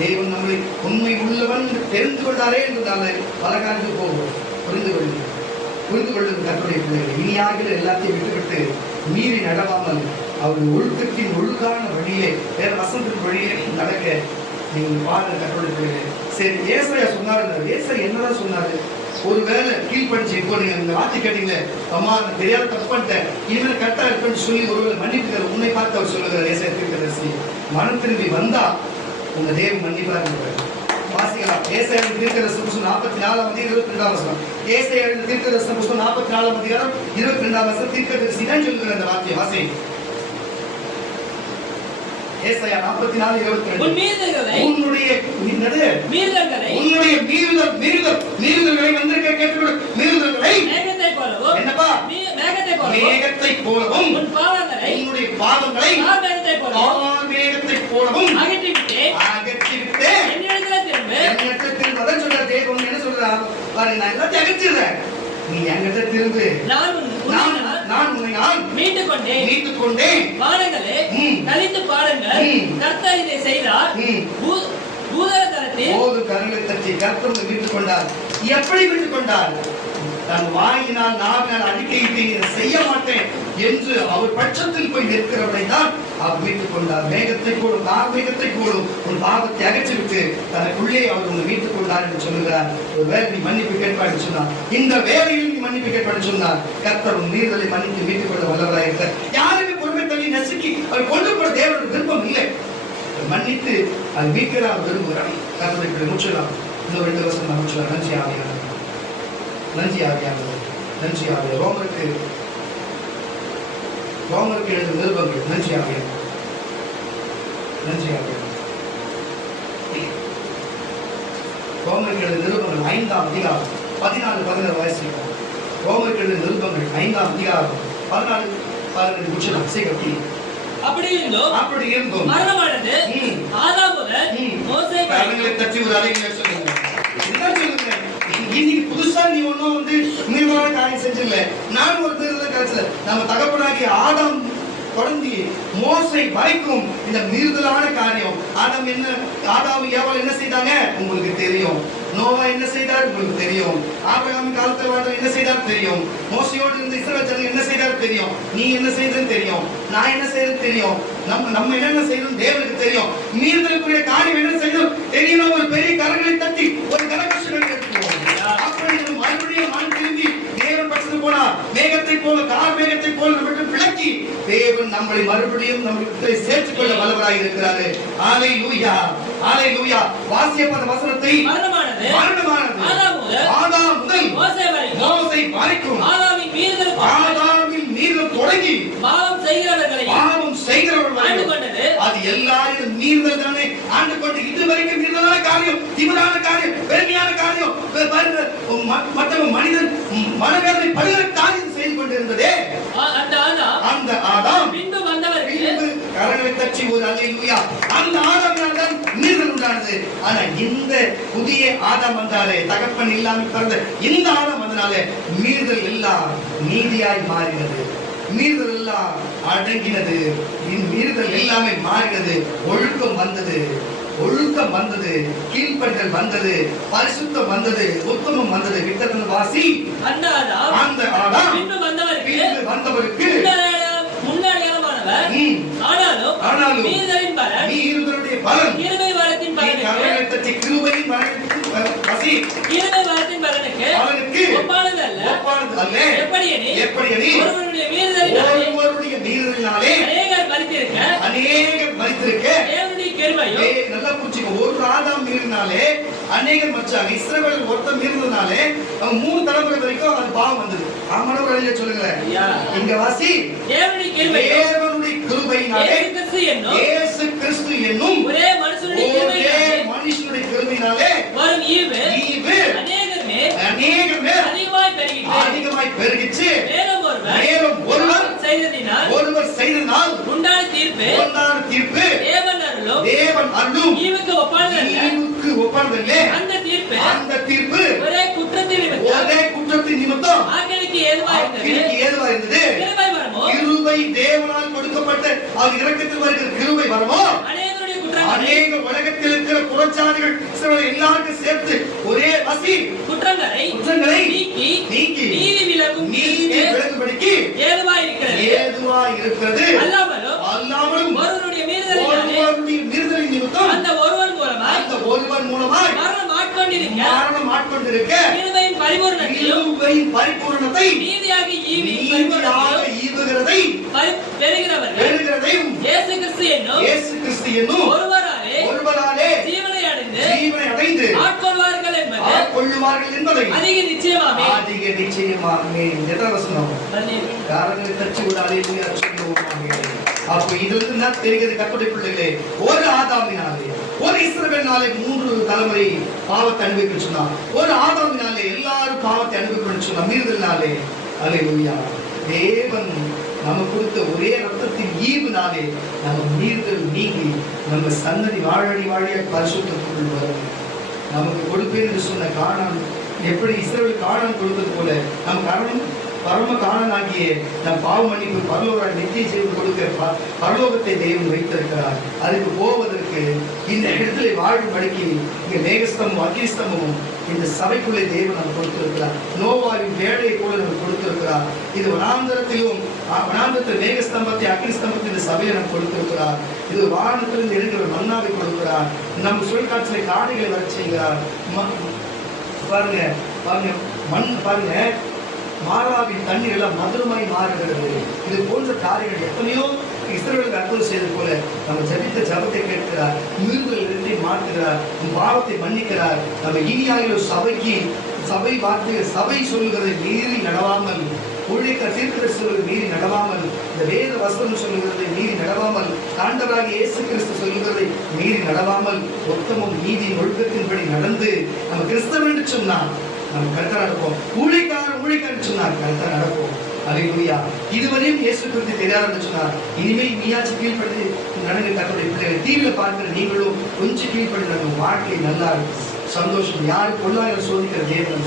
தேவன் நம்மளை உண்மை உள்ளவன் தெரிந்து கொண்டாரே என்றதால பல காரியத்துக்கு போகும். புரிந்து கொள்ளும் கர்த்தருடைய பிள்ளைகள் இனியாகிற எல்லாத்தையும் விட்டுவிட்டு மீறி நடவாமல் அவருடைய ஒழுக்கத்தின் ஒழுங்கான வழியிலே வேற வசனத்தின் வழியிலே நடக்க நீங்கள் பாருங்க கர்த்தருடைய பிள்ளைகள். சரி, ஏசாயா சொன்னாரு. ஏசாயா என்னதான் சொன்னாரு? ஒருவேளை கீழ்படிச்சு இப்போ நீங்க இந்த வார்த்தை கேட்டீங்களே, அம்மா நான் தெரியாத தப்பு பண்ணிட்டேன், இனிமேல் கரெக்டா இருப்பேன்னு சொல்லி ஒருவேளை மன்னிப்பு உன்னை பார்த்து அவர் சொல்லுகிறார். ஏசாயா தீர்க்கதரிசி மனம் திரும்பி வந்தா உங்க தேவன் மன்னிப்பார். வாசிக்கலாம். ஏசாயா தீர்க்கதரிசன புத்தகம் 44:22 வசனம். ஏசாயா தீர்க்கதரிசன புத்தகம் 44:22 வசனம். தீர்க்கதரிசி தான் சொல்லுகிற அந்த வார்த்தையை வாசி. ஏசாயா 44:22 உன்னுடைய மீறுதல்களை வந்திருக்க கேட்டுக்கொடு. மீறுதல்களை என்னப்பா மேகத்தை போலவும் உன்னுடைய பாவங்களை மேகத்தை போலவும் அகற்றிவிட்டு என்னிடத்தில் திரும்ப. அதான் சொல்ற தேவன் என்ன சொல்றா பாருங்க, நான் எல்லாத்தையும் அகற்றிடுறேன், நீ என்கிட்ட திரும்பு, நான் உன்னை மீட்டுக் கொண்டேன். வானங்களே கலித்து பாருங்கள், கர்த்தர் இதை செய்தார். போது கரங்களை தட்டி கர்த்தர் மீட்டுக் கொண்டார். எப்படி மீட்டுக் கொண்டார்? தன் வாயினால் நாவினால் அறிக்கையிட்டு இதை செய்ய மாட்டேன் என்று அவர் பட்சத்தில் போய் நிற்கிறவனை தான் அவர் மீட்டுக் கொண்டார். மேகத்தை போடும் மேகத்தை போடும் உன் பாவத்தை அகற்றிவிட்டு தனக்குள்ளே அவர் உன்னை மீட்டுக் கொண்டார் என்று சொல்லுகிறார். ஒரு வேலை நீ மன்னிப்பு கேட்பான்னு சொன்னார். இந்த வேலையில் நீ மன்னிப்பு கேட்பான்னு சொன்னார். கர்த்தர் உன் மீறுதலை மன்னித்து மீட்டுக் கொள்ள வல்லவராக இருக்கிறார். யாருமே பொறுமை தள்ளி நசுக்கி அவர் கொண்டு போட தேவனுடைய விருப்பம் இல்லை. மன்னித்து அது மீட்கிறார் விரும்புகிறார். கர்த்தரை முற்றலாம். இந்த 2 வசனம் நம்ம சொல்ல. நன்றி ஆவியானவர், நன்றி ஆவியானவர், நன்றி ஆவியானவர். ரோமருக்கு எழுதிய நிருபங்கள். நன்றி ஆவியானவர், நன்றி ஆவியானவர். ரோமருக்கு எழுதிய நிருபங்கள் 5ஆம் அதிகாரம் 14-16 வாசிக்கிறோம். ரோமருக்கு எழுதிய நிருபங்கள் 5ஆம் அதிகாரம் 14-17 முடிச்சலாம். சீக்கிரத்தி. அப்படி இருந்தும் மரணமானது ஆதாம் முதல் மோசே கரங்களை தட்டி ஒரு அலைகளை சொல்லுங்க. என்ன சொல்லுங்க? இன்னைக்கு புதுசா நீ ஒன்னும் வந்து மீறுதலான காரியம் செஞ்சிடல. நான் ஒரு மீறுதல் காரியத்துல நம்ம தகப்பனாகிய ஆதாம் தொடர்ந்து மோசை வரைக்கும் இந்த மீறுதலான காரியம். ஆதாம் ஏவாள் என்ன செய்தாங்க உங்களுக்கு தெரியும். நோவா என்ன செய்தார் உங்களுக்கு தெரியும். ஆபிரகாம் காலத்துல வாழ்ந்தவர் என்ன செய்தார் தெரியும். மோசையோடு இருந்த இஸ்ரவேல் ஜனங்கள் என்ன செய்தார் தெரியும். நீ என்ன செய்தன்னு தெரியும். நான் என்ன செய்யறது தெரியும். நம்ம என்னென்ன செய்யணும் தேவனுக்கு தெரியும். மீறுதலுக்குரிய காரியம் என்ன செய்யணும் தெரியணும். ஒரு பெரிய கரங்களை தட்டி ஒரு கரகோஷங்களை எடுத்துவோம். அப்படி மறுபடியும் மண் திரும்பி தேவன் பட்சத்துக்கு போனா மேகத்தை போல கார் மேகத்தை போல நமக்கு விளக்கி தேவன் நம்மளை மறுபடியும் நம்மளுக்கு சேர்த்துக் கொள்ள வல்லவராய் இருக்கிறாரு. ஹalleluya, ஹalleluya. வாசியப்பட்ட வசனத்தை மரணமானது ஆதாம் முதல் மோசே வரைக்கும் ஆதாமின் மீறுதல் தொடங்கி பாவம் செய்கிறவர்களை அது எல்லாரும் மீறுதல் தானே ஆண்டு கொண்டு இதுவரைக்கும் மீறுதலான காரியம், தீவிரமான காரியம், பெருமையான காரியம், மற்ற மனிதன் மனவேதனை படுகிற காரியம் செய்து கொண்டிருந்ததே அந்த ஆதாம் பின்பு கரங்களை தட்டி ஒரு அல்லேலூயா. அந்த ஆதாமினால் தான் மீறுதல் உண்டானது. ஆனா இந்த புதிய ஆதாம் வந்தாலே, தகப்பன் இல்லாமல் பிறந்த இந்த ஆதாம் வந்தனாலே மீறுதல் எல்லாம் நீதியாய் மாறினது. மீறுதல் எல்லாம் அடங்கினது. மீறுதல் எல்லாமே மாறினது. ஒழுக்கம் வந்தது, கீழ்ப்படிதல் வந்தது, பரிசுத்தம் வந்தது, உத்தமம் வந்தது. வித்தகன் வாசி அந்த ஆதாம் வந்தவருக்கு ஆனாலும் மீறுதலுடைய பலன் கிருபை வரத்தின் பலனுக்கு ஒப்பானது அல்ல. எப்படி ஒருவருடைய மீறுதலினாலே அநேகர் மரித்திருக்க நல்லா புரிஞ்சுக்க. ஒரு ஆதாம் மீறினாலே அநேகர் மரிச்சாங்க. இஸ்ரவேல் ஒருத்தர் மீறினாலே 3 தலைமுறை வரைக்கும் அது பாவம் வந்தது. ஆமானவர் வழியில சொல்லுங்களேன். இங்க வாசி தேவனுடைய கிருபையினாலே இயேசு கிறிஸ்து என்னும் ஒரே மனுஷனுடைய கிருபையினாலே வரும் ஈவு அநேகர் மேல் அதிகமாய் பெருகிச்சு. மேலும் ஒருவர் செய்ததினால் உண்டான தீர்ப்பு தேவன் அருளும் ஈவுக்கு ஒப்பானதல்லே. அந்த தீர்ப்பு ஒரே குற்றத்தின் நிமித்தம் ஆக்கினைக்கு ஏதுவா இருந்தது. கிருபை தேவனால் கொடுக்கப்பட்ட அது இரக்கத்தில் வருகிற கிருபை வரமோ அநேக உலகத்தில் இருக்கிற புறச்சாதிகள் எல்லாருக்கும் சேர்த்து ஒரே வசி குற்றங்களை நீக்கி நீதி விலகும்படிக்கு ஏதுவா இருக்கிறது. அல்லாமலும் ஒருவருடைய மீறுதலின் நிமித்தம் அந்த ஒருவன் மூலமாய் மரணம் ஆட்கொண்டிருக்க கிருபையின் பரிபூரணத்தை நீதியாக ஈவுகிறதை பெறுகிறதையும் இயேசு கிறிஸ்து என்னும் ஒருவராலே ஜீவனை அடைந்து ஆட்கொள்வார்கள் என்பதை அதிக நிச்சயமாமே. எத்தனை வசனம் காரணங்களை தச்சு விட அல்லேலூயா சொல்லுவோம். அப்ப இதுல இருந்து என்ன தெரிகிறது கர்த்தருடைய பிள்ளைகளே, ஒரு ஆதாமினாலே ஒரு இஸ்ரவேலினாலே 3 தலைமுறை பாவத்தை அனுபவிக்க சொன்னா, ஒரு ஆதாமினாலே எல்லாரும் பாவத்தை அனுபவிக்க சொன்னா, மீறுதலினாலே அல்லேலூயா தேவன் நமக்கு கொடுத்த ஒரே ரத்தத்தின் ஈவுனாலே நம்ம மீறுதல் நீங்கி நம்ம சந்ததி வாழிய பரிசுத்தத்துக்குள் வரும். நமக்கு கொடுப்பேன் என்று சொன்ன கானான் எப்படி இஸ்ரவேல் கானான் கொடுத்தது போல நம் காரணம் பரம காணனாகிய நம் பாவ மன்னிப்பு பரலோக நித்திய ஜீவன் கொடுக்கிற பரலோகத்தை தேவன் வைத்திருக்கிறார். அதுக்கு போவதற்கு இந்த இடத்துல வாழும்படிக்கு இங்க மேகஸ்தமும் அக்கிஸ்தமும் இந்த சபைக்குள்ளே தேவன் நம்ம கொடுத்திருக்கிறார். நோவாவின் வேலையை போல நம்ம கொடுத்திருக்கிறார். இது வனாந்தரத்தில் மேகஸ்தம்பத்தை அக்கிஸ்தம்பத்தை இந்த சபையை நம்ம கொடுத்திருக்கிறார். இது வானத்திலிருந்து இருக்கிற மன்னாவை கொடுக்கிறார். நம்ம சுழற்காட்சியை காணிகளை வர செய்கிறார். பாருங்க மண் பாருங்க மாறாவின் தண்ணீர் எல்லாம் மதுரமாய் மாறுகிறது. இது போன்ற காரியங்கள் எத்தனையோ இஸ்ரவேலுக்கு அற்புதம் செய்தது போல நம்ம ஜெபித்த ஜெபத்தை கேட்கிறார், மிருகங்களிலிருந்து மாற்றுகிறார், பாவத்தை மன்னிக்கிறார். நம்ம இனியாகிலும் சபை வார்த்தைகள் சபை சொல்லுகிறதை மீறி நடவாமல், ஊழியக்காரர் தீர்க்கதரிசி சொல்லுகிறதை மீறி நடவாமல், இந்த வேத வசனம் சொல்லுகிறதை மீறி நடவாமல், ஆண்டவராகிய இயேசு கிறிஸ்து சொல்லுகிறதை மீறி நடவாமல், உத்தமம் நீதி ஒழுக்கத்தின்படி நடந்து நம்ம கிறிஸ்தவன் என்று சொன்னால் நம்ம கரெக்டா நடப்போம். ஊழியக்காரன் சொன்னார் கரெக்டா நடப்போம். அல்லேலூயா. இதுவரையும் இயேசு கிறிஸ்து தெரியாதுன்னு சொன்னார். இனிமேல் நீயாச்சு கீழ்படுத்தி நடந்து கர்த்தருடைய பிள்ளைகள் டிவியில பார்க்கிற நீங்களும் கொஞ்சம் கீழ்படி நம்ம வாழ்க்கை நல்லா இருக்கும், சந்தோஷம். யாரு பொருளாதார சோதிக்கிற தேவன்,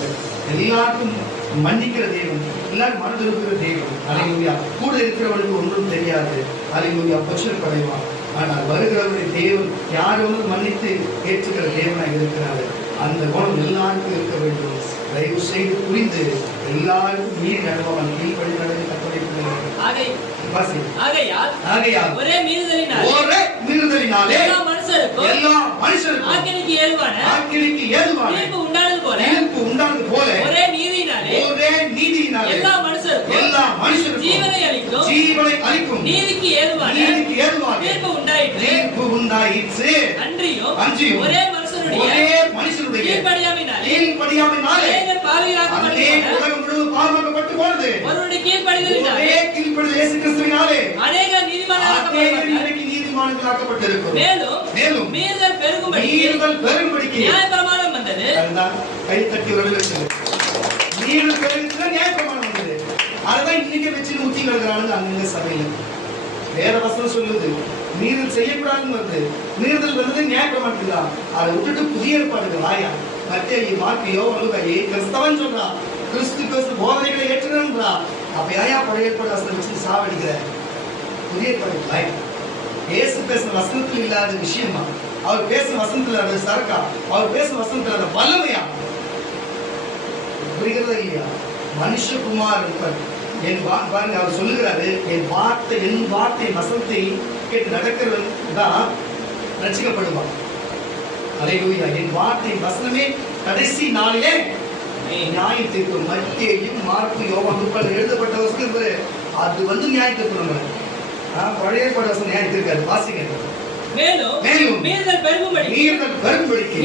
எல்லாருக்கும் மன்னிக்கிற தேவன், எல்லாரும் மனதிருக்கிற தேவன். அல்லேலூயா. கூட இருக்கிறவனுக்கு ஒன்றும் தெரியாது. அல்லேலூயா. படைவான். ஆனால் வருகிறவருடைய தேவன் யார் வந்து மன்னித்து ஏற்றுக்கிற தேவனாக இருக்கிறார். அந்த குணம் எல்லாருக்கும் இருக்க வேண்டும். தயவு செய்து புரிந்து எல்லாருக்கும் மீறி நடவாமல் கீழ்படி நடந்து கர்த்தருடைய பிள்ளைகள். ஆகையால் ஒரே மீறுதலினாலே எல்லா மனுஷருக்கும் ஆக்கினைக்கு ஏதுவான தீர்ப்பு உண்டானது போல ஒரே நீதியினாலே எல்லா மனுஷருக்கும் ஜீவனை அளிக்கும் நீதிக்கு ஏதுவான தீர்ப்பு உண்டாயிற்று. அன்றியும் ஒரே மனுஷனுடைய கீழ்ப்படியாமையினாலே உலகம் முழுவதும் பாவமாக்கப்பட்டு போனது. ஒருவருடைய கீழ்ப்படிதலினாலே இயேசு கிறிஸ்துவினாலே அநேகர் நீதிமான்களாக்கப்பட்டிருக்கிறோம். மேலும் மீறுதல் பெருகும்படிக்கு நியாயப்பிரமாணம் வந்தது. கை தட்டி வரவேற்கிறது. மீறுதல் பெருகுதல் நியாயப்பிரமாணம் வந்தது. அதுதான் இன்னைக்கு வச்சு ஊத்தி கிடக்குறாங்க அங்க சபையில. வேற வசனம் சொல்லுது மீறுதல் செய்யக்கூடாதுன்னு வருது. மீறுதல் வருது நியாயப்பிரமாணத்துக்கு தான். அதை விட்டுட்டு புதிய ஏற்பாடுகள் ஆயா மத்தேயு மார்க்கு யோவானு கிறிஸ்தவன் சொல்றான், கிறிஸ்து போதனைகளை ஏற்றுகிறான். அப்ப யாயா பழைய ஏற்பாடு வசனம் வச்சு சாவடிக்கிற புதிய ஏற்பாடு இயேசு பேசுற வசனத்தில் இல்லாத விஷயமா, அவர் பேசுற வசனத்தில் அது சரக்கா, அவர் பேசுற வசனத்தில் அது வல்லமையா? புரிகிறதா இல்லையா? மனுஷகுமார் என் பாருங்க அவர் சொல்லுகிறாரு, என் வார்த்தை வசனத்தை கேட்டு நடக்கிறது தான் ரட்சிக்கப்படுவான். அல்லேலூயா. என் வார்த்தை வசனமே கடைசி நாளிலே நியாய தீர்ப்பு. மத்தேயு மார்க்கு யோவான் எழுதப்பட்ட வசனம் அது வந்து நியாய தீர்ப்பு. பழைய வசனம் நியாய தீர்க்காது. வாசிங்க. மேலும் மீறுதல் பெருகும்படிக்கு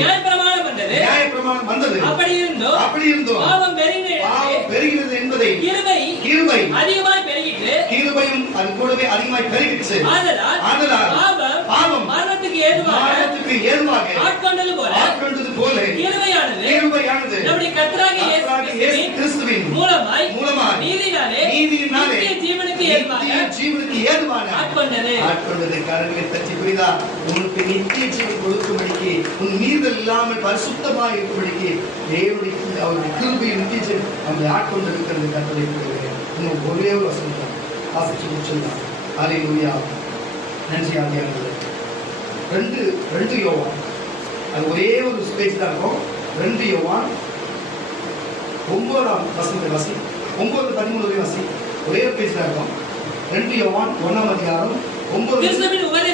நியாயப்பிரமாணம் வந்தது. அப்படி இருந்தோம் பாவம் பெருகினது என்பதை கிருபை அதிகமாய் பெருகிற்று. கிருபையும் அது கூடவே அதிகமாய் பெருகிற்று. ஆதலால் பாவம் மரணத்துக்கு ஏதுவாக ஆட்கொண்டது போல கிருபையானது நம்முடைய கர்த்தராகிய இயேசு கிறிஸ்துவின் மூலமாய் நீதியினாலே ஜீவனுக்கு ஏதுவாக ஆட்கொண்டது. கரங்களை தட்டி புரியுதா? உனக்கு நித்திய ஜீவன் கொடுக்கும்படிக்கு, உன் மீறுதல் இல்லாமல் பரிசுத்தமாக இருக்கும்படிக்கு தேவனுடைய அவருடைய கிருபையின் நித்திய ஜீவன் நம்மை ஆட்கொண்டு இருக்கிறது. கர்த்தருடைய இன்னும் ஒரே ஒரு வசனம் தான் வாசிச்சு முடிச்சிருந்தான். அல்லேலூயா. நன்றி ஆகியானது. ரெண்டு யோவான், அது ஒரே ஒரு ஸ்பேஸ் தான் இருக்கும். 2 யோவான் 9ஆம் வசனத்தை வாசி, 9-13 வாசி, ஒரே ஒரு பேஜ் தான் இருக்கும். 2 யோவான் 1ஆம் அதிகாரம் 9-13 வரை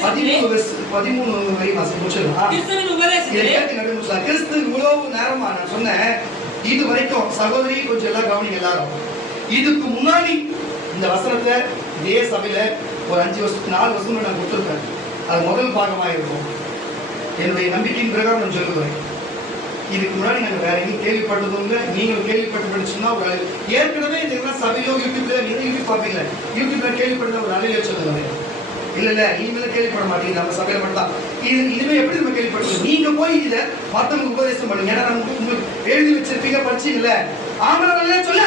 வாசி முடிச்சிடலாம். கிறிஸ்து இவ்வளவு நேரமா நான் சொன்னேன். இது வரைக்கும் சகோதரி கொஞ்சம் எல்லாம் கவனிங்க எல்லாரும். இதுக்கு முன்னாடி இந்த வசனத்தை இதே சபையில ஒரு 4 வருஷம் நான் கொடுத்துருக்கேன். அது முதல் பாகமாக இருக்கும். என்னுடைய நம்பிக்கையின் பிரகாரம் நான் சொல்லுவேன். இதுக்கு முன்னாடி நாங்கள் வேற எங்கேயும் கேள்விப்பட்டதும் இல்லை. நீங்கள் கேள்விப்பட்டு ஒரு ஏற்கனவே இந்த சபையோ யூடியூப்ல யூடியூப் பார்ப்பீங்க. யூடியூப்ல கேள்விப்பட்ட ஒரு அலையில சொல்லுங்க. இல்ல இனிமேல கேள்விப்பட மாட்டீங்க. நம்ம சபையில மட்டும் இனிமே எப்படி நம்ம கேள்விப்பட்டோம்? நீங்க போய் இத மத்தவங்களுக்கு உபதேசம் பண்ணுங்க. ஏன்னா நம்ம உங்களுக்கு எழுதி வச்சிருப்பீங்க, படிச்சீங்கல்ல. ஆமாம் சொல்ல.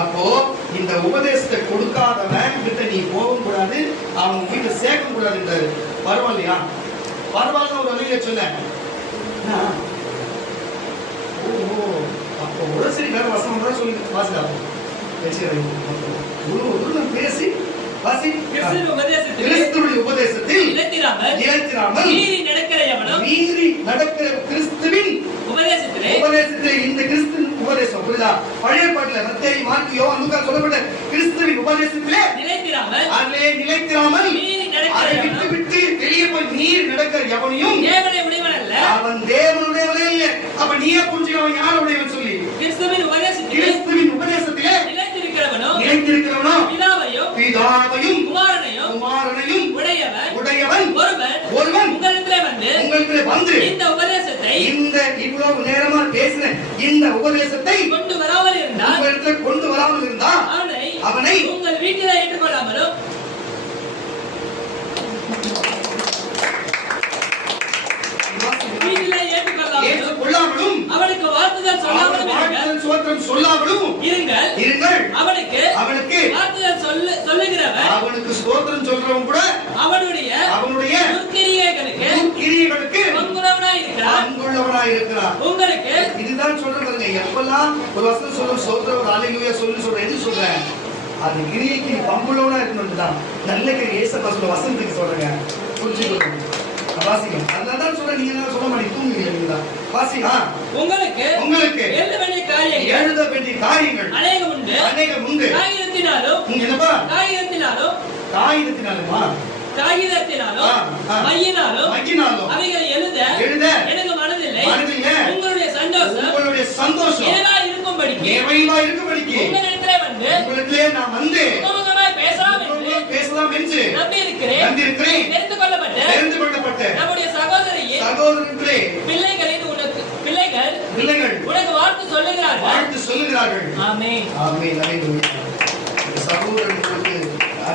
அப்போ இந்த உபதேசத்தை கொடுக்காதவன் கிட்ட நீ போகவும் கூடாது, அவங்க கிட்ட சேர்க்க கூடாதுன்றாரு. பரவாயில்லையா? பரவாயில்ல ஒரு அலையில சொல்ல. அப்போ ஒரு சரி வேற வசனம் தான் சொல்லி வாசிக்கலாம். பேசி வாசி. கிறிஸ்துவின் உபதேசத்தில் நிலைத்திராமல் மீறி நடக்கிற கிறிஸ்துவின் உபதேசத்திலே இந்த கிறிஸ்துவின் உபதேசம் புரியுதா? பழைய பாட்டுல மத்தேயு மார்க்கு யோவான் லூக்கா சொல்லப்பட்ட கிறிஸ்துவின் உபதேசத்திலே நிலைத்திராமல் அதை விட்டு வெளியே போய் நீர் நடக்கிற எவனையும் அவன் தேவனுடையவனே இல்லை. அப்ப நீயே புரிஞ்சுக்க அவன் யாருடையவன் சொல்லி கிறிஸ்துவின் உபதேசத்தில் வந்து இந்த உபதேசத்தை இந்த இவ்வளவு நேரமா பேசின இந்த உபதேசத்தை கொண்டு வராமல் இருந்தால் உங்களிடத்தில் கொண்டு வராமல் இருந்தால் அவனை உங்கள் வீட்டில் ஏற்றுக்கொள்ளாமலும் ஏற்றுக்கொள்ளாமலும் அவனுக்கு வாழ்த்துதல் சொல்லாமலும் இருங்கள். அவனுக்கு சொல்லுகிறவன் அவனுக்கு ஸ்தோத்திரம் சொல்றவன் கூட அவனுடைய துர்க்கிரியைகளுக்கு பங்குள்ளவனாய் இருக்கிறான். உங்களுக்கு இதுதான் சொல்றேன் பாருங்க. எப்பெல்லாம் ஒரு வசனம் சொல்ற ஸ்தோத்திரம் ஒரு அல்லேலூயா சொல்றேன் எது சொல்றேன்? அது கிரியைக்கு பங்குள்ளவனா இருக்கணும் தான். நல்ல கிரியை ஏசப்பா சொல்ற வசனத்துக்கு சொல்றேங்க. புரிஞ்சுக்கணும். வாசிக்கும். அதனால சொல்றேன். நீங்க என்ன சொல்ல மாட்டீங்க, தூங்குவீங்க. வாசிங்க. உங்களுக்கு எழுத வேண்டிய காரியங்கள் அநேகம் உண்டு. காகிதத்தினாலும் மையினாலும் அவைகளை எழுத எனக்கு மனதில்லை. உங்களுடைய சந்தோஷம் நிறைவா இருக்கும்படிக்கு உங்களிடத்திலே நான் வந்து பேசலாம் என்று நம்பியிருக்கிறேன். தெரிந்து கொள்ளப்பட்ட நம்முடைய சகோதரர்களே பிள்ளைகள் உனக்கு வாழ்த்து சொல்லுகிறார்கள். ஆமென். ஆமென். அல்லேலூயா. சகோதரர்களுக்கு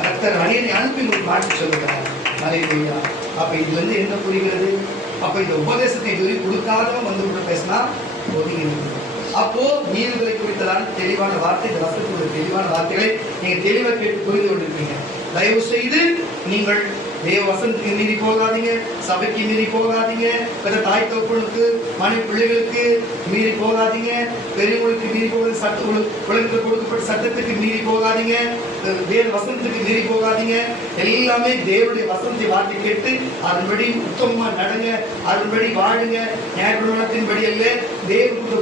கர்த்தர் அநேகரை அனுப்பி ஒரு பாட்டு சொல்லுகிறார். அல்லேலூயா. அப்ப இது வந்து என்ன புரிகிறது? அப்ப இந்த உபதேசத்தை இதுவரை கொடுக்காதவன் வந்து கூட பேசினா ஒதுங்கி இருக்குது. அப்போ மீறுதலை குறித்ததான தெளிவான வார்த்தை, இந்த வசனத்துடைய தெளிவான வார்த்தைகளை நீங்க தெளிவாக கேட்டு புரிந்து கொண்டிருக்கீங்க. தயவு செய்து நீங்கள் தேவ வசனத்துக்கு மீறி போகாதீங்க, சபைக்கு மீறி போகாதீங்க, தாய் தகப்பனுக்கு மனைவி பிள்ளைகளுக்கு மீறி போகாதீங்க, பெரியவங்களுக்கு மீறி போகாதீங்க, உலகத்தில் கொடுக்கப்பட்ட சட்டத்துக்கு மீறி போகாதீங்க, வேறு வசனத்துக்கு மீறி போகாதீங்க. எல்லாமே தேவனுடைய வசனத்தை வார்த்தை கேட்டு அதன்படி உத்தமமா நடங்க, அதன்படி வாழுங்க. நியாயப்பிரமாணத்தின்படி அல்ல, தேவனுடைய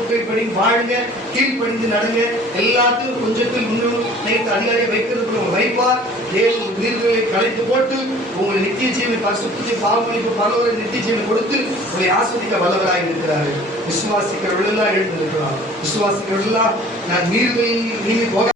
புதுப்படி வாழுங்க, கீழ்ப்படிந்து நடங்க. எல்லாத்துக்கும் கொஞ்சத்தில் முன்னும் நேற்று அதிகாரியை வைக்கிறதுக்கு வைப்பார். தேவன் உயிர்களை கலைத்து போட்டு உங்களை நித்திய ஜீவனை பரிசுத்த பாவமளிப்பு பரவலை நித்திய ஜீவனை கொடுத்து உங்களை ஆஸ்வதிக்க வல்லவராக இருக்கிறார்கள். விசுவாசிக்கிறவர்களெல்லாம் எழுந்திருக்கிறார். விசுவாசிக்கிறவர்களெல்லாம் நான் நீர்களில் நீங்கி போக